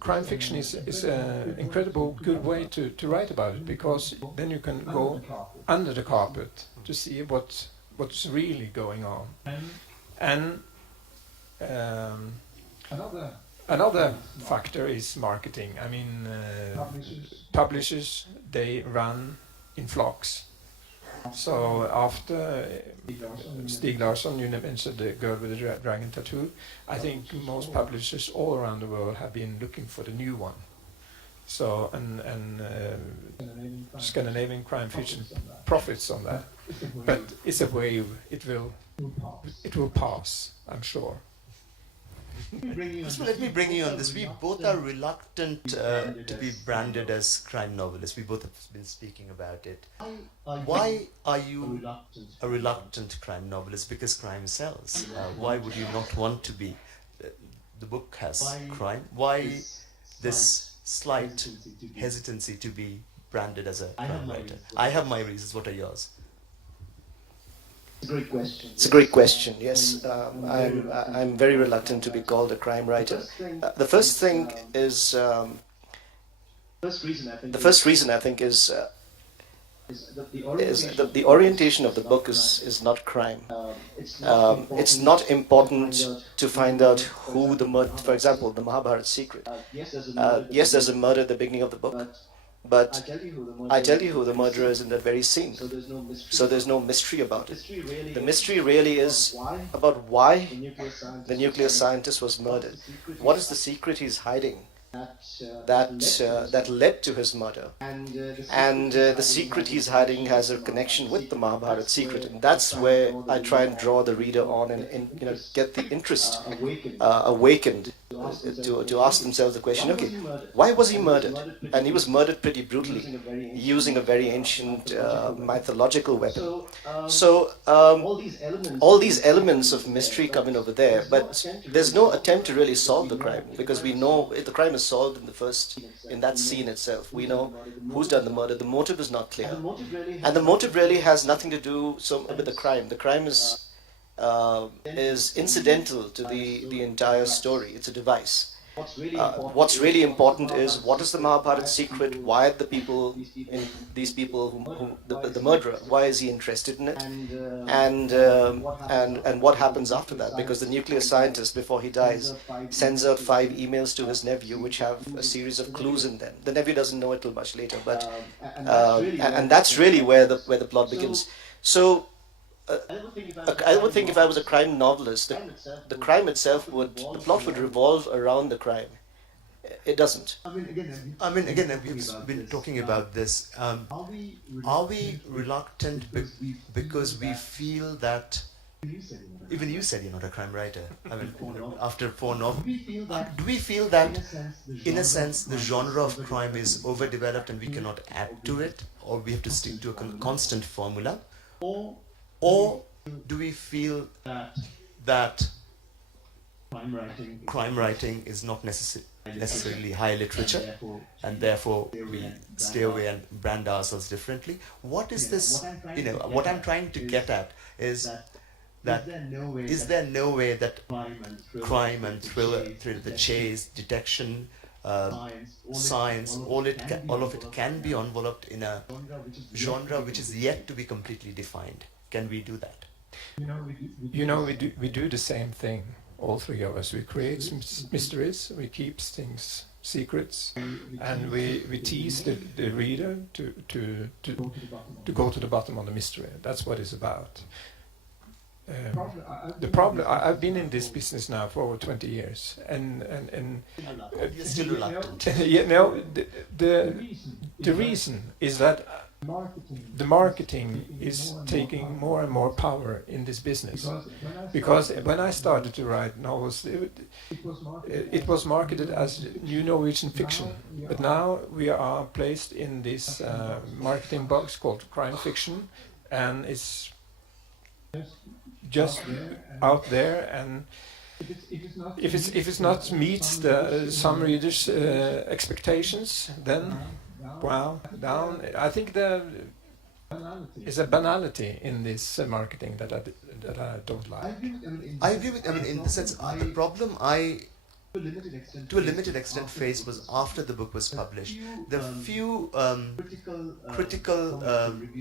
crime fiction is an incredible good way to write about it, because then you can go under the carpet to see what's really going on. And another factor is marketing. I mean, publishers, they run in flocks. So after Stieg Larsson, you mentioned The Girl with the Dragon Tattoo, I think most publishers all around the world have been looking for the new one. So and Scandinavian crime fiction profits on that, but it's a wave. It will pass, I'm sure. Let me bring you on this. We both are reluctant to be branded as crime novelists. We both have been speaking about it. Why are you a reluctant crime novelist? Because crime sells. Why would you not want to be? The book has crime. Why this slight hesitancy to be branded as a crime writer? I have my reasons. What are yours? It's a great question. Yes, I'm very reluctant to be called a crime writer. The first thing is the first reason I think is that the orientation of the book is not crime. It's not important to find out who the murder. For example, the Mahabharata secret. Yes, there's a murder at the beginning of the book, but I tell you who the murderer is in that very scene. So there's no mystery about it. The mystery really is about why the nuclear scientist was murdered. What is the secret he's hiding that led to his murder? And the secret he's hiding has a connection with the Mahabharata secret, and that's where I try and draw the reader on and get the interest awakened to ask themselves the question, okay, why was he murdered? And he was murdered pretty brutally, using a very ancient mythological weapon. So all these elements of mystery come in over there, but there's no attempt to really solve the crime, because we know the crime is solved in that scene itself. We know who's done the murder. The motive is not clear, and the motive really has nothing to do with the crime. The crime is incidental to the entire story. It's a device. What's really important is, what is the Mahabharata secret? Why are these people the murderer? Why is he interested in it? And what happens after that? Because the nuclear scientist, before he dies, sends out 5 emails to his nephew, which have a series of clues in them. The nephew doesn't know it till much later, but and that's really where the plot begins. So. I would think if I was a crime novelist, the crime itself the plot would revolve around the crime. it doesn't. I mean, again, we've been talking about this. Are we reluctant because we feel that? Even you said you're not a crime writer. I mean, after 4 novels, do we feel that, in a sense, the genre of crime is overdeveloped and we cannot add to it, or we have to stick to a constant formula, or do we feel that crime writing is not necessarily high literature, and therefore we stay away and brand ourselves differently? What is this? What I'm trying to get at is that is there no way that crime and thriller, the chase, detection, science, all of it can be enveloped in a genre which is yet to be completely defined? Can we do that? We do the same thing, all three of us. We create mysteries, we keep things secrets, and we tease the reader to go to the bottom of the mystery. That's what it's about. The problem, I've been in this business now for over 20 years, and you're still reluctant. The reason is that the marketing is taking more and more power in this business. Because when I started to write novels, it was marketed as new Norwegian fiction. But now we are placed in this marketing box called crime fiction, and it's just out there, and if it's not meets some readers' expectations, then down. I think there is a banality in this marketing that I don't like. I agree with. In the sense, the problem to a limited extent faced was after the book was published. The few critical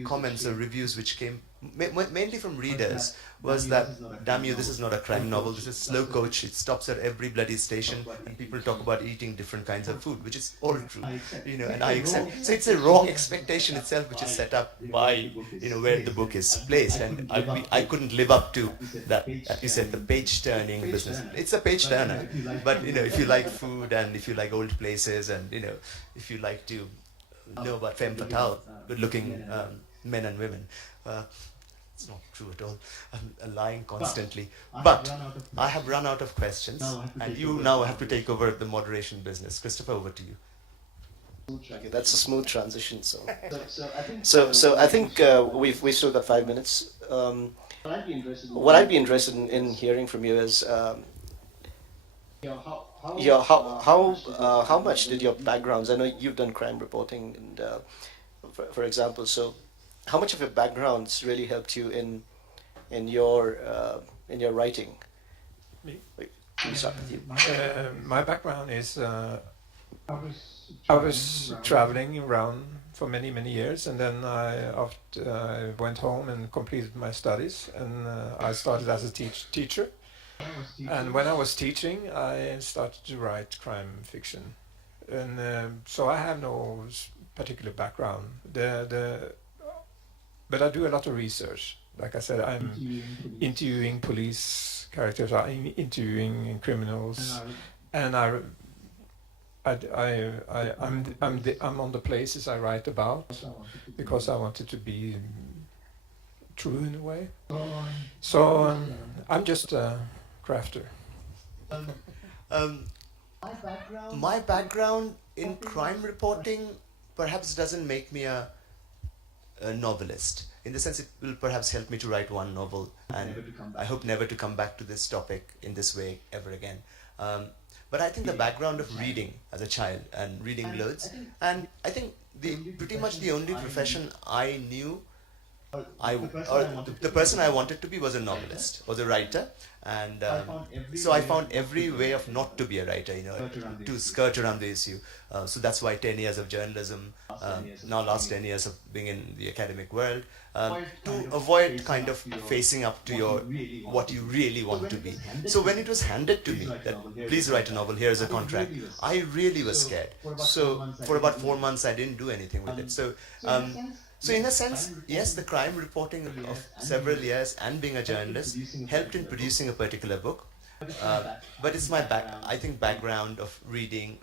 comments or reviews which came mainly from readers was that, damn you, this is not a crime novel, this is slow coach, it stops at every bloody station and people talk about eating different kinds of food, which is all true, and I accept. So it's a wrong expectation itself which is set up by where the book is placed, and I couldn't live up to that, as you said, the page turning business. It's a page turner, but if you like food and if you like old places and if you like to know about femme fatale, good looking men and women, it's not true at all. I'm lying constantly. But I have run out of questions, and you now have to take over the moderation business. Christopher, over to you. Okay, that's a smooth transition. So I think we've still got 5 minutes. What I'd be interested in hearing from you is how much did your backgrounds? I know you've done crime reporting, and for example, so how much of your backgrounds really helped you in your writing? Me? Can we start with you? My background is I was traveling around for many years, and then I went home and completed my studies, and I started as a teacher. And when I was teaching, I started to write crime fiction, and so I have no particular background. But I do a lot of research. Like I said, I'm interviewing police characters, I'm interviewing criminals, and I'm on the places I write about because I want it to be true in a way. So I'm just a crafter. My background in crime reporting perhaps doesn't make me a novelist. In the sense, it will perhaps help me to write one novel, and I hope never to come back to this topic in this way ever again. But I think the background of reading as a child and reading loads, and I think pretty much the only profession I knew, the person I wanted to be was a novelist, was a writer, and so I found every way of not to be a writer, to skirt around the issue. So that's why 10 years of journalism, now last 10 years of being in the academic world, to avoid kind of facing up to what you really want to be. So when it was handed to me that please write a novel, here's a contract, I really was scared. So for about 4 months I didn't do anything with it. So in a sense, yes, the crime reporting of several years and being a journalist helped in producing a particular book. But it's my background of reading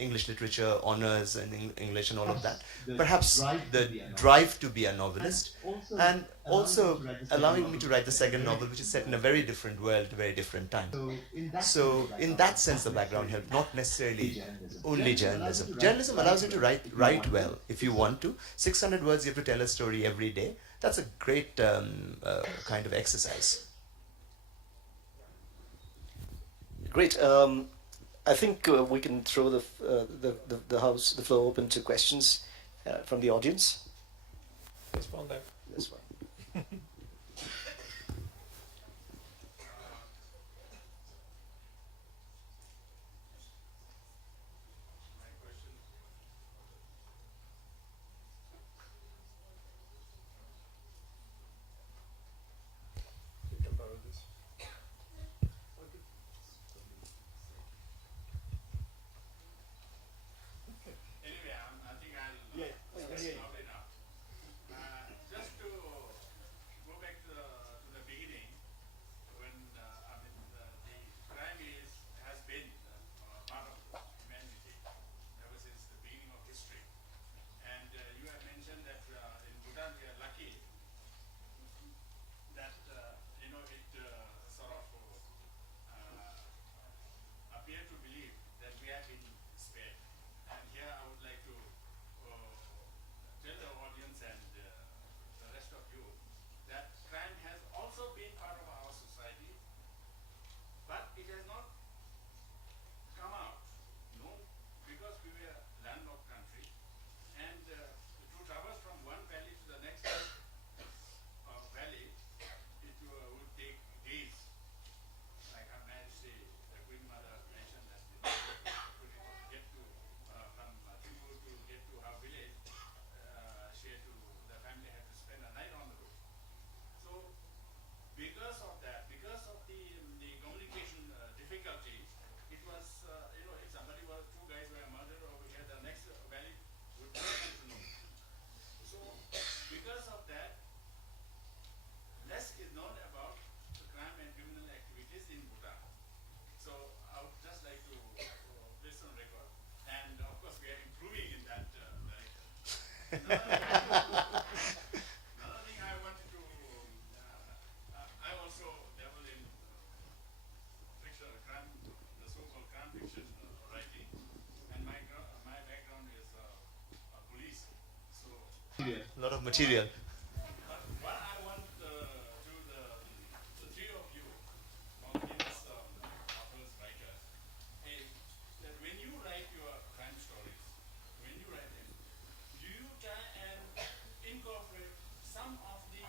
English literature honors and English and all of that. Perhaps the drive to be a novelist, and also allowing me to write the second novel, which is set in a very different world, very different time. So in that sense, the background helped, not necessarily only journalism. Journalism allows you to write well if you want to. 600 words, you have to tell a story every day. That's a great kind of exercise. Great. I think we can throw the floor open to questions from the audience. This one there. This one. Another thing I wanted to, I also dabble in fiction, crime, the so-called crime fiction writing, and my background is police. So a lot of material. But what I want to the three of you, famous authors, writers, is that when you write your crime stories, when you write them, do you try and incorporate some of the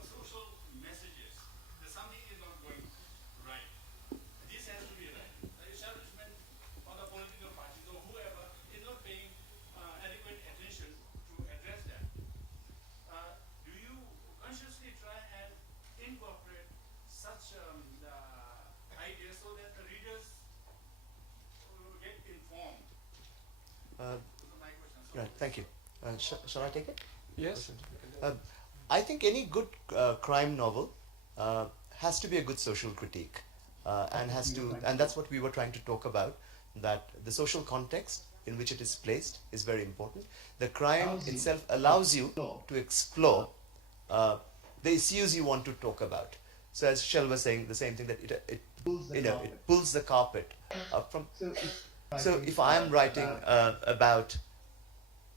social messages that something is not going right? This has to be right. The establishment or the political parties or whoever is not paying adequate attention to address that. Do you consciously try and incorporate such ideas so that the readers will get informed? Right, thank you. Shall I take it? Yes. I think any good crime novel has to be a good social critique, and that's what we were trying to talk about. That the social context in which it is placed is very important. The crime itself allows you to explore the issues you want to talk about. So as Shell was saying, the same thing, that it pulls the carpet up from. So if I am writing about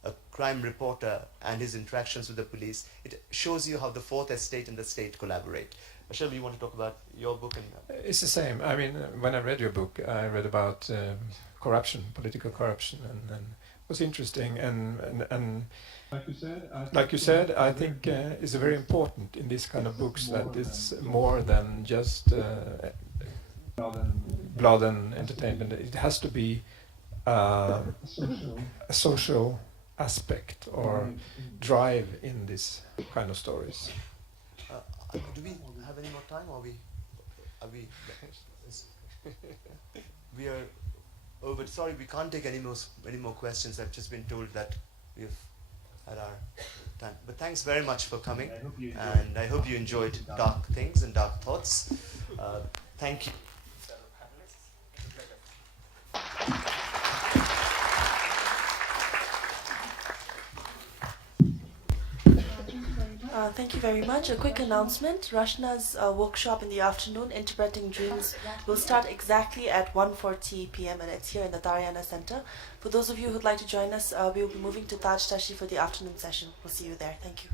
a crime reporter and his interactions with the police, it shows you how the fourth estate and the state collaborate. Shell, you want to talk about your book? It's the same. I mean, when I read your book, I read about corruption, political corruption, and it was interesting. And like you said, I think it's very important in this kind of books that it's more than just blood and entertainment. It has to be a social aspect or drive in this kind of stories. Do we have any more time, or are we we are over? Sorry, we can't take any more questions. I've just been told that we've had our time. But thanks very much for coming, and I hope you enjoyed Dark Things and Dark Thoughts. Thank you. Thank you very much. A quick announcement. Rashna's workshop in the afternoon, Interpreting Dreams, will start exactly at 1:40 p.m. and it's here in the Tariana Center. For those of you who'd like to join us, we will be moving to Taj Tashi for the afternoon session. We'll see you there. Thank you.